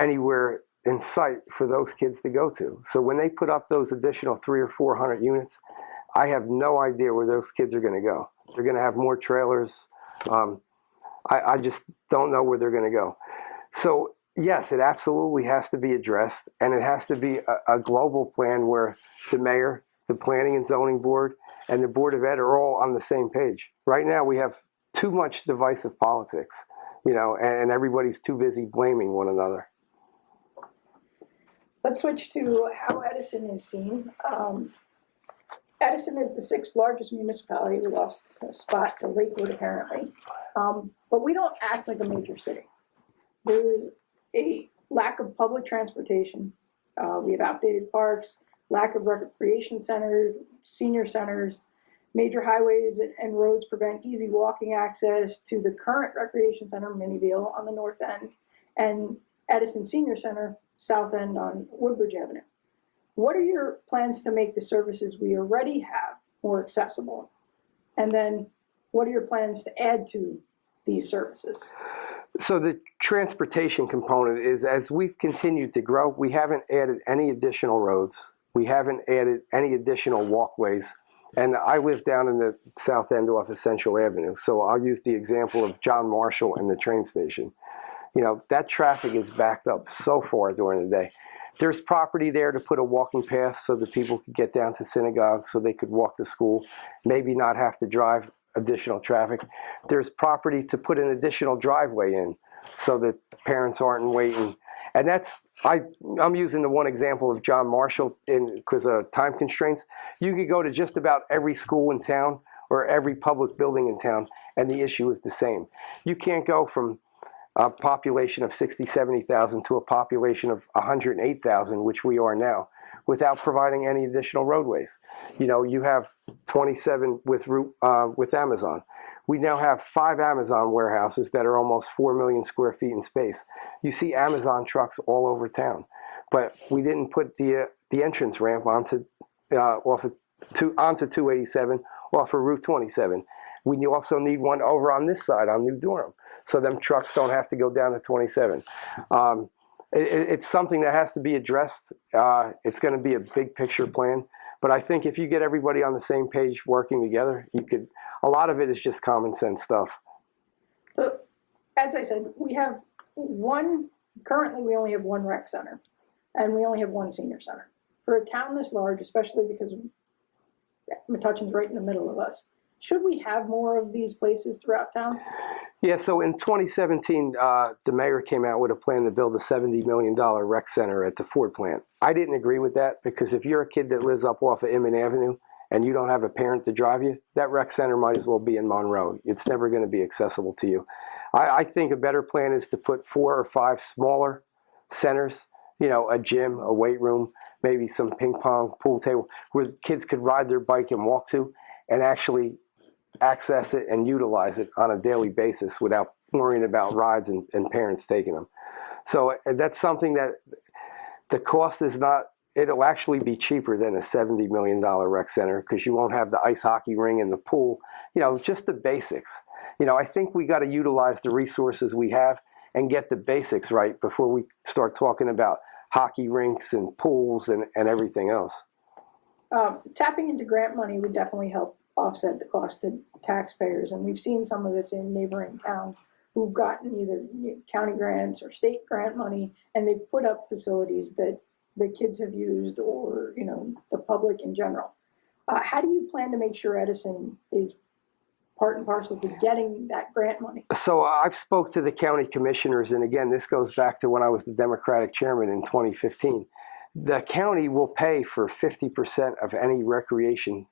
anywhere in sight for those kids to go to. So when they put up those additional 300 or 400 units, I have no idea where those kids are going to go. They're going to have more trailers. I just don't know where they're going to go. So yes, it absolutely has to be addressed, and it has to be a global plan where the mayor, the planning and zoning board, and the board of ed are all on the same page. Right now we have too much divisive politics, and everybody's too busy blaming one another. Let's switch to how Edison is seen. Edison is the 6th largest municipality. We lost a spot to Lakewood, apparently. But we don't act like a major city. There's a lack of public transportation. We have outdated parks, lack of recreation centers, senior centers. Major highways and roads prevent easy walking access to the current recreation center, Minnieville, on the north end, and Edison Senior Center, south end on Woodbridge Avenue. What are your plans to make the services we already have more accessible? And then what are your plans to add to these services? So the transportation component is, as we've continued to grow, we haven't added any additional roads. We haven't added any additional walkways. And I live down in the south end off of Central Avenue. So I'll use the example of John Marshall and the train station. That traffic is backed up so far during the day. There's property there to put a walking path so that people could get down to synagogue, so they could walk to school, maybe not have to drive additional traffic. There's property to put an additional driveway in so that parents aren't waiting. And I'm using the one example of John Marshall because of time constraints. You could go to just about every school in town or every public building in town, and the issue is the same. You can't go from a population of 60, 70,000 to a population of 108,000, which we are now, without providing any additional roadways. You have 27 with Amazon. We now have 5 Amazon warehouses that are almost 4 million square feet in space. You see Amazon trucks all over town, but we didn't put the entrance ramp onto 287 off of Route 27. We also need one over on this side on New Durham, so them trucks don't have to go down to 27. It's something that has to be addressed. It's going to be a big picture plan, but I think if you get everybody on the same page working together, you could. A lot of it is just common sense stuff. So, as I said, currently we only have one rec center, and we only have one senior center. For a town this large, especially because Metuchen's right in the middle of us, should we have more of these places throughout town? Yeah, so in 2017, the mayor came out with a plan to build a $70 million rec center at the Ford plant. I didn't agree with that because if you're a kid that lives up off of Inman Avenue and you don't have a parent to drive you, that rec center might as well be in Monroe. It's never going to be accessible to you. I think a better plan is to put 4 or 5 smaller centers, a gym, a weight room, maybe some ping pong, pool table, where kids could ride their bike and walk to and actually access it and utilize it on a daily basis without worrying about rides and parents taking them. So that's something that the cost is not, it'll actually be cheaper than a $70 million rec center because you won't have the ice hockey ring and the pool, just the basics. I think we got to utilize the resources we have and get the basics right before we start talking about hockey rinks and pools and everything else. Tapping into grant money would definitely help offset the cost to taxpayers, and we've seen some of this in neighboring towns who've gotten either county grants or state grant money, and they've put up facilities that the kids have used or the public in general. How do you plan to make sure Edison is part and parcel to getting that grant money? So I've spoke to the county commissioners, and again, this goes back to when I was the Democratic chairman in 2015. The county will pay for 50% of any recreation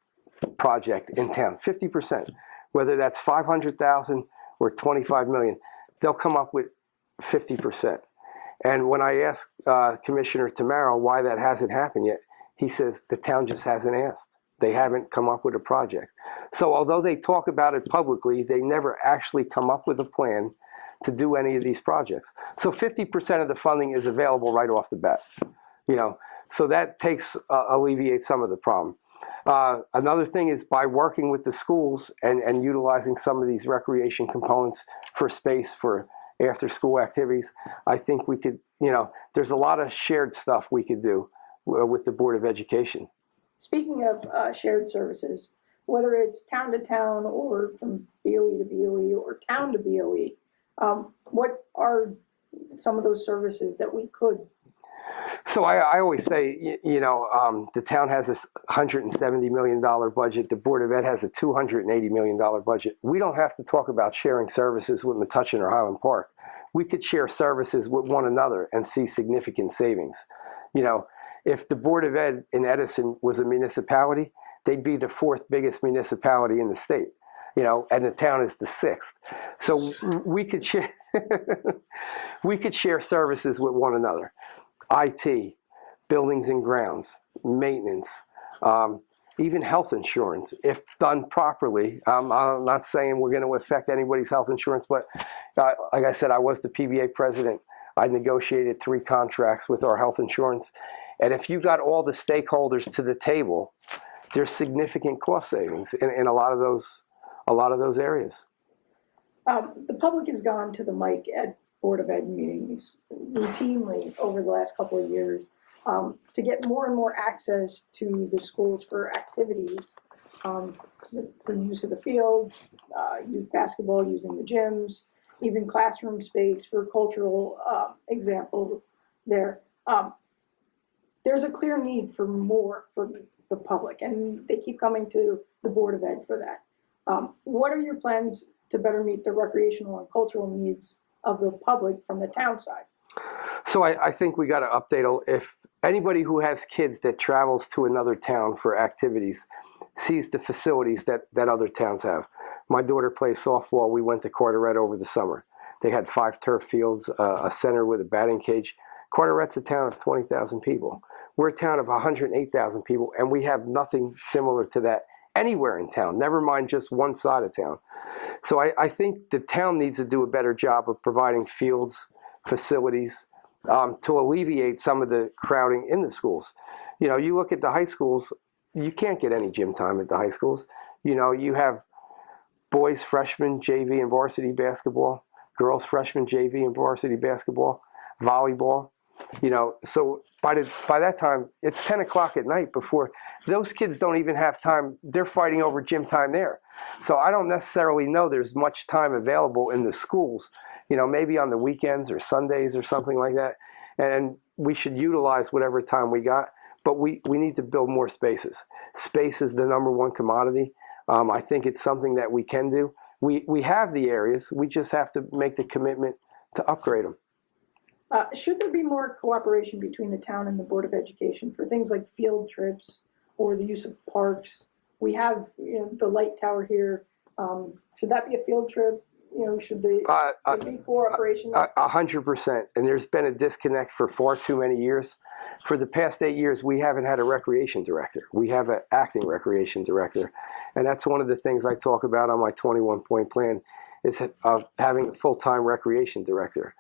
project in town, 50%, whether that's 500,000 or 25 million, they'll come up with 50%. And when I asked Commissioner Tamaro why that hasn't happened yet, he says the town just hasn't asked. They haven't come up with a project. So although they talk about it publicly, they never actually come up with a plan to do any of these projects. So 50% of the funding is available right off the bat, so that alleviates some of the problem. Another thing is by working with the schools and utilizing some of these recreation components for space for after school activities, I think we could, there's a lot of shared stuff we could do with the Board of Education. Speaking of shared services, whether it's town to town or from BOE to BOE or town to BOE, what are some of those services that we could? So I always say, the town has a $170 million budget. The Board of Ed has a $280 million budget. We don't have to talk about sharing services with Metuchen or Highland Park. We could share services with one another and see significant savings. If the Board of Ed in Edison was a municipality, they'd be the 4th biggest municipality in the state, and the town is the 6th. So we could share, we could share services with one another. IT, buildings and grounds, maintenance, even health insurance, if done properly. I'm not saying we're going to affect anybody's health insurance, but like I said, I was the PBA president. I negotiated 3 contracts with our health insurance. And if you got all the stakeholders to the table, there's significant cost savings in a lot of those areas. The public has gone to the mic at Board of Ed meetings routinely over the last couple of years to get more and more access to the schools for activities, for use of the fields, youth basketball, using the gyms, even classroom space for cultural example there. There's a clear need for more for the public, and they keep coming to the Board of Ed for that. What are your plans to better meet the recreational and cultural needs of the public from the town side? So I think we got to update. If anybody who has kids that travels to another town for activities sees the facilities that other towns have. My daughter plays softball. We went to Carteret over the summer. They had 5 turf fields, a center with a batting cage. Carteret's a town of 20,000 people. We're a town of 108,000 people, and we have nothing similar to that anywhere in town, never mind just one side of town. So I think the town needs to do a better job of providing fields, facilities, to alleviate some of the crowding in the schools. You know, you look at the high schools, you can't get any gym time at the high schools. You know, you have boys, freshmen, JV and varsity basketball, girls, freshmen, JV and varsity basketball, volleyball. You know, so by that time, it's 10 o'clock at night before those kids don't even have time. They're fighting over gym time there. So I don't necessarily know there's much time available in the schools, you know, maybe on the weekends or Sundays or something like that. And we should utilize whatever time we got, but we need to build more spaces. Space is the #1 commodity. I think it's something that we can do. We have the areas, we just have to make the commitment to upgrade them. Should there be more cooperation between the town and the Board of Education for things like field trips or the use of parks? We have, you know, the light tower here. Should that be a field trip? You know, should there be cooperation? 100%. And there's been a disconnect for far too many years. For the past 8 years, we haven't had a recreation director. We have an acting recreation director. And that's one of the things I talk about on my 21-point plan is having a full-time recreation director.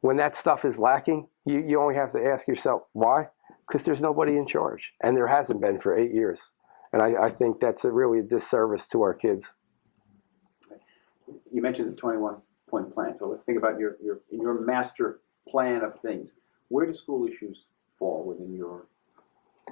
When that stuff is lacking, you only have to ask yourself, why? Because there's nobody in charge. And there hasn't been for 8 years. And I think that's really a disservice to our kids. You mentioned the 21-point plan, so let's think about your master plan of things. Where do school issues fall within your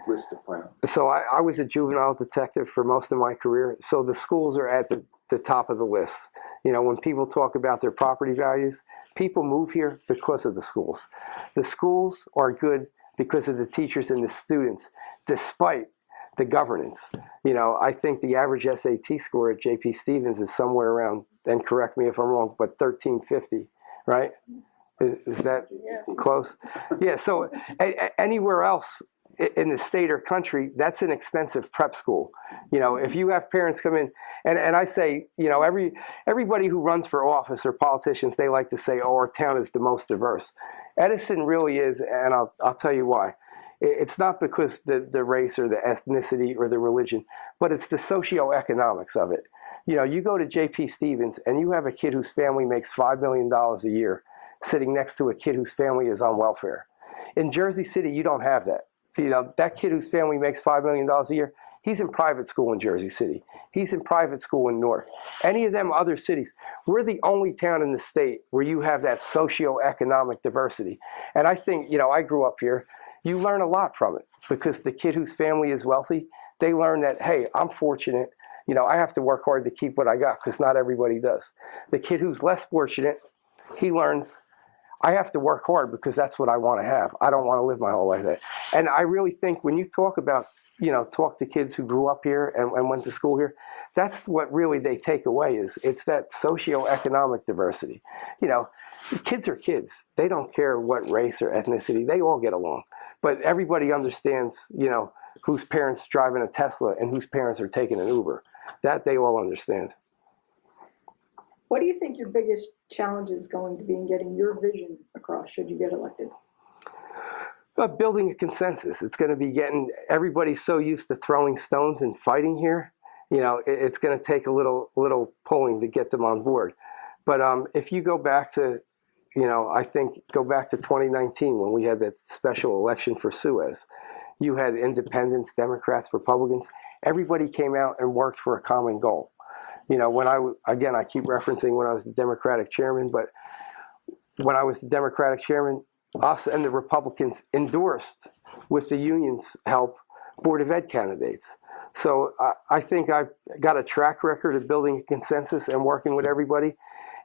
list of priorities? So I was a juvenile detective for most of my career, so the schools are at the top of the list. You know, when people talk about their property values, people move here because of the schools. The schools are good because of the teachers and the students, despite the governance. You know, I think the average SAT score at J.P. Stevens is somewhere around, and correct me if I'm wrong, but 1350, right? Is that close? Yeah, so anywhere else in the state or country, that's an expensive prep school. You know, if you have parents come in, and I say, you know, everybody who runs for office or politicians, they like to say, oh, our town is the most diverse. Edison really is, and I'll tell you why. It's not because the race or the ethnicity or the religion, but it's the socioeconomics of it. You know, you go to J.P. Stevens and you have a kid whose family makes $5 million a year sitting next to a kid whose family is on welfare. In Jersey City, you don't have that. You know, that kid whose family makes $5 million a year, he's in private school in Jersey City. He's in private school in Newark. Any of them other cities, we're the only town in the state where you have that socioeconomic diversity. And I think, you know, I grew up here. You learn a lot from it because the kid whose family is wealthy, they learn that, hey, I'm fortunate. You know, I have to work hard to keep what I got because not everybody does. The kid who's less fortunate, he learns, I have to work hard because that's what I want to have. I don't want to live my whole life there. And I really think when you talk about, you know, talk to kids who grew up here and went to school here, that's what really they take away is it's that socioeconomic diversity. You know, kids are kids. They don't care what race or ethnicity. They all get along. But everybody understands, you know, whose parents driving a Tesla and whose parents are taking an Uber. That they all understand. What do you think your biggest challenge is going to be in getting your vision across should you get elected? Building a consensus. It's going to be getting everybody so used to throwing stones and fighting here. You know, it's going to take a little pulling to get them on board. But if you go back to, you know, I think go back to 2019 when we had that special election for Suez. You had independents, Democrats, Republicans. Everybody came out and worked for a common goal. You know, when I keep referencing when I was the Democratic chairman, but when I was the Democratic chairman, us and the Republicans endorsed, with the union's help, Board of Ed candidates. So I think I've got a track record of building a consensus and working with everybody.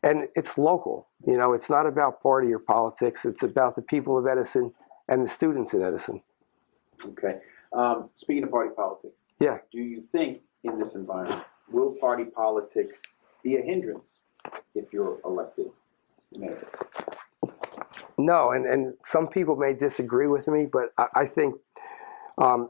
And it's local. You know, it's not about party or politics. It's about the people of Edison and the students in Edison. Okay. Speaking of party politics, yeah. Do you think in this environment, will party politics be a hindrance if you're elected mayor? No, and some people may disagree with me, but I think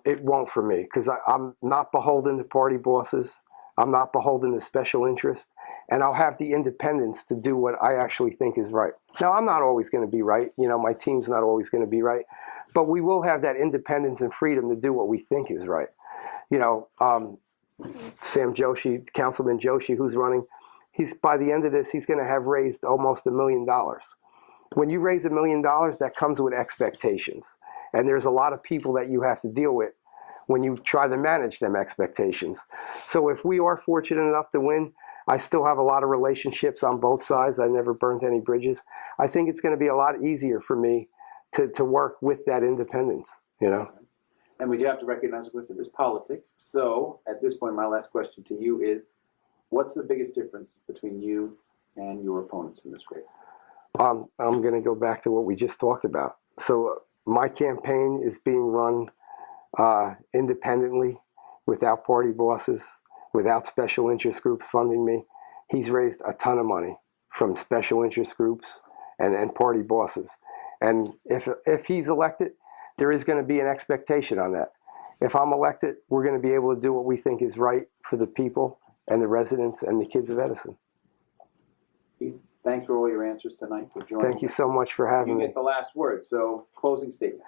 it won't for me, because I'm not beholden to party bosses. I'm not beholden to special interest, and I'll have the independence to do what I actually think is right. Now, I'm not always going to be right. You know, my team's not always going to be right, but we will have that independence and freedom to do what we think is right. You know, Sam Joshi, Councilman Joshi, who's running, by the end of this, he's going to have raised almost $1 million. When you raise $1 million, that comes with expectations. And there's a lot of people that you have to deal with when you try to manage them expectations. So if we are fortunate enough to win, I still have a lot of relationships on both sides. I never burnt any bridges. I think it's going to be a lot easier for me to work with that independence, you know? And we do have to recognize, of course, that there's politics. So at this point, my last question to you is, what's the biggest difference between you and your opponents in this race? I'm going to go back to what we just talked about. So my campaign is being run independently, without party bosses, without special interest groups funding me. He's raised a ton of money from special interest groups and party bosses. And if he's elected, there is going to be an expectation on that. If I'm elected, we're going to be able to do what we think is right for the people and the residents and the kids of Edison. Thanks for all your answers tonight. For joining. Thank you so much for having me. You get the last word, so closing statement.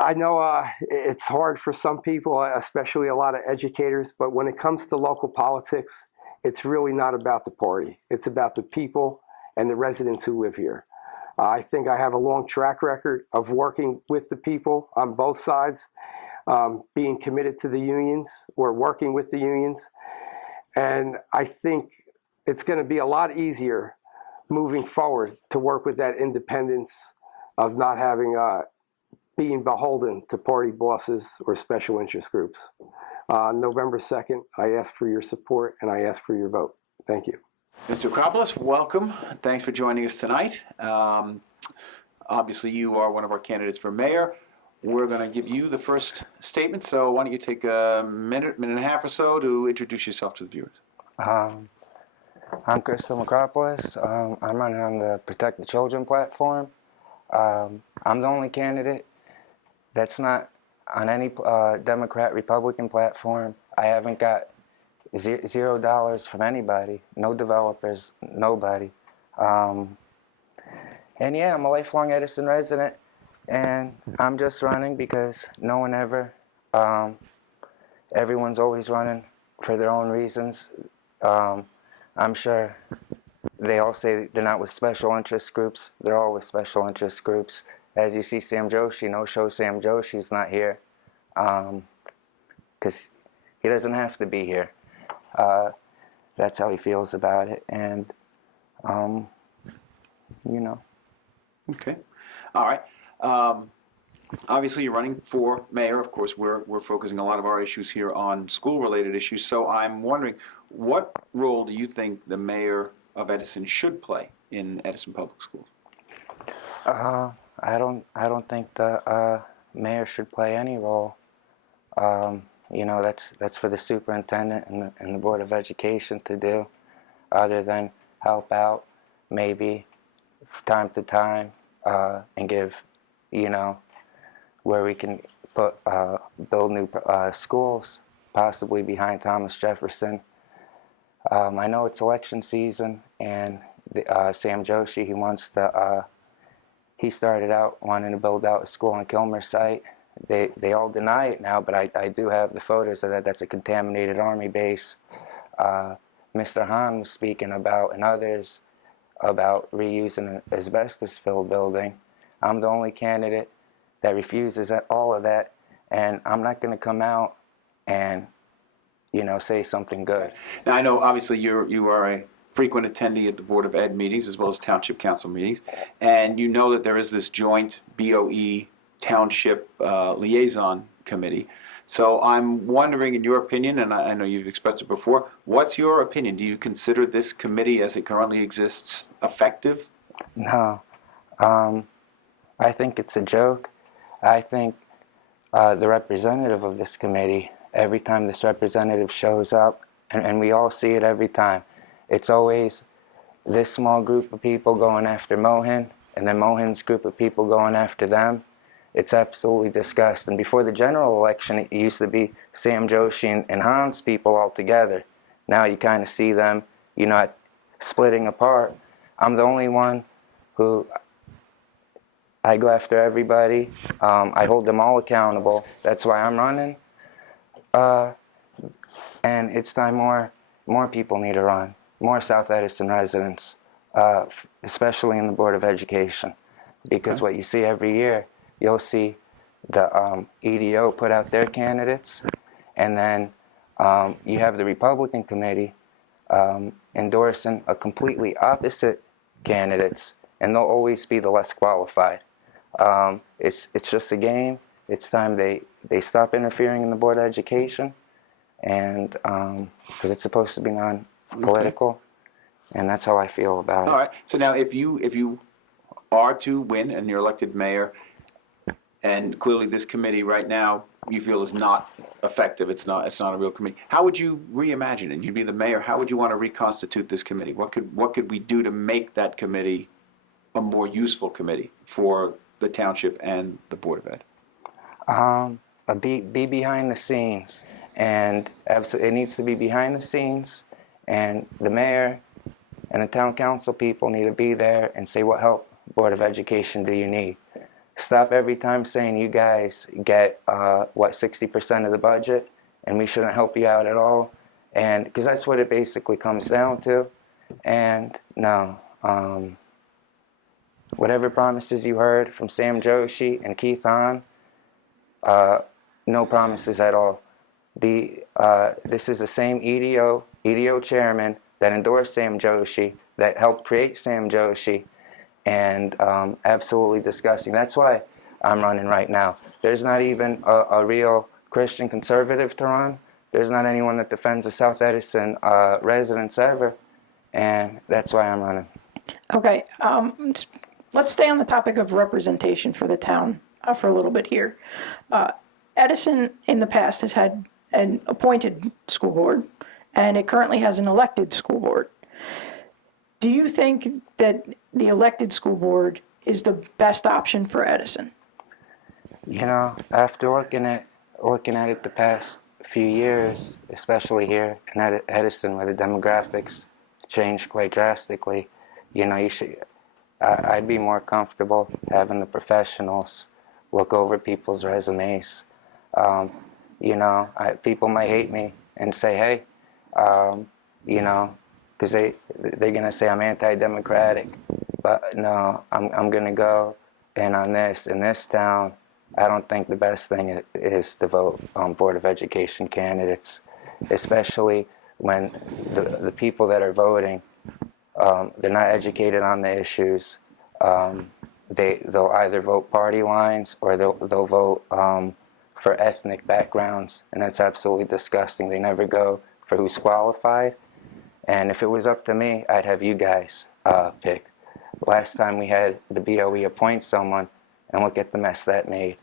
I know it's hard for some people, especially a lot of educators, but when it comes to local politics, it's really not about the party. It's about the people and the residents who live here. I think I have a long track record of working with the people on both sides, being committed to the unions or working with the unions. And I think it's going to be a lot easier moving forward to work with that independence of not having being beholden to party bosses or special interest groups. November 2nd, I ask for your support and I ask for your vote. Thank you. Mr. Akropoulos, welcome. Thanks for joining us tonight. Obviously, you are one of our candidates for mayor. We're going to give you the first statement, so why don't you take a minute and a half or so to introduce yourself to the viewers. I'm Crystal Akropoulos. I'm running on the Protect the Children platform. I'm the only candidate that's not on any Democrat, Republican platform. I haven't got $0 from anybody, no developers, nobody. And yeah, I'm a lifelong Edison resident, and I'm just running because no one ever, everyone's always running for their own reasons. I'm sure they all say they're not with special interest groups. They're all with special interest groups. As you see, Sam Joshi, no show Sam Joshi's not here because he doesn't have to be here. That's how he feels about it, and you know. Okay. All right. Obviously, you're running for mayor. Of course, we're focusing a lot of our issues here on school-related issues. So I'm wondering, what role do you think the mayor of Edison should play in Edison Public Schools? I don't think the mayor should play any role. You know, that's for the superintendent and the Board of Education to do, other than help out maybe time to time and give, you know, where we can build new schools, possibly behind Thomas Jefferson. I know it's election season, and Sam Joshi, he wants to. He started out wanting to build out a school on Kilmer site. They all deny it now, but I do have the photos of that. That's a contaminated Army base. Mr. Hahn was speaking about, and others, about reusing an asbestos-filled building. I'm the only candidate that refuses all of that, and I'm not going to come out and, you know, say something good. Now, I know, obviously, you are a frequent attendee at the Board of Ed meetings as well as Township Council meetings, and you know that there is this joint BOE Township Liaison Committee. So I'm wondering, in your opinion, and I know you've expressed it before, what's your opinion? Do you consider this committee as it currently exists effective? No. I think it's a joke. I think the representative of this committee, every time this representative shows up, and we all see it every time, it's always this small group of people going after Mohan and then Mohan's group of people going after them. It's absolutely disgusting. Before the general election, it used to be Sam Joshi and Hans people all together. Now you kind of see them, you know, splitting apart. I'm the only one who, I go after everybody. I hold them all accountable. That's why I'm running. And it's time more people need to run. More South Edison residents, especially in the Board of Education. Because what you see every year, you'll see the EDO put out their candidates, and then you have the Republican committee endorsing a completely opposite candidates, and they'll always be the less qualified. It's just a game. It's time they stop interfering in the Board of Education, and because it's supposed to be non-political, and that's how I feel about it. All right. So now, if you are to win and you're elected mayor, and clearly this committee right now you feel is not effective, it's not a real committee, how would you reimagine it? You'd be the mayor. How would you want to reconstitute this committee? What could we do to make that committee a more useful committee for the township and the Board of Ed? Be behind the scenes, and absolutely, it needs to be behind the scenes, and the mayor and the town council people need to be there and say, what help Board of Education do you need? Stop every time saying you guys get 60% of the budget and we shouldn't help you out at all, and because that's what it basically comes down to. And no, whatever promises you heard from Sam Joshi and Keith Hahn, no promises at all. This is the same EDO chairman that endorsed Sam Joshi, that helped create Sam Joshi, and absolutely disgusting. That's why I'm running right now. There's not even a real Christian conservative to run. There's not anyone that defends the South Edison residents ever, and that's why I'm running. Okay, let's stay on the topic of representation for the town for a little bit here. Edison in the past has had an appointed school board, and it currently has an elected school board. Do you think that the elected school board is the best option for Edison? You know, after looking at it the past few years, especially here in Edison, where the demographics changed quite drastically, you know, I'd be more comfortable having the professionals look over people's resumes. You know, people might hate me and say, hey, you know, because they're going to say I'm anti-democratic. But no, I'm going to go, and on this, in this town, I don't think the best thing is to vote on Board of Education candidates, especially when the people that are voting, they're not educated on the issues. They'll either vote party lines or they'll vote for ethnic backgrounds, and that's absolutely disgusting. They never go for who's qualified. And if it was up to me, I'd have you guys pick. Last time we had the BOE appoint someone, and look at the mess that made.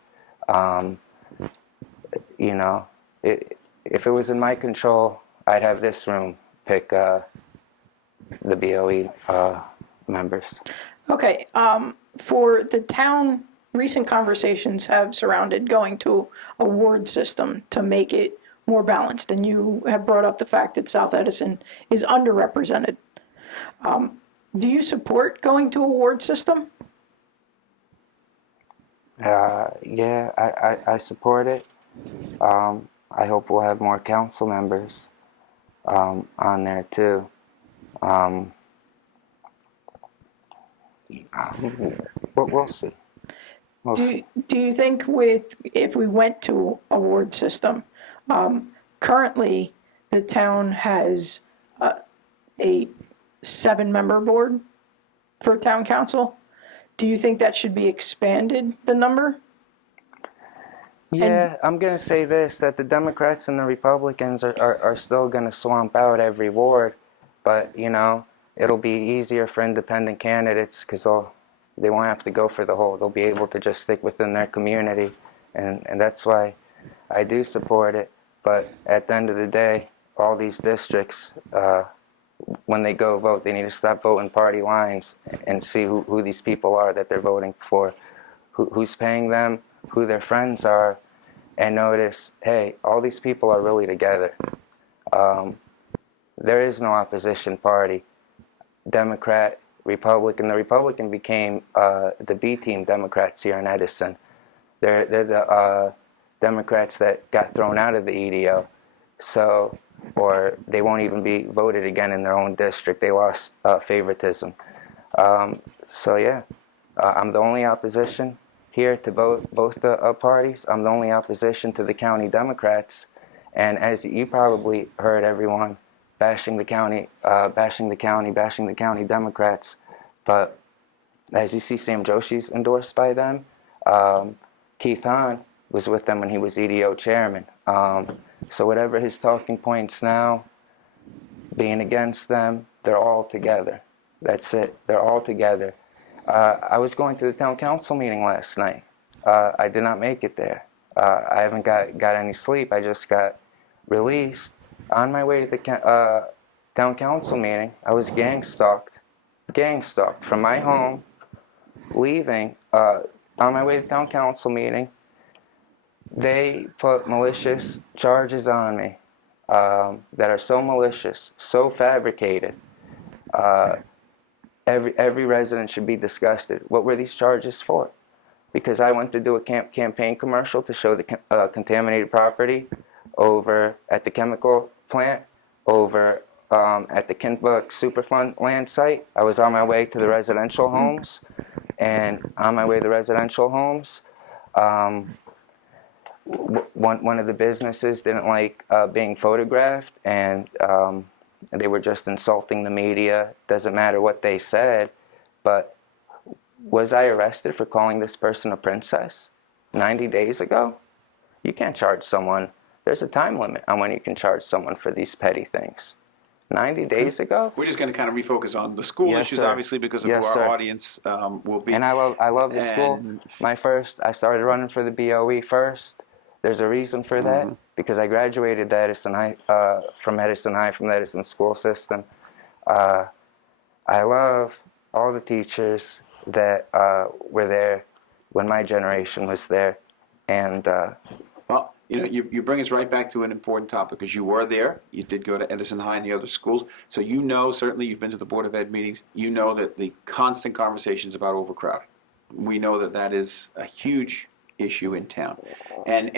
You know, if it was in my control, I'd have this room pick the BOE members. Okay, for the town, recent conversations have surrounded going to a ward system to make it more balanced, and you have brought up the fact that South Edison is underrepresented. Do you support going to a ward system? Yeah, I support it. I hope we'll have more council members on there too. But we'll see. Do you think if we went to a ward system, currently the town has a 7-member board for town council? Do you think that should be expanded, the number? Yeah, I'm going to say this, that the Democrats and the Republicans are still going to swamp out every ward, but, you know, it'll be easier for independent candidates because they won't have to go for the whole. They'll be able to just stick within their community, and that's why I do support it. But at the end of the day, all these districts, when they go vote, they need to stop voting party lines and see who these people are that they're voting for, who's paying them, who their friends are, and notice, hey, all these people are really together. There is no opposition party, Democrat, Republican. The Republican became the B team Democrats here in Edison. They're the Democrats that got thrown out of the EDO, so, or they won't even be voted again in their own district. They lost favoritism. So yeah, I'm the only opposition here to both the parties. I'm the only opposition to the county Democrats, and as you probably heard, everyone bashing the county Democrats. But as you see, Sam Joshi's endorsed by them. Keith Hahn was with them when he was EDO chairman. So whatever his talking points now, being against them, they're all together. That's it. They're all together. I was going to the town council meeting last night. I did not make it there. I haven't got any sleep. I just got released. On my way to the town council meeting, I was gang stalked from my home, leaving. On my way to the town council meeting, they put malicious charges on me that are so malicious, so fabricated. Every resident should be disgusted. What were these charges for? Because I went to do a campaign commercial to show the contaminated property over at the chemical plant, over at the Kinbuck Superfund land site. I was on my way to the residential homes, and on my way to the residential homes, one of the businesses didn't like being photographed, and they were just insulting the media. Doesn't matter what they said, but was I arrested for calling this person a princess 90 days ago? You can't charge someone. There's a time limit on when you can charge someone for these petty things. 90 days ago? We're just going to kind of refocus on the school Yes, issues, sir. obviously, because of Yes, who sir. our audience will be. And I love the school. And- I started running for the BOE first. There's a reason for that, because I graduated Edison High, from the Edison school system. I love all the teachers that were there when my generation was there. And Well, you bring us right back to an important topic, because you were there. You did go to Edison High and the other schools. So certainly you've been to the Board of Ed meetings. You know that the constant conversations about overcrowding. We know that is a huge issue in town. And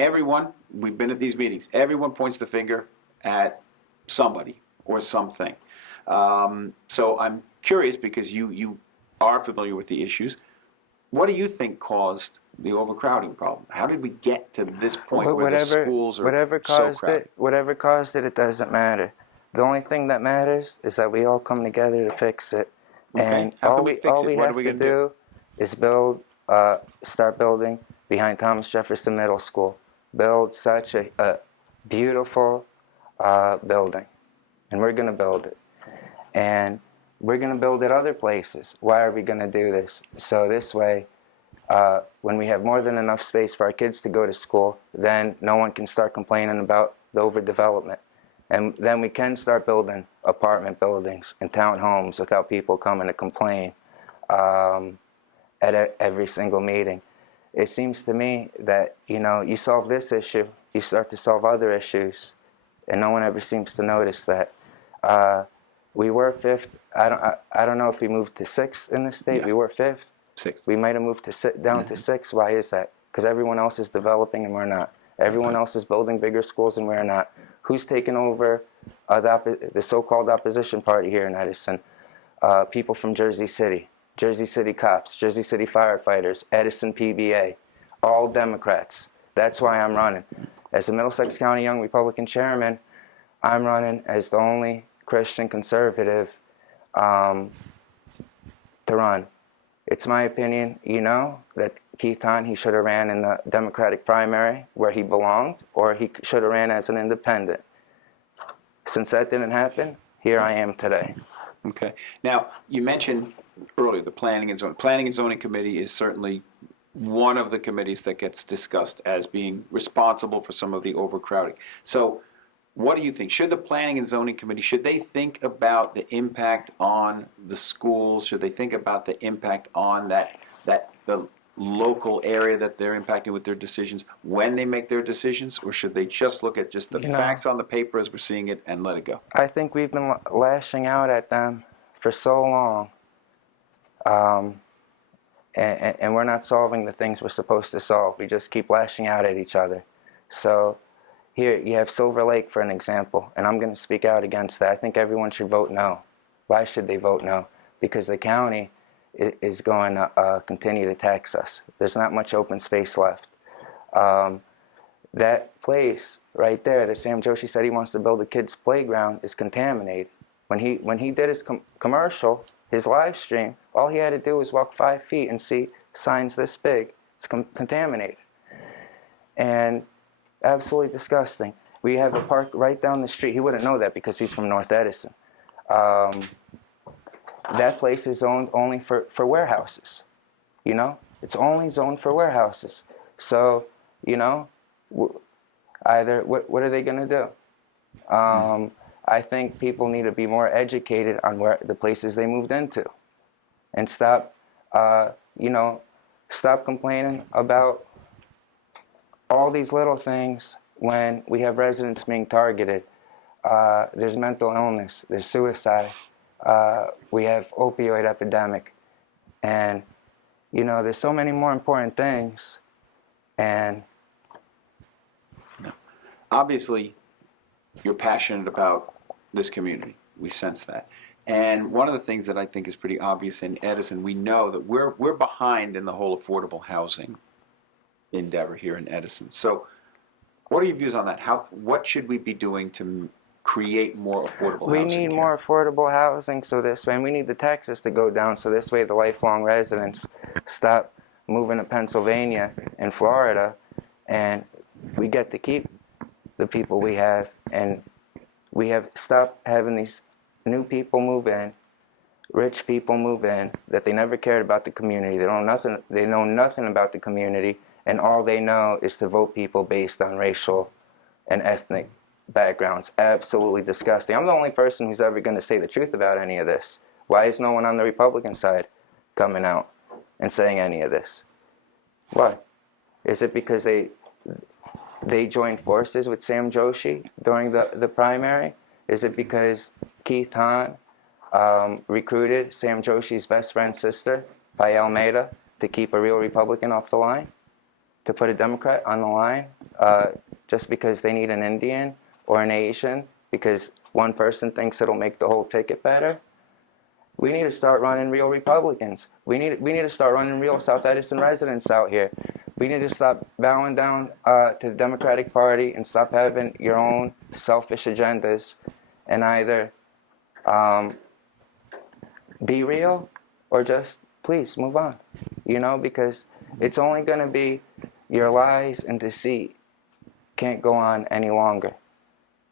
we've been at these meetings, everyone points the finger at somebody or something. So I'm curious, because you are familiar with the issues. What do you think caused the overcrowding problem? How did we get to this point where the schools are so crowded? Whatever caused it, it doesn't matter. The only thing that matters is that we all come together to fix it. Okay. And How can all we we fix it? What are have we to gonna do? is start building behind Thomas Jefferson Middle School. Build such a beautiful building. And we're going to build it. And we're going to build it other places. Why are we going to do this? So this way, when we have more than enough space for our kids to go to school, then no one can start complaining about the overdevelopment. And then we can start building apartment buildings and townhomes without people coming to complain at every single meeting. It seems to me that, you solve this issue, you start to solve other issues, and no one ever seems to notice that. We were fifth. I don't know if we moved to sixth in the state. Yeah. We were fifth. Sixth. We might have moved down to sixth. Why is that? Because everyone else is developing and we're not. Everyone else is building bigger schools and we're not. Who's taken over the so-called opposition party here in Edison? People from Jersey City cops, Jersey City firefighters, Edison PBA, all Democrats. That's why I'm running. As the Middlesex County Young Republican Chairman, I'm running as the only Christian conservative to run. It's my opinion, that Keith Hahn, he should have ran in the Democratic primary where he belonged, or he should have ran as an independent. Since that didn't happen, here I am today. Okay. Now, you mentioned earlier the Planning and Zoning Committee is certainly one of the committees that gets discussed as being responsible for some of the overcrowding. So what do you think? Should the Planning and Zoning Committee, should they think about the impact on the schools? Should they think about the impact on the local area that they're impacting with their decisions when they make their decisions? Or should they just look at just the facts on the paper as we're seeing it and let it go? I think we've been lashing out at them for so long. And we're not solving the things we're supposed to solve. We just keep lashing out at each other. So here you have Silver Lake for an example, and I'm going to speak out against that. I think everyone should vote no. Why should they vote no? Because the county is going to continue to tax us. There's not much open space left. That place right there that Sam Joshi said he wants to build a kid's playground is contaminated. When he did his commercial, his live stream, all he had to do was walk 5 feet and see signs this big. It's contaminated. And absolutely disgusting. We have a park right down the street. He wouldn't know that because he's from North Edison. That place is zoned only for warehouses. You know? It's only zoned for warehouses. So, you know, either, what are they going to do? I think people need to be more educated on where the places they moved into, and stop complaining about all these little things when we have residents being targeted. There's mental illness, there's suicide, we have opioid epidemic, and there's so many more important things. And obviously, you're passionate about this community. We sense that. And one of the things that I think is pretty obvious in Edison, we know that we're behind in the whole affordable housing endeavor here in Edison. So what are your views on that? What should we be doing to create more affordable housing? We need more affordable housing so this way, and we need the taxes to go down so this way the lifelong residents stop moving to Pennsylvania and Florida, and we get to keep the people we have, and we have stopped having these new people move in, rich people move in, that they never cared about the community. They know nothing about the community, and all they know is to vote people based on racial and ethnic backgrounds. Absolutely disgusting. I'm the only person who's ever going to say the truth about any of this. Why is no one on the Republican side coming out and saying any of this? Why? Is it because they joined forces with Sam Joshi during the primary? Is it because Keith Hahn recruited Sam Joshi's best friend's sister, Pai Almeida, to keep a real Republican off the line? To put a Democrat on the line just because they need an Indian or an Asian because one person thinks it'll make the whole ticket better? We need to start running real Republicans. We need to start running real South Edison residents out here. We need to stop bowing down to the Democratic Party and stop having your own selfish agendas and either be real or just please move on. Because it's only going to be your lies and deceit can't go on any longer.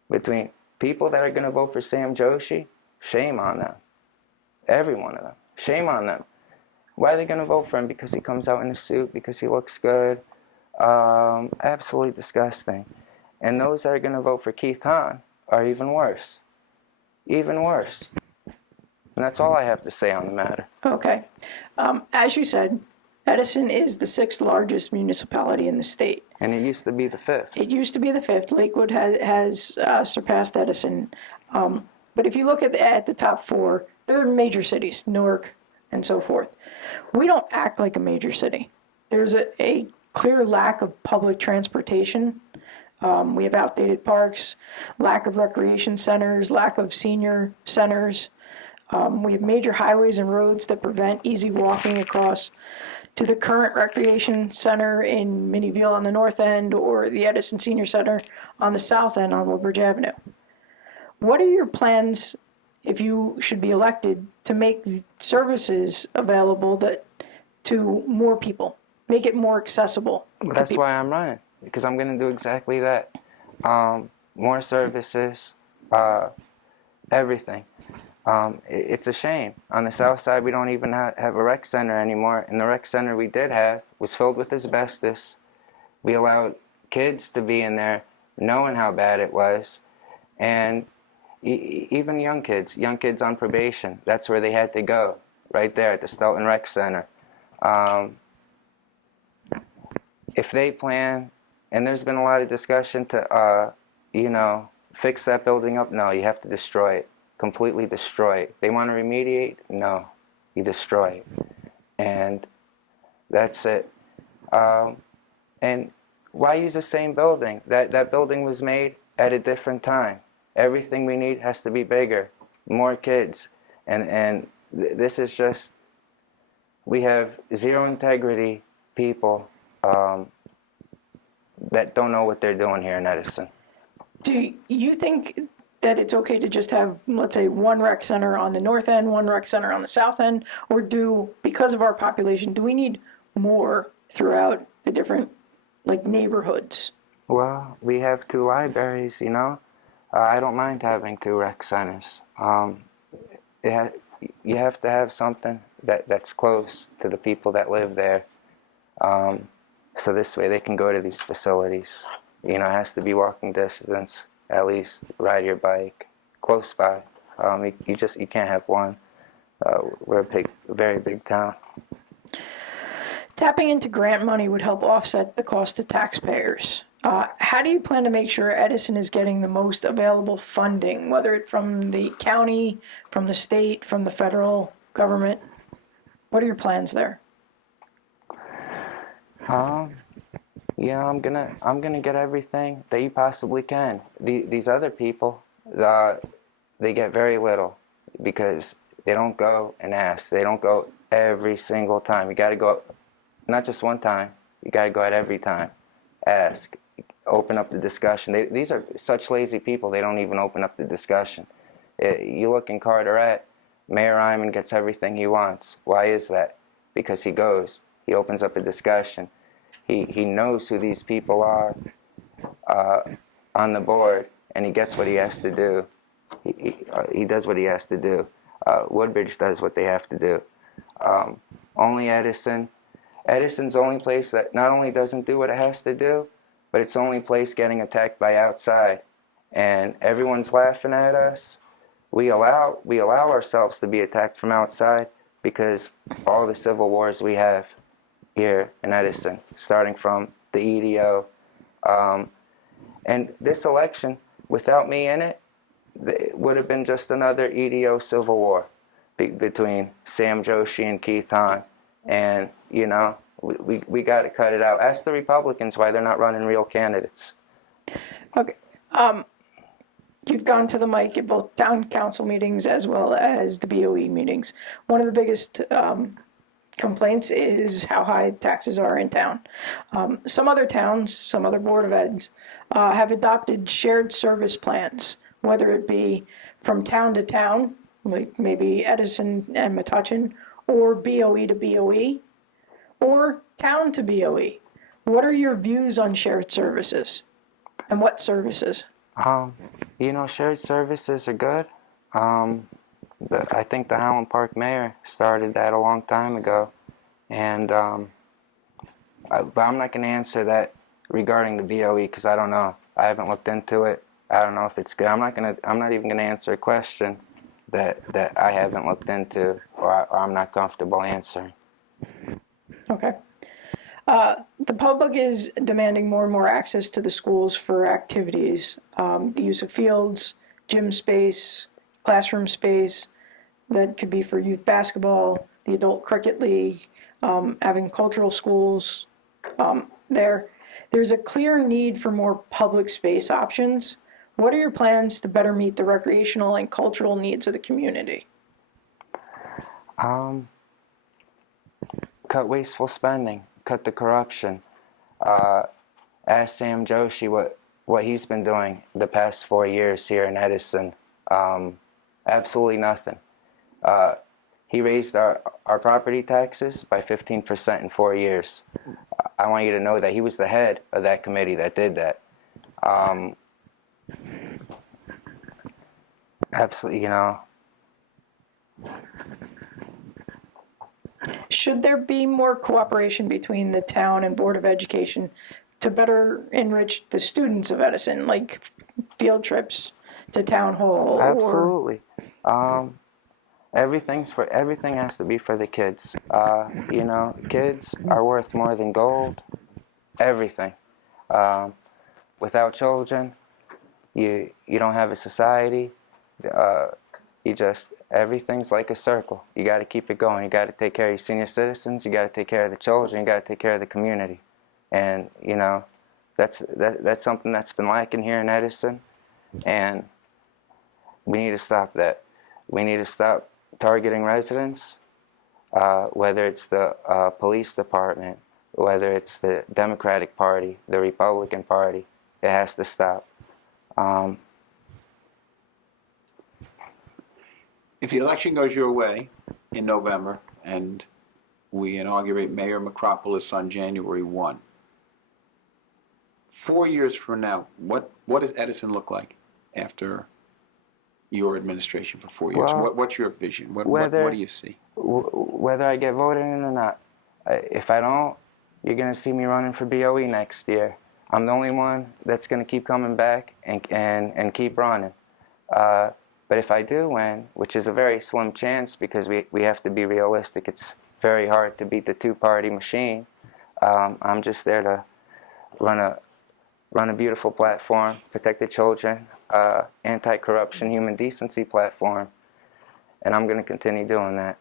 Between people that are going to vote for Sam Joshi, shame on them. Every one of them. Shame on them. Why are they going to vote for him? Because he comes out in a suit, because he looks good. Absolutely disgusting. And those that are going to vote for Keith Hahn are even worse. Even worse. And that's all I have to say on the matter. Okay. As you said, Edison is the 6th largest municipality in the state. And it used to be the 5th. It used to be the 5th. Lakewood has surpassed Edison. But if you look at the top 4, they're major cities, Newark and so forth. We don't act like a major city. There's a clear lack of public transportation. We have outdated parks, lack of recreation centers, lack of senior centers. We have major highways and roads that prevent easy walking across to the current recreation center in Minnieville on the north end or the Edison Senior Center on the south end on Woodbridge Avenue. What are your plans, if you should be elected, to make the services available to more people, make it more accessible? That's why I'm running, because I'm going to do exactly that. More services, everything. It's a shame. On the south side, we don't even have a rec center anymore, and the rec center we did have was filled with asbestos. We allowed kids to be in there knowing how bad it was, And even young kids on probation, that's where they had to go, right there at the Stoughton Rec Center. If they plan, and there's been a lot of discussion to, fix that building up, no, you have to destroy it, completely destroy it. They want to remediate, no, you destroy it. And that's it. And why use the same building? That building was made at a different time. Everything we need has to be bigger, more kids. And this is just, we have zero integrity people that don't know what they're doing here in Edison. Do you think that it's okay to just have, let's say, one rec center on the north end, one rec center on the south end? Or because of our population, do we need more throughout the different, neighborhoods? Well, we have 2 libraries, I don't mind having 2 rec centers. You have to have something that's close to the people that live there. So this way they can go to these facilities. It has to be walking distance, at least ride your bike close by. You can't have one. We're a very big town. Tapping into grant money would help offset the cost to taxpayers. How do you plan to make sure Edison is getting the most available funding, whether it's from the county, from the state, from the federal government? What are your plans there? I'm gonna get everything that you possibly can. These other people, they get very little because they don't go and ask. They don't go every single time. You got to go, not just one time. You got to go at every time. Ask, open up the discussion. These are such lazy people. They don't even open up the discussion. You look in Carteret, Mayor Ryman gets everything he wants. Why is that? Because he goes. He opens up a discussion. He knows who these people are on the board, and he gets what he has to do. He does what he has to do. Woodbridge does what they have to do. Only Edison. Edison's the only place that not only doesn't do what it has to do, but it's the only place getting attacked by outside. And everyone's laughing at us. We allow ourselves to be attacked from outside because all the civil wars we have here in Edison, starting from the EDO. And this election, without me in it, would have been just another EDO civil war between Sam Joshi and Keith Hahn. And, we got to cut it out. Ask the Republicans why they're not running real candidates. Okay. You've gone to the mic at both town council meetings as well as the BOE meetings. One of the biggest complaints is how high taxes are in town. Some other towns, some other Board of Eds, have adopted shared service plans, whether it be from town to town, like maybe Edison and Metuchen, or BOE to BOE, or town to BOE. What are your views on shared services, and what services? Shared services are good. I think the Highland Park mayor started that a long time ago, and but I'm not going to answer that regarding the BOE because I don't know. I haven't looked into it. I don't know if it's good. I'm not even going to answer a question that I haven't looked into or I'm not comfortable answering. Okay. The public is demanding more and more access to the schools for activities, the use of fields, gym space, classroom space. That could be for youth basketball, the adult cricket league, having cultural schools. There's a clear need for more public space options. What are your plans to better meet the recreational and cultural needs of the community? Cut wasteful spending, cut the corruption. Ask Sam Joshi what he's been doing the past 4 years here in Edison. Absolutely nothing. He raised our property taxes by 15% in 4 years. I want you to know that he was the head of that committee that did that. Absolutely, Should there be more cooperation between the town and Board of Education to better enrich the students of Edison, like field trips to town hall? Absolutely. Everything has to be for the kids. You know, kids are worth more than gold. Everything. Without children, you don't have a society. Everything's like a circle. You got to keep it going. You got to take care of your senior citizens. You got to take care of the children. You got to take care of the community. And you know, that's something that's been lacking here in Edison, and we need to stop that. We need to stop targeting residents, whether it's the police department, whether it's the Democratic Party, the Republican Party. It has to stop. If the election goes your way in November and we inaugurate Mayor Metropolis on January 1, 4 years from now, what does Edison look like after your administration for 4 years? Well, What's your vision? What do you see? Whether I get voted in or not, if I don't, you're going to see me running for BOE next year. I'm the only one that's going to keep coming back and keep running. But if I do win, which is a very slim chance because we have to be realistic, it's very hard to beat the two-party machine. I'm just there to run a beautiful platform, protect the children, anti-corruption, human decency platform, and I'm going to continue doing that.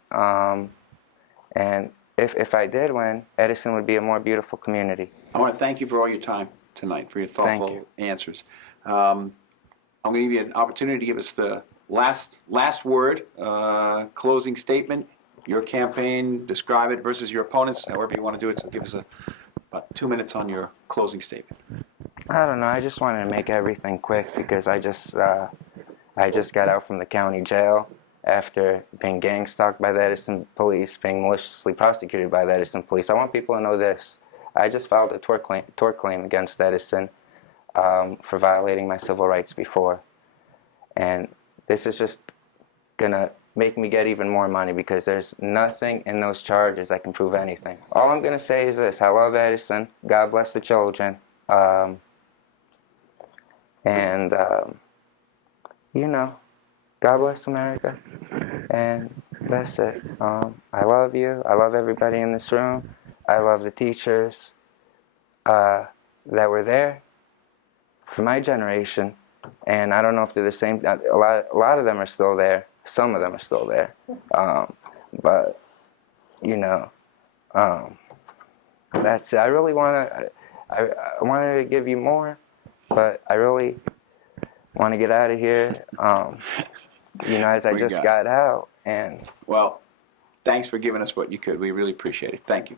And if I did win, Edison would be a more beautiful community. I want to thank you for all your time tonight, for your thoughtful answers. I'm going to give you an opportunity to give us the last word, closing statement, your campaign, describe it versus your opponents, however you want to do it. So give us about 2 minutes on your closing statement. I don't know. I just wanted to make everything quick because I just got out from the county jail after being gang stalked by the Edison police, being maliciously prosecuted by the Edison police. I want people to know this. I just filed a tort claim against Edison for violating my civil rights before. And this is just going to make me get even more money because there's nothing in those charges that can prove anything. All I'm going to say is this. I love Edison. God bless the children. You know, God bless America. And that's it. I love you. I love everybody in this room. I love the teachers that were there for my generation. And I don't know if they're the same. A lot of them are still there. Some of them are still there. But, you know, that's it. I really want to, I wanted to give you more, but I really want to get out of here, you know, as I just got out. And well, thanks for giving us what you could. We really appreciate it. Thank you.